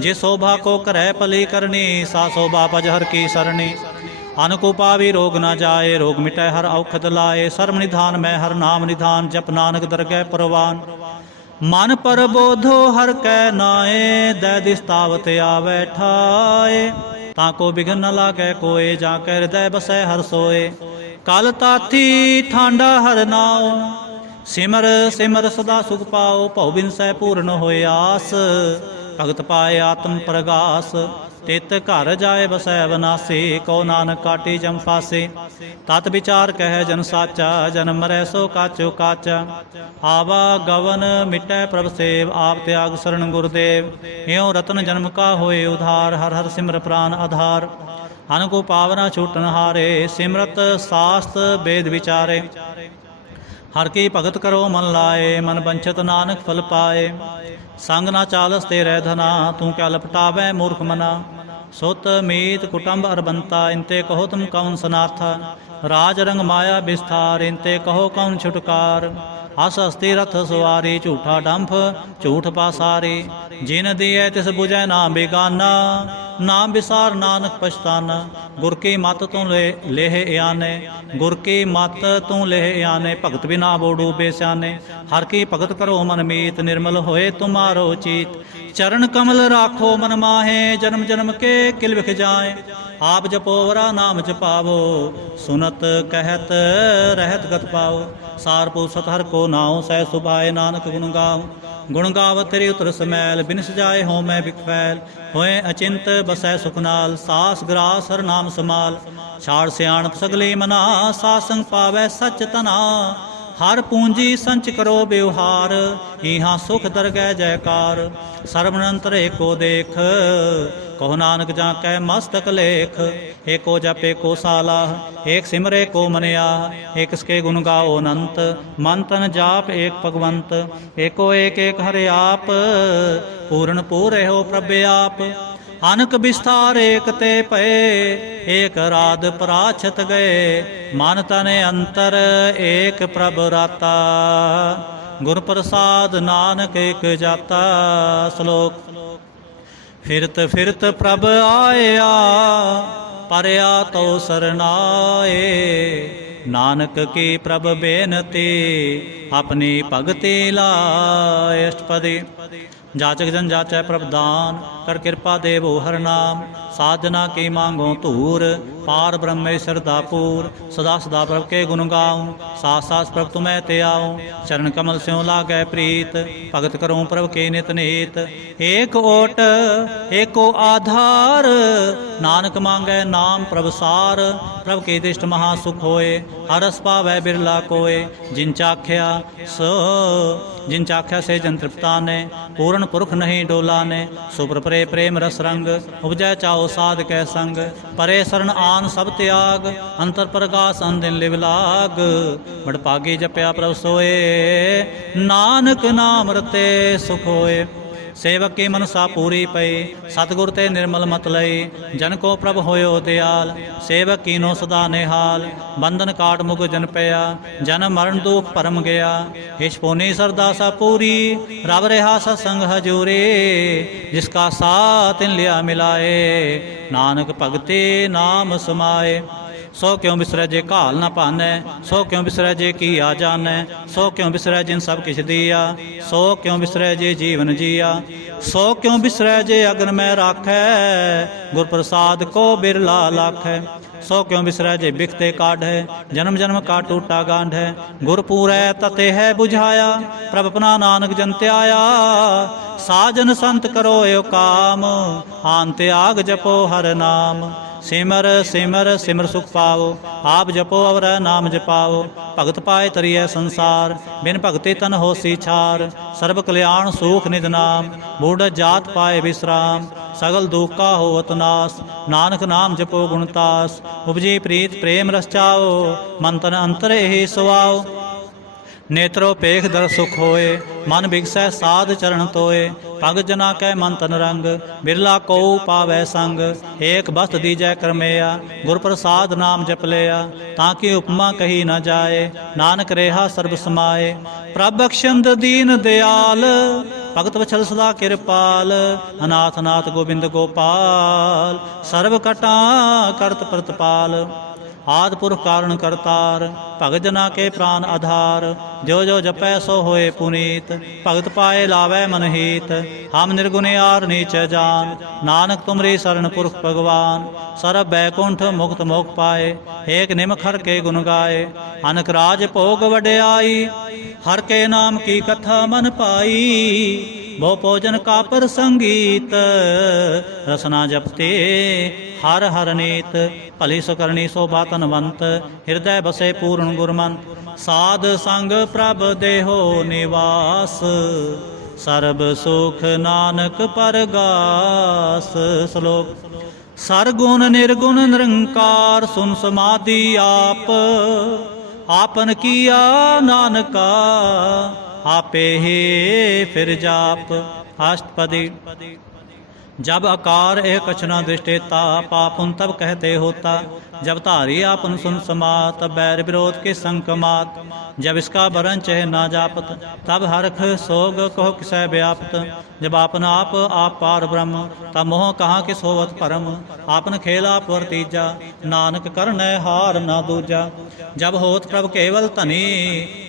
जिस शोभा को करै पली करनी, सा शोभा पज हर की सरणी। अनुकुपावी रोग न जाए, रोग मिटै हर औखद लाए। सर्व निधान में हर नाम निधान, जप नानक दरगह परवान। मन पर बोधो हर कै नाए, दै दिस तावत आवै ठाए। ताको बिघन न लागै कोय, जाकै हृदय बसै हर सोए। कल ताथी ठांडा हर नाओ, सिमर सिमर सदा सुख पाओ। भव बिन सै पूर्ण होय आस, ਭਗਤ ਪਾਏ ਆਤਮ ਪ੍ਰਗਾਸ। ਤਿਤ ਘਰ ਜਾਏ ਬਸੈ ਬਨਾਸੀ, ਕੋ ਨਾਨਕ ਕਾਟੀ ਜਮ ਫਾਸੇ। ਤਤ ਵਿਚਾਰ ਕਹਿ ਜਨ ਸਾਚਾ, ਜਨਮ ਮਰੈ ਸੋ ਕਾਚੋ ਕਾਚਾ। ਆਵਾ ਗਵਨ ਮਿਟੈ ਪ੍ਰਭ ਸੇਵ, ਆਪ ਤਿਆਗ ਸਰਣ ਗੁਰਦੇਵ। ਇਉ ਰਤਨ ਜਨਮ ਕਾ ਹੋਏ ਉਧਾਰ, ਹਰ ਹਰ ਸਿਮਰ ਪ੍ਰਾਨ ਆਧਾਰ। ਅਨ ਕੋ ਪਾਵਨਾ ਛੂਟਨ ਹਾਰੇ, ਸਿਮਰਤ ਸਾਸਤ ਵੇਦ ਵਿਚਾਰੇ। ਹਰ ਕੀ ਭਗਤ ਕਰੋ ਮਨ ਲਾਏ, ਮਨ ਬੰਛਤ ਨਾਨਕ ਫਲ ਪਾਏ। ਸੰਗ ਨਾ ਚਾਲਸ ਤੇ ਰਹਿ ਧਨਾ, ਤੂੰ ਕਿਆ ਲਪਟਾਵੈ ਮੂਰਖ ਮਨਾ। ਸੁਤ ਮੀਤ ਕੁਟੰਬ ਅਰਬੰਤਾ, ਇੰਤੇ ਕਹੋ ਤੁਮ ਕੌਣ ਸਨਾਥਾ। ਰਾਜ ਰੰਗ ਮਾਇਆ ਵਿਸਥਾਰ, ਇੰਤੇ ਕਹੋ ਕੌਣ ਛੁਟਕਾਰ। ਹਸ ਹਸਤੀ ਰਥ ਸਵਾਰੀ, ਝੂਠਾ ਡੰਫ ਝੂਠ ਪਾਸਾਰੀ। ਜਿਨ ਦੀਐ ਤਿਸ ਬੁਝੈ ਨਾਮ ਬੇਗਾਨਾ, ਨਾਮ ਵਿਸਾਰ ਨਾਨਕ ਪਛਤਾਨਾ। ਗੁਰ ਕੀ ਮਤ ਤੂੰ ਲੇਹ ਇਆਨੇ, ਗੁਰ ਕੀ ਮਤ ਤੂੰ ਲੇਹ ਇਆਨੇ। ਭਗਤ ਬਿਨਾ ਬੋੜੂ ਬੇਸਿਆਨੇ, ਹਰ ਕੀ ਭਗਤ ਕਰੋ ਮਨ ਮੀਤ। ਨਿਰਮਲ ਹੋਏ ਤੁਮਾਰੋ ਚੀਤ, ਚਰਨ ਕਮਲ ਰਾਖੋ ਮਨ ਮਾਹੇ। ਜਨਮ ਜਨਮ ਕੇ ਕਿਲ ਵਿਖ ਜਾਏ, ਆਪ ਜਪੋ ਵਰਾ ਨਾਮ ਜਪਾਵੋ। ਸੁਨਤ ਕਹਿਤ ਰਹਿਤ ਗਤ ਪਾਓ, ਸਾਰ ਪੂਸਤ ਹਰ ਕੋ ਨਾਉ। ਸਹਿ ਸੁਭਾਏ ਨਾਨਕ ਗੁਣ ਗਾਉ, ਗੁਣ ਗਾਵਤ ਤੇਰੀ ਉਤਰ ਸਮੈਲ। ਬਿਨ ਸਜਾਏ ਹੋ ਮੈਂ ਬਿਕ ਫੈਲ, ਹੋਏ ਅਚਿੰਤ ਬਸੈ ਸੁਖ ਨਾਲ। ਸਾਸ ਗਰਾਸ ਹਰ ਨਾਮ ਸਮਾਲ, ਛਾੜ ਸਿਆਣਪ ਸਗਲੇ ਮਨਾ। ਸਾਧ ਸੰਗ ਪਾਵੈ ਸਚ ਤਨਾ, ਹਰ ਪੂੰਜੀ ਸੰਚ ਕਰੋ ਬਿਵਹਾਰ। ਇਹਾਂ ਸੁਖ ਦਰਗਹਿ ਜੈਕਾਰ, ਸਰਬਨੰਤਰ ਏਕੋ ਦੇਖ। ਕਹੋ ਨਾਨਕ ਜਾਂ ਕੈ ਮਸਤਕ ਲੇਖ। ਏਕੋ ਜਪ ਏਕੋ ਸਾਲਾਹ, ਏਕ ਸਿਮਰੇ ਕੋ ਮਨਿਆ। ਏਕ ਇਸਕੇ ਗੁਣ ਗਾਓ ਅਨੰਤ, ਮਨ ਤਨ ਜਾਪ ਏਕ ਭਗਵੰਤ। ਏਕੋ ਏਕ ਏਕ ਹਰਿ ਆਪ, ਪੂਰਨ ਪੂਰੇ ਹੋ ਪ੍ਰਭ ਆਪ। ਅਨਕ ਵਿਸਥਾਰ ਏਕ ਤੇ ਭਏ, ਏਕ ਰਾਧ ਪਰਾਛਤ ਗਏ। ਮਨ ਤਨ ਅੰਤਰ ਏਕ ਪ੍ਰਭ ਰਾਤਾ, ਗੁਰ ਪ੍ਰਸਾਦ ਨਾਨਕ ਏਕ ਜਾਤਾ। ਸ਼ਲੋਕ। ਫਿਰਤ ਫਿਰਤ ਪ੍ਰਭ ਆਇਆ, ਪਰਿਆ ਤੋ ਸਰਨਾਏ। ਨਾਨਕ ਕੀ ਪ੍ਰਭ ਬੇਨਤੀ, ਆਪਣੀ ਭਗਤੀ ਲਾਏ। ਅਸ਼ਟਪਦੀ। ਜਾਚਕ ਜਨ ਜਾਚੈ ਪ੍ਰਭ ਦਾਨ, ਕਰ ਕਿਰਪਾ ਦੇਵੋ ਹਰ ਨਾਮ। ਸਾਧਨਾ ਕੀ ਮਾਂਗੋ ਧੂਰ, ਪਾਰ ਬ੍ਰਹਮੇਸ਼ਰ ਦਾ ਪੂਰ। ਸਦਾ ਸਦਾ ਪ੍ਰਭ ਕੇ ਗੁਣ ਗਾਉ, ਸਾਥ ਸਾਥ ਪ੍ਰਭ ਤੁਮੈ ਤੇ ਆਉ। ਚਰਨ ਕਮਲ ਸਿਉ ਲਾਗੈ ਪ੍ਰੀਤ, ਭਗਤ ਕਰਉ ਪ੍ਰਭ ਕੇ ਨਿਤ ਨੀਤ। ਏਕ ਓਟ ਏਕੋ ਆਧਾਰ, ਨਾਨਕ ਮੰਗੈ ਨਾਮ ਪ੍ਰਭ ਸਾਰ। ਪ੍ਰਭ ਕੀ ਦਿਸ਼ਟ ਮਹਾ ਸੁਖ ਹੋਏ, ਹਰ ਰਸ ਪਾਵੈ ਬਿਰਲਾ ਕੋਏ। ਜਿਨ ਚਾਖਿਆ ਸੇ ਜਨ ਤ੍ਰਿਪਤਾਨੇ, ਪੂਰਨ ਪੁਰਖ ਨਹੀਂ ਡੋਲਾ ਨੇ। ਸੁਪਰ ਪਰੇ ਪ੍ਰੇਮ ਰਸ ਰੰਗ, ਉਪਜੈ ਚਾਓ ਸਾਧ ਕੈ ਸੰਗ। ਪਰੇ ਸਰਣ ਆਨ ਸਭ ਤਿਆਗ, ਅੰਤਰ ਪ੍ਰਗਾਸ ਅੰਦਿਨ ਲਿਵ ਲਾਗ। ਬੜ ਭਾਗੀ ਜਪਿਆ ਪ੍ਰਭ ਸੋਏ, ਨਾਨਕ ਨਾਮ ਰਤੇ ਸੁਖ ਹੋਏ। ਸੇਵਕ ਕੀ ਮਨਸਾ ਪੂਰੀ ਪਈ, ਸਤਿਗੁਰ ਤੇ ਨਿਰਮਲ ਮਤ ਲਈ। ਜਨ ਕੋ ਪ੍ਰਭ ਹੋਇਓ ਦਿਆਲ, ਸੇਵਕ ਕੀਨੋ ਸਦਾ ਨਿਹਾਲ। ਬੰਧਨ ਕਾਟ ਮੁਗ ਜਨ ਪਿਆ, ਜਨਮ ਮਰਨ ਦੁਖ ਭਰਮ ਗਿਆ। ਹਿਸ਼ ਪੂਨੀ ਸਰਦਾ ਸਾ ਪੂਰੀ, ਰਬ ਰਿਹਾ ਸਤਸੰਗ ਹਜੂਰੀ। ਜਿਸ ਕਾ ਸਾਥ ਤਿਨ ਲਿਆ ਮਿਲਾਏ, ਨਾਨਕ ਭਗਤੀ ਨਾਮ ਸਮਾਏ। ਸੋ ਕਿਉ ਬਿਸਰੈ ਜੇ ਘਾਲ ਨਾ ਭਾਨੈ, ਸੋ ਕਿਉ ਬਿਸਰੈ ਜੇ ਕੀ ਆ ਜਾਣੈ। ਸੋ ਕਿਉ ਬਿਸਰੈ ਜਿਨ ਸਭ ਕਿਛ ਦੀਆ, ਸੋ ਕਿਉ ਬਿਸਰੈ ਜੇ ਜੀਵਨ ਜੀਆ। ਸੋ ਕਿਉ ਬਿਸਰੈ ਜੇ ਅਗਨ ਮੈਂ ਰਾਖੈ, ਗੁਰ ਪ੍ਰਸਾਦ ਕੋ ਬਿਰਲਾ ਲਾਖੈ। ਸੋ ਕਿਉ ਬਿਸਰੈ ਜੇ ਬਿਖਤੇ ਕਾਢੈ, ਜਨਮ ਜਨਮ ਕਾ ਟੂਟਾ ਗਾਂਢੈ। ਗੁਰ ਪੂਰੈ ਤਤੇ ਹੈ ਬੁਝਾਇਆ, ਪ੍ਰਭ ਆਪਣਾ ਨਾਨਕ ਜਨ ਧਿਆਇਆ। ਸਾਜਨ ਸੰਤ ਕਰੋ ਏਉ ਕਾਮ, ਆਨ ਤਿਆਗ ਜਪੋ ਹਰ ਨਾਮ। ਸਿਮਰ ਸਿਮਰ ਸਿਮਰ ਸੁਖ ਪਾਵੋ, ਆਪ ਜਪੋ ਅਵਰ ਨਾਮ ਜਪਾਵੋ। ਭਗਤ ਪਾਏ ਤਰੀਐ ਸੰਸਾਰ, ਬਿਨ ਭਗਤੀ ਤਨ ਹੋਸੀ ਛਾਰ। ਸਰਬ ਕਲਿਆਣ ਸੂਖ ਨਿਧ ਨਾਮ, ਬੂਢ ਜਾਤ ਪਾਏ ਵਿਸਰਾਮ। ਸਗਲ ਦੁਖ ਕਾ ਹੋਵਤ ਨਾਸ, ਨਾਨਕ ਨਾਮ ਜਪੋ ਗੁਣਤਾਸ। ਉਪਜੀ ਪ੍ਰੀਤ ਪ੍ਰੇਮ ਰਸ ਚਾਓ, ਮਨ ਤਨ ਅੰਤਰ ਇਹੀ ਸੁਆਓ। ਨੇਤਰੋ ਪੇਖ ਦਰ ਸੁਖ ਹੋਏ, ਮਨ ਬਿਗਸੈ ਸਾਧ ਚਰਨ ਤੋਏ। ਭਗਤ ਜਨਾ ਕੈ ਮਨ ਤਨ ਰੰਗ, ਬਿਰਲਾ ਕੋ ਪਾਵੈ ਸੰਗ। ਏਕ ਬਸਤ ਦੀਜੈ ਕਰਮਿਆ, ਗੁਰ ਪ੍ਰਸਾਦ ਨਾਮ ਜਪ ਲਿਆ। ਤਾਂ ਕਿ ਉਪਮਾ ਕਹੀ ਨਾ ਜਾਏ, ਨਾਨਕ ਰੇਹਾ ਸਰਬ ਸਮਾਏ। ਪ੍ਰਭ ਬਖਸ਼ੰਦ ਦੀਨ ਦਿਆਲ, ਭਗਤ ਵਛਲ ਸਦਾ ਕਿਰਪਾਲ। ਅਨਾਥ ਨਾਥ ਗੋਬਿੰਦ ਗੋਪਾਲ, ਸਰਬ ਕਟਾ ਕਰਤ ਪ੍ਰਤਪਾਲ। ਆਦ ਪੁਰਖ ਕਾਰਨ ਕਰਤਾਰ, ਭਗਤ ਜਨਾ ਕੇ ਪ੍ਰਾਨ ਆਧਾਰ। ਜੋ ਜੋ ਜਪੈ ਸੋ ਹੋਏ ਪੁਨੀਤ, ਭਗਤ ਪਾਏ ਲਾਵੈ ਮਨ ਹੀਤ। ਹਮ ਨਿਰਗੁਣਿਆਰ ਨੀਚ ਜਾਨ, ਨਾਨਕ ਤੁਮਰੀ ਸਰਣ ਪੁਰਖ ਭਗਵਾਨ। ਸਰਬ ਬੈਕੁੰਠ ਮੁਕਤ ਮੋਖ ਪਾਏ, ਏਕ ਨਿਮਖ ਹਰ ਕੇ ਗੁਣ ਗਾਏ। ਅਨਕ ਰਾਜ ਭੋਗ ਵਡਿਆਈ, ਹਰ ਕੇ ਨਾਮ ਕੀ ਕਥਾ ਮਨ ਪਾਈ। ਬਹੁ ਭੋਜਨ ਕਾ ਪਰ ਸੰਗੀਤ ਰਸਨਾ ਜਪਤੇ ਹਰ ਹਰ ਨੀਤ ਭਲੀ ਸੁਕਰਣੀ ਸੋਭਾ ਤਨਵੰਤ ਹਿਰਦੈ ਬਸੇ ਪੂਰਨ ਗੁਰਮੰਤ ਸਾਧ ਸੰਗ ਪ੍ਰਭ ਦੇਹੋ ਨਿਵਾਸ ਸਰਬ ਸੁਖ ਨਾਨਕ ਪਰਗਾਸ। ਸ਼ਲੋਕ ਸਰਗੁਣ ਨਿਰਗੁਣ ਨਿਰੰਕਾਰ ਸੁਨ ਸਮਾਧੀ ਆਪ ਆਪਨ ਕੀਆ ਨਾਨਕਾ आपे ही फिर जाप। अष्टपदी जब आकार एक कछना दृष्टेता पापुन तब कहते होता जब धारी आपन सुन समात तब बैर विरोध के संकमात जब इसका बरन चह ना जापत तब हरख सोग कहो किसै व्यापत जब आपन आप पार ब्रह्म तब मोह कहाँ किस होवत परम आपन खेला पर तीजा नानक करनै हार ना दूजा जब होत प्रभ केवल धनी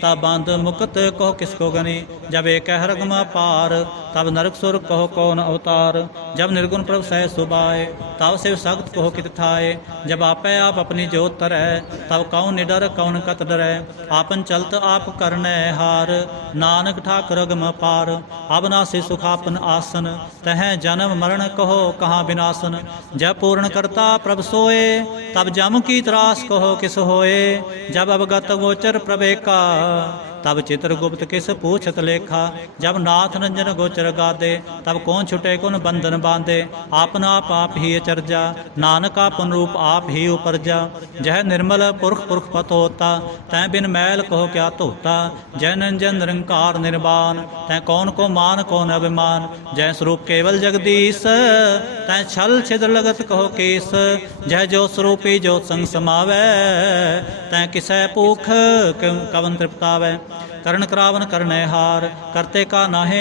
तब बंद मुक्त कहो किसको गनी जब एक हरगम पार तब नरक सुर कहो कौन अवतार जब निर्गुण प्रभ सह सुबाए तब शिव सख्त कहो कित थाए जब आपे आप अपनी जोत तरह तब कौन निडर कौन कत डरै आपन चलत आप करनै हार नानक ठाकुर अगम पार अब नासि सुखापन आसन तह जन्म मरण कहो कहाँ विनाशन जब पूर्ण करता प्रभ सोए तब जम की त्रास कहो किस होए जब अवगत गोचर प्रभेका तब चित्रगुप्त किस पूछत लेखा जब नाथ रंजन गोचर गादे तब कौन छुटे कौन बंधन बांधे आपना आप ही चर्जा नानक आपन रूप आप ही उपरजा जह निर्मल पुरख पुरख पत होता तै बिन मैल कहो क्या धोता जय नंजन निरंकार निर्वाण तै कौन को मान कौन अभिमान जय स्वरूप केवल जगदीश तै छल छिद्र लगत कहो केस जय जो स्वरूपी जो संग समावै तै किसै भूख कवन तृप्तावै करण करावन करनै हार करते का नाहे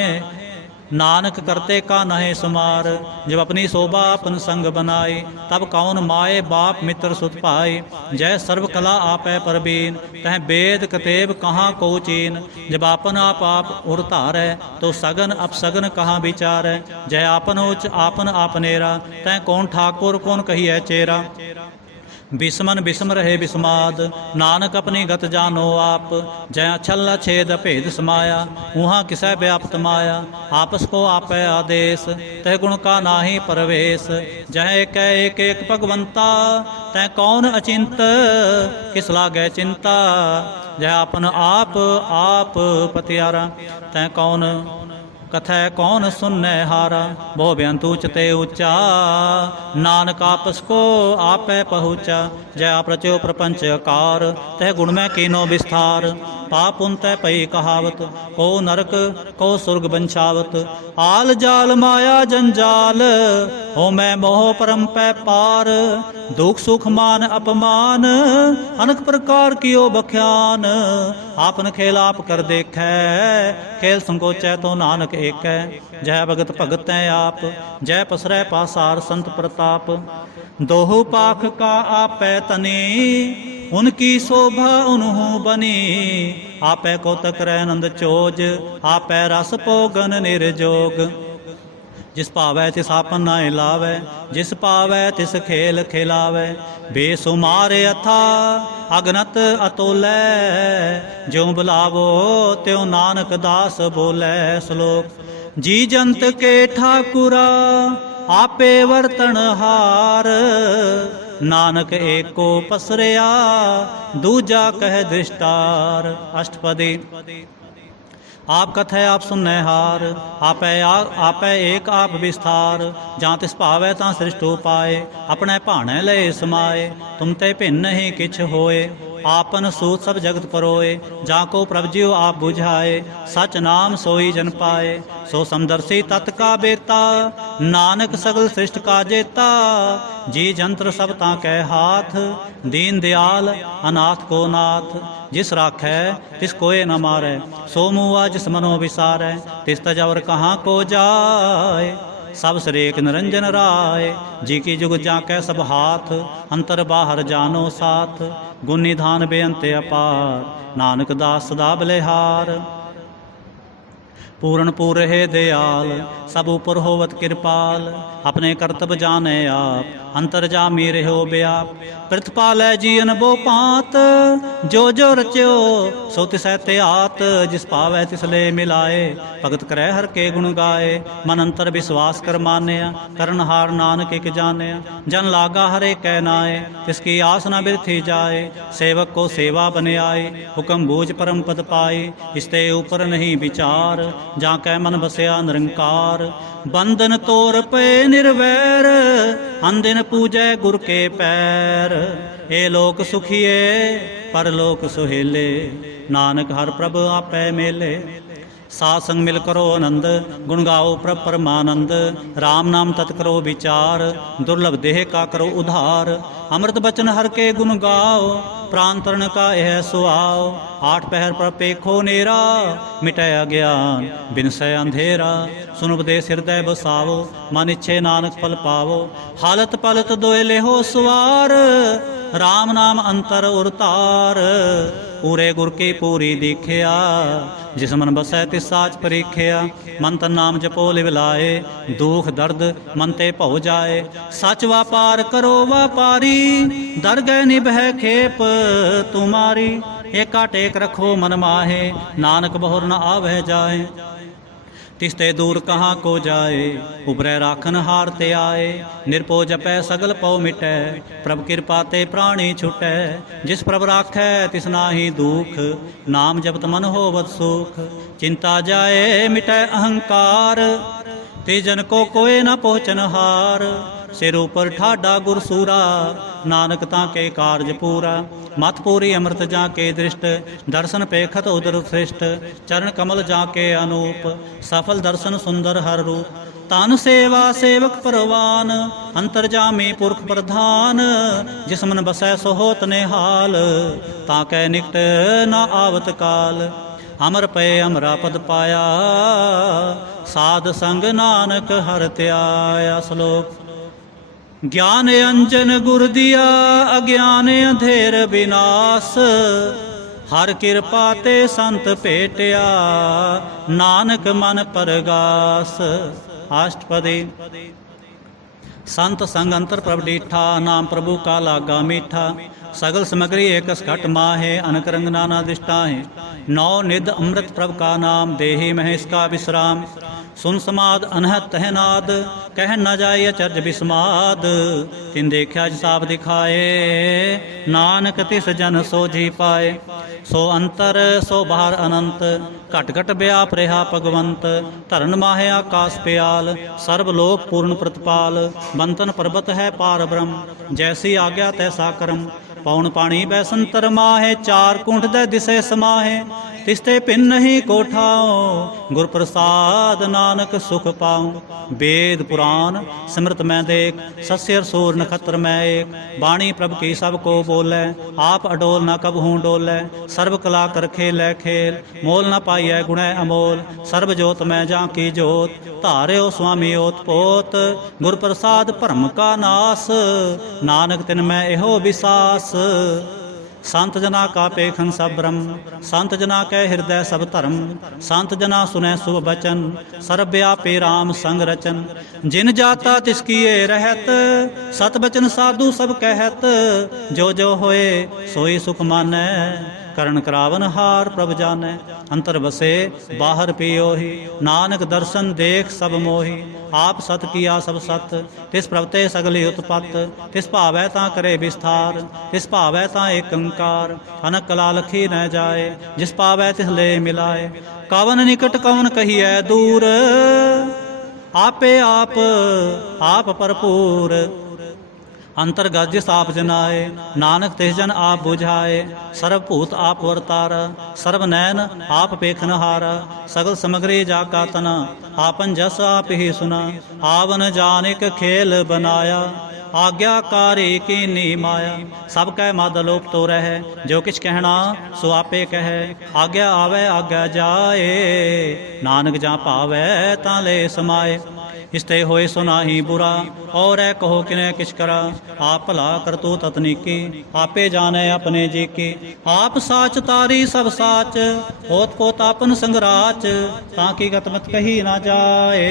नानक करते का नहे सुमार जब अपनी शोभा अपन संग बनाए तब कौन माए बाप मित्र सुत पाए जय सर्व कला आपै परबीन तह वेद कतेब कहाँ को चीन जब आपन आप उर धारै तो सगन अपसगन कहाँ विचार जय आपन उच आपन आपनेरा तह कौन ठाकुर कौन कहिए चेरा बिस्मन बिस्म रहे बिस्माद नानक अपनी गत जानो आप जय छल छेद भेद समाया उहाँ किसै व्याप्त माया आपस को आपै आदेश तह गुण का नाहि परवेश जय एक एक भगवंता तै कौन अचिंत किस लागै चिंता जय आपन आप पतियारा तै कौन कथै कौन सुनने हारा बहु बेअंत उचते ऊंचा नानक आपस को आपै पहुँचा जय आप रचो प्रपंच आकार तह गुण में कीनो विस्तार पाप उन तय पई कहावत को नरक को सुर्ग बंछावत आल जाल माया जंजाल हो मैं मोह परम पै पार दुख सुख मान अपमान अनक प्रकार कियो बख्यान आपन खेल आप कर देखै खेल संकोचै तो नानक एक है जय भगत भगत है आप जय पसरै पासार संत प्रताप दोहु पाख का आपै तनी उनकी शोभा उन्हू बनी आपै को तकरै नंद चोज आपै रस पोगन निर्जोग जिस पावै तिस आपन नाय लावै जिस पावै तिस खेल खिलावै बेसुमार अथा अगनत अतोलै ज्यों बुलावो त्यों नानक दास बोलै श्लोक जी जंत के ठाकुरा आपे वर्तन हार नानक एको पसरिया दूजा कह दृष्टार अष्टपदी आप कथै आप सुननै हार आपै एक आप विस्तार जां तिस भावै तां सृष्टो पाए अपने भाणै लय समाए तुम ते भिन्न ही किछ होए आपन सूत सब जगत परोए जाको प्रभ जियो आप बुझाए सच नाम सोई जन पाए सो समदर्शी तत् का बेता नानक सगल सृष्ट का जेता जी जंत्र सब ताकै हाथ दीन दयाल अनाथ को नाथ जिस राखै तिस कोय न मारै सो मुआ जिस मनो विसारै तिस तजवर कहाँ को जाय सब सरेक निरंजन राय जी की जुग जाकै सब हाथ अंतर बाहर जानो साथ गुण निधान बेअंत अपार नानक दास सदा बलिहार पूर्ण पूर है दयाल, सब ऊपर होवत कृपाल। अपने कर्तव्य जाने आप, अंतर जामी रहो व्याप। प्रतिपालै जीवन बो पात, जो जो रच्यो सो तिसै ते आत। जिस पावै तिस ले मिलाए, भगत करै हर के गुण गाए। मन अंतर विश्वास कर मानया, करन हार नानक एक जानया। जन लागा हरे कै नाए, तिसकी आस न बिरथी जाए। सेवक को सेवा बन आए, हुक्म बूझ परम पद पाए। इसते ऊपर नहीं विचार, जाकै मन बसया निरंकार। बंधन तोर पे निर्वैर, अनदिन पूजै गुर के पैर। ए लोक सुखिए परलोक सुहेले, नानक हर प्रभ आपै मेले। साध संग मिल करो आनंद, गुण गाओ प्रभ परमानंद। राम नाम तत् करो विचार, दुर्लभ देह का करो उधार। अमृत बचन हर के गुण गाओ, प्राण तरण का यह सुआओ। आठ पहर पर पेखो नेरा, मिटै अज्ञान बिनसै अंधेरा। सुन उपदेश हृदय बसावो, मन इच्छे नानक फल पावो। हालत पलत दोय लेहो सवार, राम नाम अंतर उरतार। पूरे गुर की पूरी दीखिया, जिस मन बसै तिस साच परीखिया। मन तन नाम जपो लिव लाए, दुख दर्द मन ते भौ जाए। सच व्यापार करो व्यापारी, दर गए निभै खेप तुम्हारी। एका टेक रखो मन माहे, नानक बहुर न आवह जाए। तिसते दूर कहाँ को जाए, उबरै राखन हार ते आए। निरपो जपै सगल पौ मिटै, प्रभ कृपा ते प्राणी छुटै। जिस प्रभ राखै तिस नाहि दुख, नाम जपत मन होवत सुख। चिंता जाए मिटै अहंकार, ते जन को कोय न पहुँचन हार। सिर ऊपर ठाडा गुर सूरा, नानक ताके कारज पूरा। मत पूरी अमृत जाके दृष्ट, दर्शन पेखत उदर श्रेष्ठ। चरण कमल जाके अनूप, सफल दर्शन सुंदर हर रूप। तन सेवा सेवक परवान, अंतर जामी पुरख प्रधान। जिस मन बसै सो होत निहाल, ताकै निकट न आवत काल। अमर पे अमरा पद पाया, साध संग नानक हर त्याया। श्लोक। ज्ञान अंजन गुर दिया, अज्ञान अंधेर विनाश। हर कृपा ते संत भेटिया, नानक मन परगास। अष्टपदी। संत संग अंतर प्रभ डीठा, नाम प्रभु का लागा मीठा। सगल सामग्री एक घट माहे, अनक रंग नाना दृष्टाहे। नौ निध अमृत प्रभ का नाम, देहि महेश का विश्राम। सुन समाद अनहत तहनाद, कह न जाय अचरज विस्माद। तिन देखा साप दिखाए, नानक तिस जन सोझी पाए। सो अंतर सो बाहर अनंत, घट घट व्याप रहा भगवंत। धरन माहे आकाश प्याल, सर्वलोक पूर्ण प्रतिपाल। बंतन पर्वत है पार ब्रह्म, जैसी आज्ञा तैसा कर्म। पौन पाणी बैसंतर माहे, चार कुंठ दे दिसे समाहे। तिसते पिन नहीं कोठाओ, गुर प्रसाद नानक सुख पाऊं। वेद पुराण सिमरत मैं देख, सस्य सूर नखत्र मैं एक। बाणी प्रभ की सब को बोलै, आप अडोल न कबहूँ डोलै। सर्व कला कर खेलै खेल, मोल न पाइयै गुणै अमोल। सर्व जोत मैं जाकी जोत, धार्यो स्वामी ओत पोत। गुर प्रसाद भरम का नास, नानक तिन मैं एहो विसास। संत जना का पेखन सब ब्रह्म, संत जना कै हृदय सब धर्म। संत जना सुनै शुभ बचन, सर्व व्यापी राम संग रचन। जिन जाता तिसकिए रहत, सत बचन साधु सब कहत। जो जो होए सोई सुख मानै, करण करावन हार प्रभ जानै। अंतर बसे बाहर पियोहि, नानक दर्शन देख सब मोहि। आप सत किया सब सत, तिस प्रभते सगली उत्पत। तिस भावै तां करे विस्तार, तिस भावै तां एक अंकार। अनक कला लखी न जाए, जिस पावै तिस ले मिलाए। कवन निकट कवन कहिए दूर, आपे आप भरपूर। अंतर्गत जिस आप जनाए, नानक तिस जन आप बुझाए। सर्वभूत आप वर्तारा, सर्व नैन आप पेखनहारा। सगल समग्री जाका तना, आपन जस आप ही सुना। आवन जानिक खेल बनाया, आज्ञाकारी कीनी माया। सब कह मद लोप तो रह, जो किछ कहना सो आपे कहे। आज्ञा आवे आज्ञा जाए, नानक जा पावै तां ले समाए। इसते होए सो नाहि बुरा, और है कहो किने किछ करा। आप भला करतूत ततनीकी, आपे जाने अपने जी की। आप साच तारी सब साच, होत को तापन संगराच। ताकि गतमत कही ना जाए,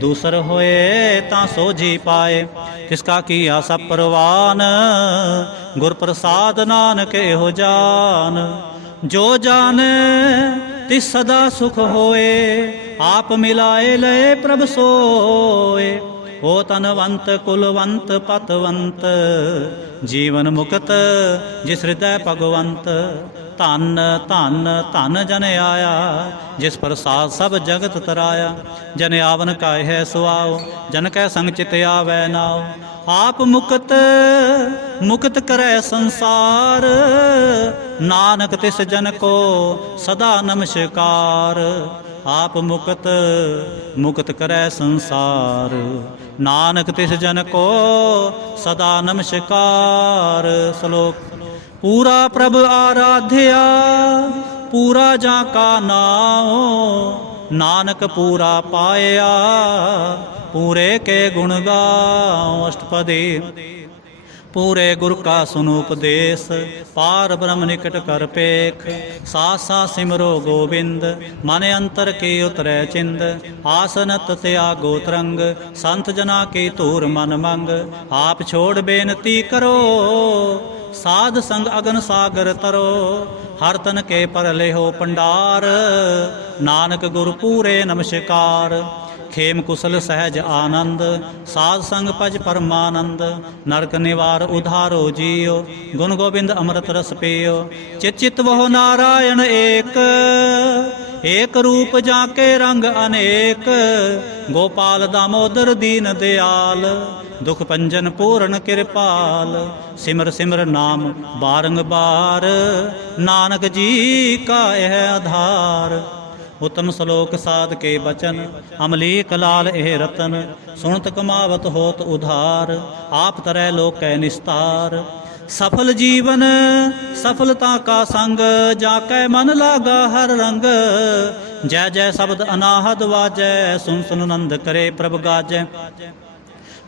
दूसर होए ता सो जी पाए। तिसका किया सब परवान, गुर प्रसाद नानक एहो जान। जो जाने तिस सदा सुख होए, आप मिलाए लय प्रभ सोए। हो तनवंत कुलवंत पतवंत, जीवन मुक्त जिस हृदय भगवंत। धन धन धन जन आया, जिस प्रसाद सब जगत तराया। जन आवन काय है सुआओ, जन कै संग चित आवै नाओ। आप मुक्त मुक्त करे संसार, नानक तिस जन को सदा नमस्कार। आप मुक्त मुक्त करे संसार, नानक तिस जन को सदा नमस्कार। श्लोक। पूरा प्रभ आराध्या, पूरा जाका नाओ। नानक पूरा पाया, पूरे के गुण गाओ। अष्टपदी। पूरे गुरु का सुनो उपदेश, पार ब्रह्म निकट कर पेख। साथ साथ सिमरो गोविंद, मन अंतर के उतरै चिंद। आसनत त्यागो तरंग, संत जना के तूर मन मंग। आप छोड़ बेनती करो, साध संग अगन सागर तरो। हर तन के पर लेहो पंडार, नानक गुरु पूरे नमस्कार। खेम कुशल सहज आनंद, साध संग पज परमानंद। नरक निवार उधारो जियो, गुण गोविंद अमृत रस पियो। चित चित वह नारायण एक, एक रूप जाके रंग अनेक। गोपाल दामोदर दीन दयाल, दुख पंजन पूर्ण कृपाल। सिमर सिमर नाम बारंबार, नानक जी का यह आधार। उत्तम श्लोक साध के बचन, अमलीक लाल एह रतन। सुनत कमावत होत उधार, आप तरह लोक कै निस्तार। सफल जीवन सफलता का संग, जाकै मन लागा हर रंग। जय जय शब्द अनाहद वाजै, सुन सुन नंद करे प्रभ गाजै।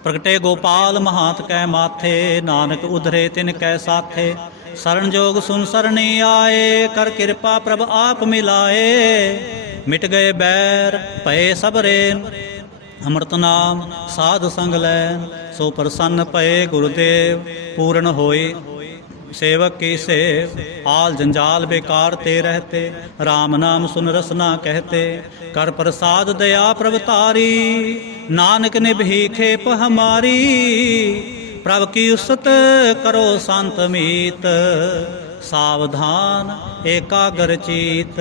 प्रगटे गोपाल महात कै माथे, नानक उधरे तिन कै साथे। शरण जोग सुन सरणी आए, कर कृपा प्रभ आप मिलाए। मिट गए बैर भय सब रेन, अमृत नाम साध संग लैन। सो प्रसन्न भये गुरुदेव, पूर्ण होए सेवक की सेव। आल जंजाल बेकार ते रहते, राम नाम सुन रसना कहते। कर प्रसाद दया प्रभ तारी, नानक निभि खेप हमारी। प्रभ की उस्त करो संत मीत, सावधान एकाग्र चीत।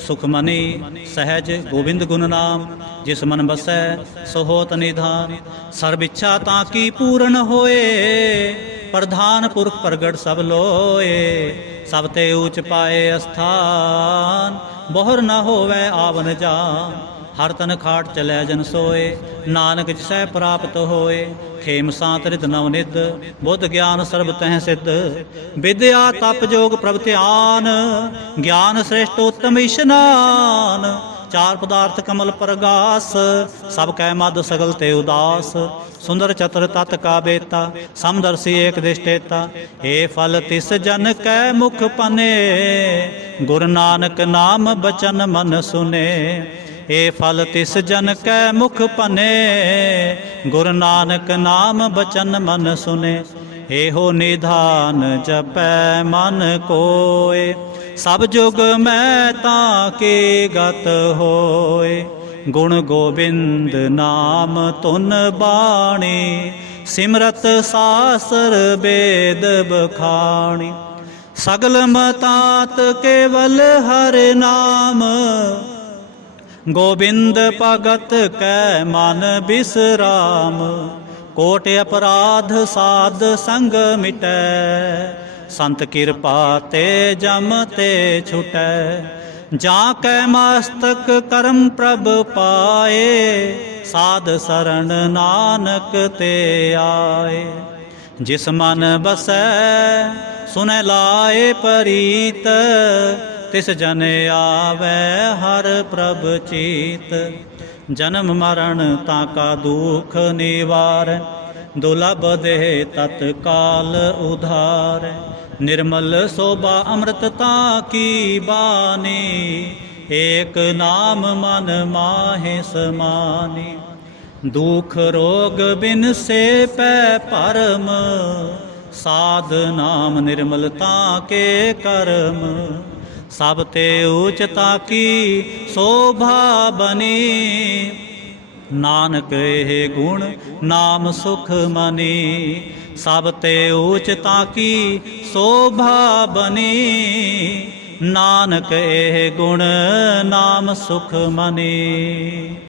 सुखमनी सहज गोविंद गुण नाम, जिस मन बसै सो होत निधान। सर्व इच्छा ताकी पूर्ण होए, प्रधान पुरख प्रगट सब लोए। सब ते ऊंच पाए स्थान, बोहर न होवै आवन जान। हर तन खाट चलै जन सोए, नानक जिसै प्राप्त होए। खेम सांत रित नवनिध, बुद्ध ज्ञान सर्ब तह सिद्ध। विद्या तप जोग प्रभ ध्यान, ज्ञान श्रेष्ठ उत्तम इशनान। चार पदार्थ कमल प्रगास, सब कै मद सगल ते उदास। सुंदर चतुर तत् का बेता, समदर्शी एक दिष्टेता। हे फल तिस जन कै मुख पने, गुरु नानक नाम बचन मन सुने। ए फल तिस जन कै मुख पने, गुरु नानक नाम बचन मन सुने। एहो निधान जपै मन कोय, सब जुग मैं ताके गत होय। गुण गोविंद नाम तुन बाणी, सिमरत सासर वेद बखाणी। सगल मतात केवल हर नाम, गोविंद भगत कै मन बिसराम। कोट अपराध साध संग मिटै, संत कृपा ते जम ते छुटै। जाकै मस्तक करम प्रभ पाए, साध शरण नानक ते आए। जिस मन बसै सुनै लाए परीत, तिस जन आवै हर प्रभ चीत। ਜਨਮ ਮਰਨ ਤਾਂ ਕਾ ਦੁਖ ਨਿਵਾਰੈ, ਦੁਲਭ ਦੇਹ ਤਤਕਾਲ ਉਧਾਰੈ। ਨਿਰਮਲ ਸੋਭਾ ਅੰਮ੍ਰਿਤਤਾ ਕੀ ਬਾਣੀ, ਏਕ ਨਾਮ ਮਨ ਮਾਹਿ ਸਮਾਨੀ। ਦੁਖ ਰੋਗ ਬਿਨ ਸੇ ਪੈ ਭਰਮ, ਸਾਧ ਨਾਮ ਨਿਰਮਲਤਾ ਕੇ ਕਰਮ। ਸਭ ਤੇ ਊਚਤਾ ਕੀ ਸੋਭਾ ਬਨੀ, ਨਾਨਕ ਇਹ ਗੁਣ ਨਾਮ ਸੁਖ ਮਨੀ। ਸਭ ਤੇ ਊਚਤਾ ਕੀ ਸੋਭਾ ਬਨੀ, ਨਾਨਕ ਇਹ ਗੁਣ ਨਾਮ ਸੁਖ ਮਨੀ।